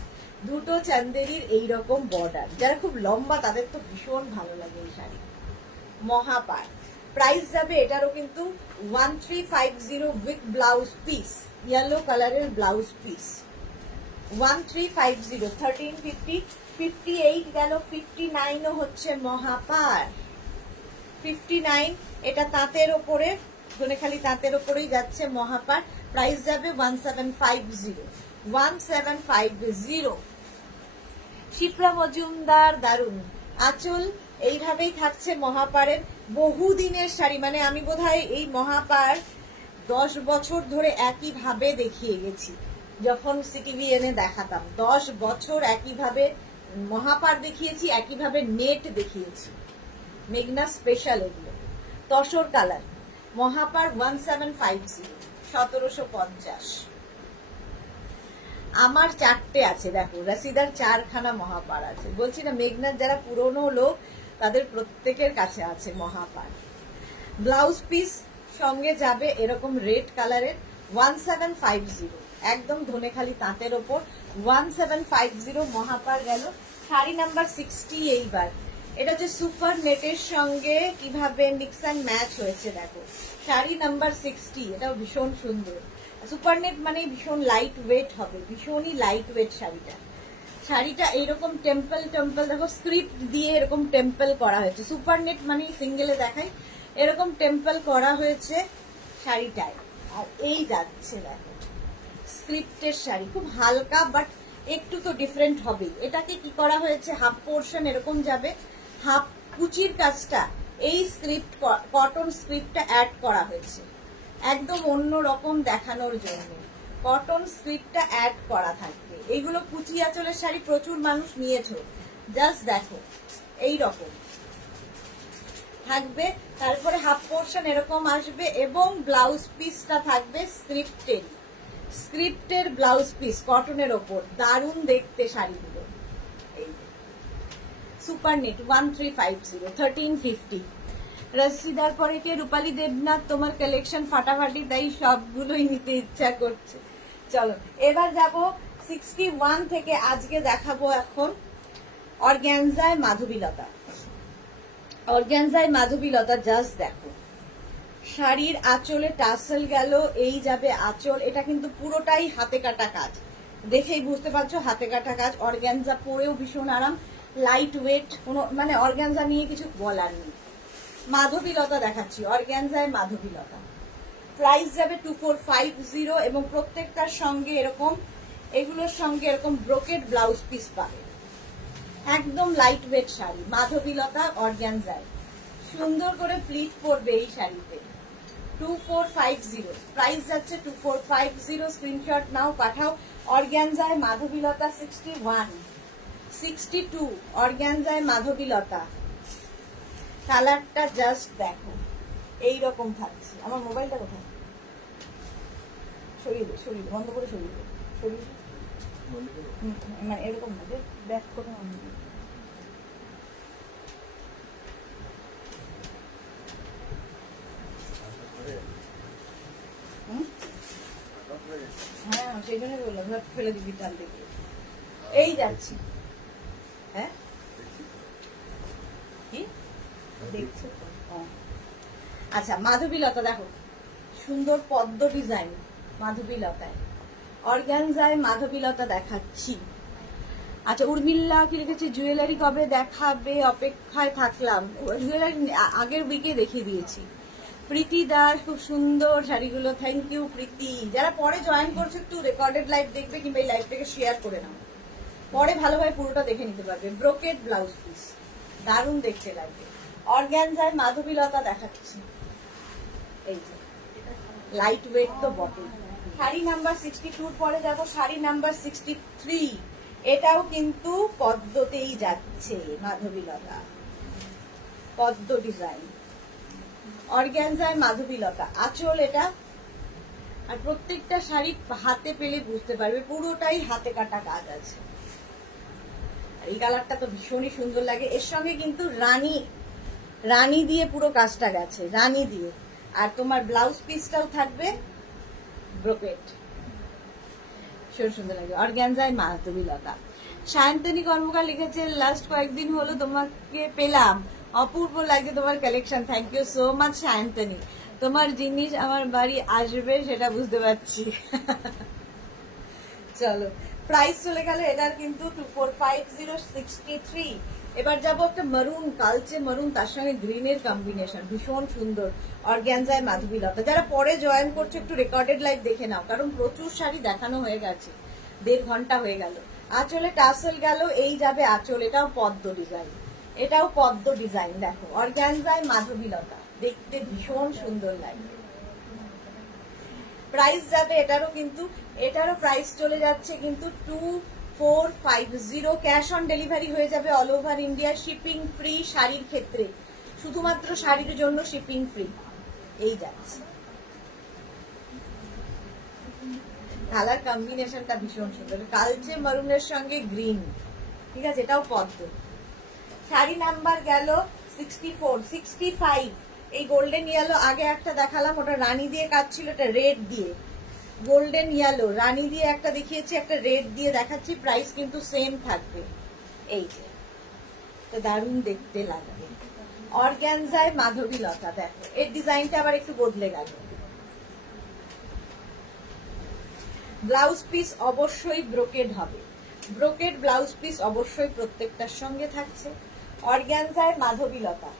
দুটো চান্দেরির এইরকম বর্ডার, যারা খুব লম্বা তাদের তো ভীষণ ভালো লাগে এই শাড়ি। মহাপার প্রাইস যাবে এটারও কিন্তু 1350 উইথ ব্লাউজ পিস, ইয়েলো কালারের ব্লাউজ পিস। 1350, 1350, 58 গেল, 59ও হচ্ছে মহাপার। 59 এটা তাঁতের ওপরে, ধনেখালি তাঁতের ওপরেই যাচ্ছে মহাপার। প্রাইস যাবে 1750, 1750। শিপ্রা মজুমদার দারুন। আঁচল এইভাবেই থাকছে মহাপারের, বহুদিনের শাড়ি। মানে আমি বোধহয় এই মহাপার 10 বছর ধরে একইভাবে দেখিয়ে গেছি, যখন সিটিভিএনে দেখাতাম 10 বছর একইভাবে মহাপার দেখিয়েছি, একইভাবে নেট দেখিয়েছি। মেঘনা স্পেশাল এগুলো তসর কালার। মহাপার 1750, 1750। আমার 4টে আছে, দেখো রাশিদার 4খানা মহাপার আছে। বলছি না মেঘনার যারা পুরনো লোক তাদের প্রত্যেকের কাছে আছে মহাপার। ব্লাউজ পিস সঙ্গে যাবে এরকম রেড কালারের 1750, একদম ধনেখালি তাঁতের ওপর 1750 মহাপার গেল। শাড়ি নাম্বার 60 এইবার। এটা হচ্ছে সুপার নেটের সঙ্গে কিভাবে মিক্স অ্যান্ড ম্যাচ হয়েছে দেখো। শাড়ি নাম্বার 60, এটাও ভীষণ সুন্দর। সুপার নেট মানে ভীষণ লাইট ওয়েট হবে, ভীষণই লাইট ওয়েট শাড়িটা এইরকম টেম্পল দেখো স্ক্রিপ্ট দিয়ে এরকম টেম্পল করা হয়েছে। সুপার নেট মানে সিঙ্গেলে দেখাই, এরকম টেম্পল করা হয়েছে শাড়িটায়। আর এই যাচ্ছে দেখো স্ক্রিপ্টের শাড়ি, খুব হালকা বাট একটু তো ডিফারেন্ট হবেই। এটাকে কি করা হয়েছে, হাফ পোর্শন এরকম যাবে, হাফ কুচির কাজটা এই স্ক্রিপ্ট কটন স্ক্রিপ্টটা অ্যাড করা হয়েছে একদম অন্য রকম দেখানোর জন্য। কটন স্ক্রিপ্টটা অ্যাড করা থাকবে। এইগুলো কুচি আঁচলের শাড়ি প্রচুর মানুষ নিয়েছো, জাস্ট দেখো এই রকম থাকবে। তারপরে হাফ পোর্শন এরকম আসবে এবং ব্লাউজ পিসটা থাকবে স্ক্রিপ্টের ব্লাউজ পিস কটনের ওপর। দারুণ দেখতে শাড়িগুলো। এই সুপার নেট 1350, 1350। রশিদার পরে কে রূপালী দেবনাথ, তোমার কালেকশন ফাটাফাটি, তাই সবগুলোই নিতে ইচ্ছা করছে। চলো এবার যাব 61 থেকে। আজকে দেখাবো এখন অর্গ্যানজায় মাধবীলতা। জাস্ট দেখো শাড়ির আঁচলে টাসেল গেল, এই যাবে আঁচল। এটা কিন্তু পুরোটাই হাতে কাটা কাজ, দেখেই বুঝতে পারছো হাতে কাটা কাজ। অর্গ্যানজা পরেও ভীষণ আরাম, লাইট ওয়েট, কোনো মানে অর্গ্যানজা নিয়ে কিছু বলার নেই। মাধবীলতা দেখাচ্ছি, অর্গ্যানজায় মাধবীলতা। প্রাইস যাবে 2450 এবং প্রত্যেকটার সঙ্গে এরকম, এগুলোর সঙ্গে এরকম ব্রোকেড ব্লাউজ পিস পাবে। একদম লাইট ওয়েট শাড়ি, মাধবীলতা অর্গ্যানজায়। সুন্দর করে প্লিট পরবে এই শাড়িতে। 2450, প্রাইস যাচ্ছে 2450। স্ক্রিনশট নাও, পাঠাও। অর্গ্যানজায় মাধবীলতা 61, 62 অর্গ্যানজায় মাধবীলতা। কালারটা জাস্ট দেখো এইরকম থাকছে। আমার মোবাইলটা কোথায়, সরিয়ে দে বন্ধ করে সরিয়ে দে। মানে এরকম না, ব্যাক করে এই জন্য বললাম ফেলে দিবি টান দিবি। এই যাচ্ছি, হ্যাঁ কি দেখছো? আচ্ছা, মাধবীলতা দেখো, সুন্দর পদ্ম ডিজাইন মাধবীলতায়, অর্গানজায় মাধবীলতা দেখাচ্ছি। আচ্ছা, উর্মিল্লা কি লিখেছে, জুয়েলারি কবে দেখাবে, অপেক্ষায় থাকলাম। জুয়েলারি আগের উইকে দেখিয়ে দিয়েছি। প্রীতি দাস, খুব সুন্দর শাড়িগুলো, থ্যাংক ইউ প্রীতি। যারা পরে জয়েন করছে একটু রেকর্ডেড লাইভ দেখবে কিংবা এই লাইভটাকে শেয়ার করে নাও, পরে ভালোভাবে পুরোটা দেখে নিতে পারবে। ব্রোকেড ব্লাউজ পিস, দারুণ দেখতে লাগবে। অর্গানজায় মাধবীলতা দেখাচ্ছি, এই যে লাইট ওয়েট তো বটে। শাড়ি নাম্বার 62 পরে যাবো শাড়ি নাম্বার 63। এটাও কিন্তু পদ্মতেই যাচ্ছে, মাধবীলতা পদ্ম ডিজাইন, অর্গানজায় মাধবীলতা আঁচল এটা। আর প্রত্যেকটা শাড়ি হাতে পেলে বুঝতে পারবে পুরোটাই হাতে কাটা কাজ আছে। এই কালারটা তো ভীষণই সুন্দর লাগে। এর সঙ্গে কিন্তু রানী দিয়ে পুরো কাজটা গেছে, রানী দিয়ে। আর তোমার ব্লাউজ পিসটাও থাকবে ব্রোকেট, ভীষণ সুন্দর লাগে। অর্গানজায় মাধবীলতা। সায়ন্তনী কর্মকার লিখেছে, লাস্ট কয়েকদিন হলো তোমাকে পেলাম, অপূর্ব লাগছে তোমার collection. Thank you so much Sayantani. তোমার জিনিস আমার বাড়ি আসবে সেটা বুঝতে পারছি। চলো, প্রাইস চলে গেল এটার কিন্তু 245063। এবার যাবো একটা মারুন, কালচে মারুন, তার সঙ্গে গ্রিনের কম্বিনেশন, ভীষণ সুন্দর। অর্গানজায় মাধবীলতা। যারা পরে জয়েন করছো একটু রেকর্ডেড লাইভ দেখে নাও, কারণ প্রচুর শাড়ি দেখানো হয়ে গেছে, 1.5 ঘন্টা হয়ে গেল। আঁচলে টাসেল গেল, এই যাবে আঁচল, এটাও পদ্ম ডিজাইন, এটাও পদ্ম ডিজাইন। দেখো, অর্গানজায় মাধবীলতা, দেখতে ভীষণ সুন্দর লাগে। প্রাইস যাবে এটারও কিন্তু, এটারও প্রাইস চলে যাচ্ছে কিন্তু 2450। ক্যাশ অন ডেলিভারি হয়ে যাবে all over India, shipping free শাড়ির ক্ষেত্রে, শুধুমাত্র শাড়ির জন্য শিপিং ফ্রি। এই যাচ্ছে, কালার কম্বিনেশনটা ভীষণ সুন্দর, কালচে মারুনের সঙ্গে গ্রিন, ঠিক আছে, এটাও পদ্ম। শাড়ি নাম্বার গেল 64, 65। এই গোল্ডেন ইয়েলো আগে একটা দেখালাম, ওটা রানী দিয়ে কাজ ছিল, এটা রেড দিয়ে। গোল্ডেন ইয়েলো রানী দিয়ে একটা দেখিয়েছি, একটা রেড দিয়ে দেখাচ্ছি, প্রাইস কিন্তু সেম থাকবে। এই যে, তো দারুণ দেখতে লাগবে। অর্গানজায় মাধবীলতা, দেখো এর ডিজাইনটা আবার একটু বদলে গেল। ব্লাউজ পিস অবশ্যই ব্রোকেড হবে, ব্রোকেড ব্লাউজ পিস অবশ্যই প্রত্যেকটার সঙ্গে থাকছে। অর্গানজায় মাধবীলতা,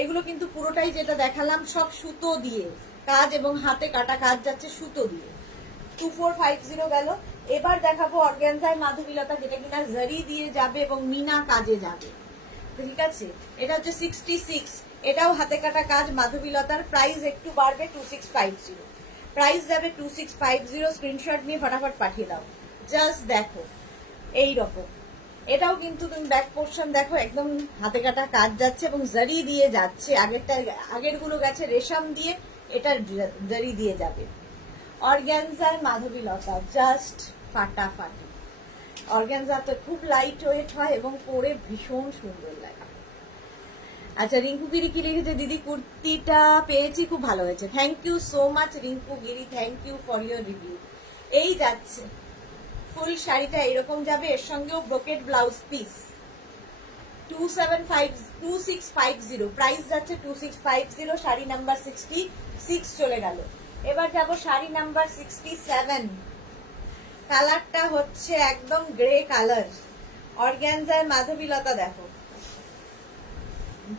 এগুলো কিন্তু পুরোটাই যেটা দেখালাম সব সুতো দিয়ে কাজ এবং হাতে কাটা কাজ যাচ্ছে সুতো দিয়ে। 2450 গেল। এবার দেখাবো অর্গানজায় মাধবীলতা, যেটা কিনা জারি দিয়ে যাবে এবং মিনা কাজে যাবে, ঠিক আছে। এটা হচ্ছে 66, এটাও হাতে কাটা কাজ মাধবীলতার। প্রাইস একটু বাড়বে, 2650। প্রাইস যাবে 2650। স্ক্রিনশট নিয়ে ফটাফট পাঠিয়ে দাও। জাস্ট দেখো এই রকম, এটাও কিন্তু তুমি ব্যাক পোর্শন দেখো, একদম হাতে কাটা কাজ যাচ্ছে এবং জারি দিয়ে যাচ্ছে। আগের গুলো গেছে রেশম দিয়ে, এটা জারি দিয়ে যাবে। অর্গানজায় মাধবীলতা, জাস্ট ফাটাফাটি। অর্গানজা তো খুব লাইট ওয়েট হয় এবং পরে ভীষণ সুন্দর লাগে। আচ্ছা, রিঙ্কু গিরি কি লিখেছে, দিদি কুর্তিটা পেয়েছি, খুব ভালো হয়েছে। Thank you so much Rinku Giri, thank you for your review. এই যাচ্ছে ফুল শাড়িটা এরকম যাবে, এর সঙ্গেও ব্রোকেড ব্লাউজ পিস। 2650, প্রাইস যাচ্ছে 2650। শাড়ি নাম্বার 66 চলে গেল। এবার যাব শাড়ি নাম্বার 67। কালারটা হচ্ছে একদম গ্রে কালার, অর্গানজার মাধবীলতা। দেখো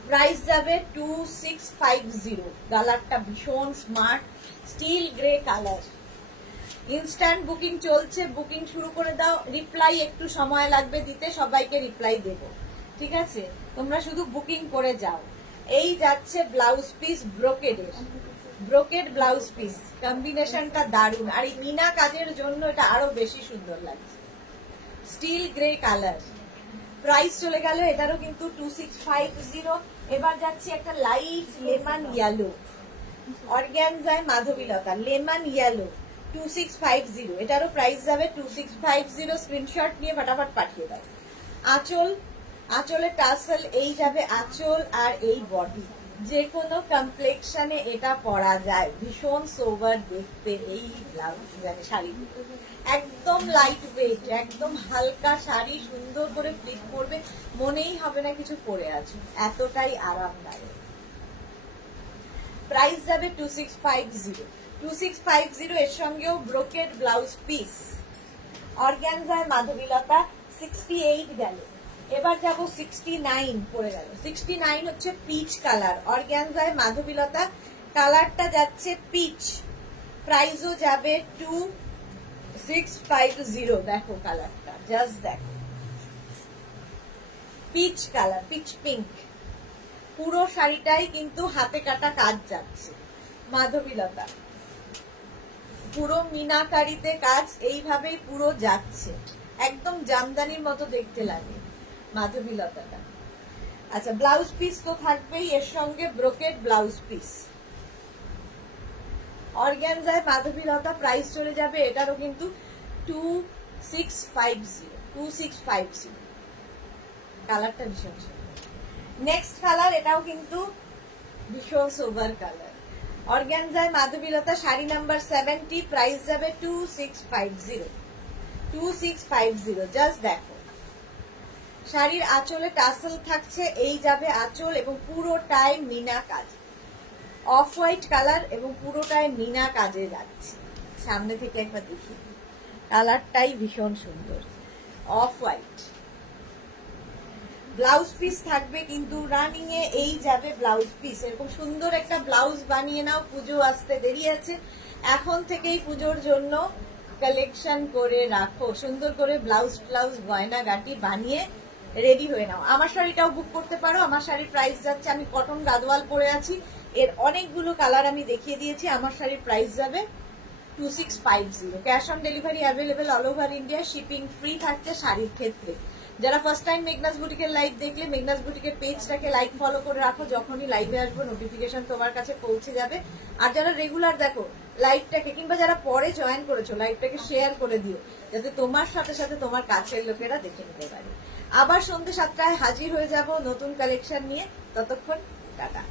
প্রাইস যাবে 2650। কালারটা ভীষণ smart, still grey colour. Instant booking চলছে, বুকিং শুরু করে দাও। রিপ্লাই একটু সময় লাগবে দিতে, সবাইকে রিপ্লাই দেব, ঠিক আছে। তোমরা শুধু বুকিং করে যাও। এই যাচ্ছে ব্লাউজ পিস ব্রোকেডের, ব্রোকেড ব্লাউজ পিস, কম্বিনেশনটা দারুণ। আর এই মিনা কাজের জন্য এটা আরো বেশি সুন্দর লাগছে, স্টিল গ্রে কালার। প্রাইস চলে গেল এটারও কিন্তু 2650। এবার যাচ্ছি একটা লাইট লেমন ইয়েলো, অর্গানজায় মাধবীলতা, লেমন ইয়েলো 2650। এটারও প্রাইস যাবে 2650। স্ক্রিনশট নিয়ে ফটাফট পাঠিয়ে দাও। আঁচল, আঁচলের টাসেল, এই যাবে আঁচল আর এই বডি, যে কোনো কমপ্লেক্সনে এটা পরা যায়, ভীষণ সোবার দেখতে এই ব্লাউজ মানে শাড়ি, একদম লাইট ওয়েট, একদম হালকা শাড়ি, সুন্দর করে প্লিট করবে, মনেই হবে না কিছু পরে আছো, এতটাই আরামদায়ক। প্রাইস যাবে 2650। 2650 এর সঙ্গেও ব্রোকেড ব্লাউজ পিস। অর্গানজায় মাধবীলতা 68 গেল, এবার যাব 69 পড়ে গেল। 69 হচ্ছে পিচ কালার, অর্গানজায় মাধবীলতা, কালারটা যাচ্ছে পিচ, প্রাইসও যাবে 2650। দেখো কালারটা, জাস্ট দেখো, পিচ কালার, পিচ পিঙ্ক, পুরো শাড়িটাই কিন্তু হাতে কাটা কাজ যাচ্ছে, মাধবীলতা পুরো মিনাকারিতে কাজ এইভাবেই পুরো যাচ্ছে, একদম জামদানির মতো দেখতে লাগে মাধবীলতাটা। আচ্ছা, ব্লাউজ পিস তো থাকবেই, এর সঙ্গে ব্রোকেড ব্লাউজ পিস। অর্গানজায় মাধবীলতা, প্রাইস চলে যাবে এটারও কিন্তু 2650। কালারটা ভীষণ সুন্দর। নেক্সট কালার, এটাও কিন্তু ভীষণ সোবার কালার, অর্গানজায় মাধবীলতা, শাড়ি নাম্বার 70, প্রাইস যাবে 2650। জাস্ট দেখো, শাড়ির আঁচলে টাসেল থাকছে, এই যাবে আঁচল, এবং পুরোটাই মিনা কাজ, অফ হোয়াইট কালার এবং পুরোটাই মিনা কাজে যাচ্ছে। সামনে থেকে একবার দেখি, কালারটাই ভীষণ সুন্দর, অফ হোয়াইট। ব্লাউজ পিস থাকবে কিন্তু রানিং এ, এই যাবে ব্লাউজ পিস। এরকম সুন্দর একটা ব্লাউজ বানিয়ে নাও, পুজো আসতে দেরি আছে, এখন থেকেই পুজোর জন্য কালেকশন করে রাখো, সুন্দর করে ব্লাউজ গয়না গাটি বানিয়ে রেডি হয়ে নাও। আমার শাড়িটাও বুক করতে পারো, আমার শাড়ির প্রাইস যাচ্ছে, আমি কটন গাদোয়াল পরে আছি, এর অনেকগুলো কালার আমি দেখিয়ে দিয়েছি, আমার শাড়ির প্রাইস যাবে 2650। Cash on delivery available all over India, shipping free থাকছে শাড়ির ক্ষেত্রে। যারা ফার্স্ট টাইম মেঘনাস বুটিকের লাইভ দেখলে, মেঘনাস বুটিকের পেজটাকে লাইক ফলো করে রাখো, যখনই লাইভে আসবো নোটিফিকেশন তোমার কাছে পৌঁছে যাবে। আর যারা রেগুলার দেখো লাইভটাকে, কিংবা যারা পরে জয়েন করেছো লাইভটাকে শেয়ার করে দিও, যাতে তোমার সাথে সাথে তোমার কাছের লোকেরা দেখে নিতে পারে। আবার সন্ধ্যে 7টায় হাজির হয়ে যাব নতুন কালেকশন নিয়ে, ততক্ষণ টাটা।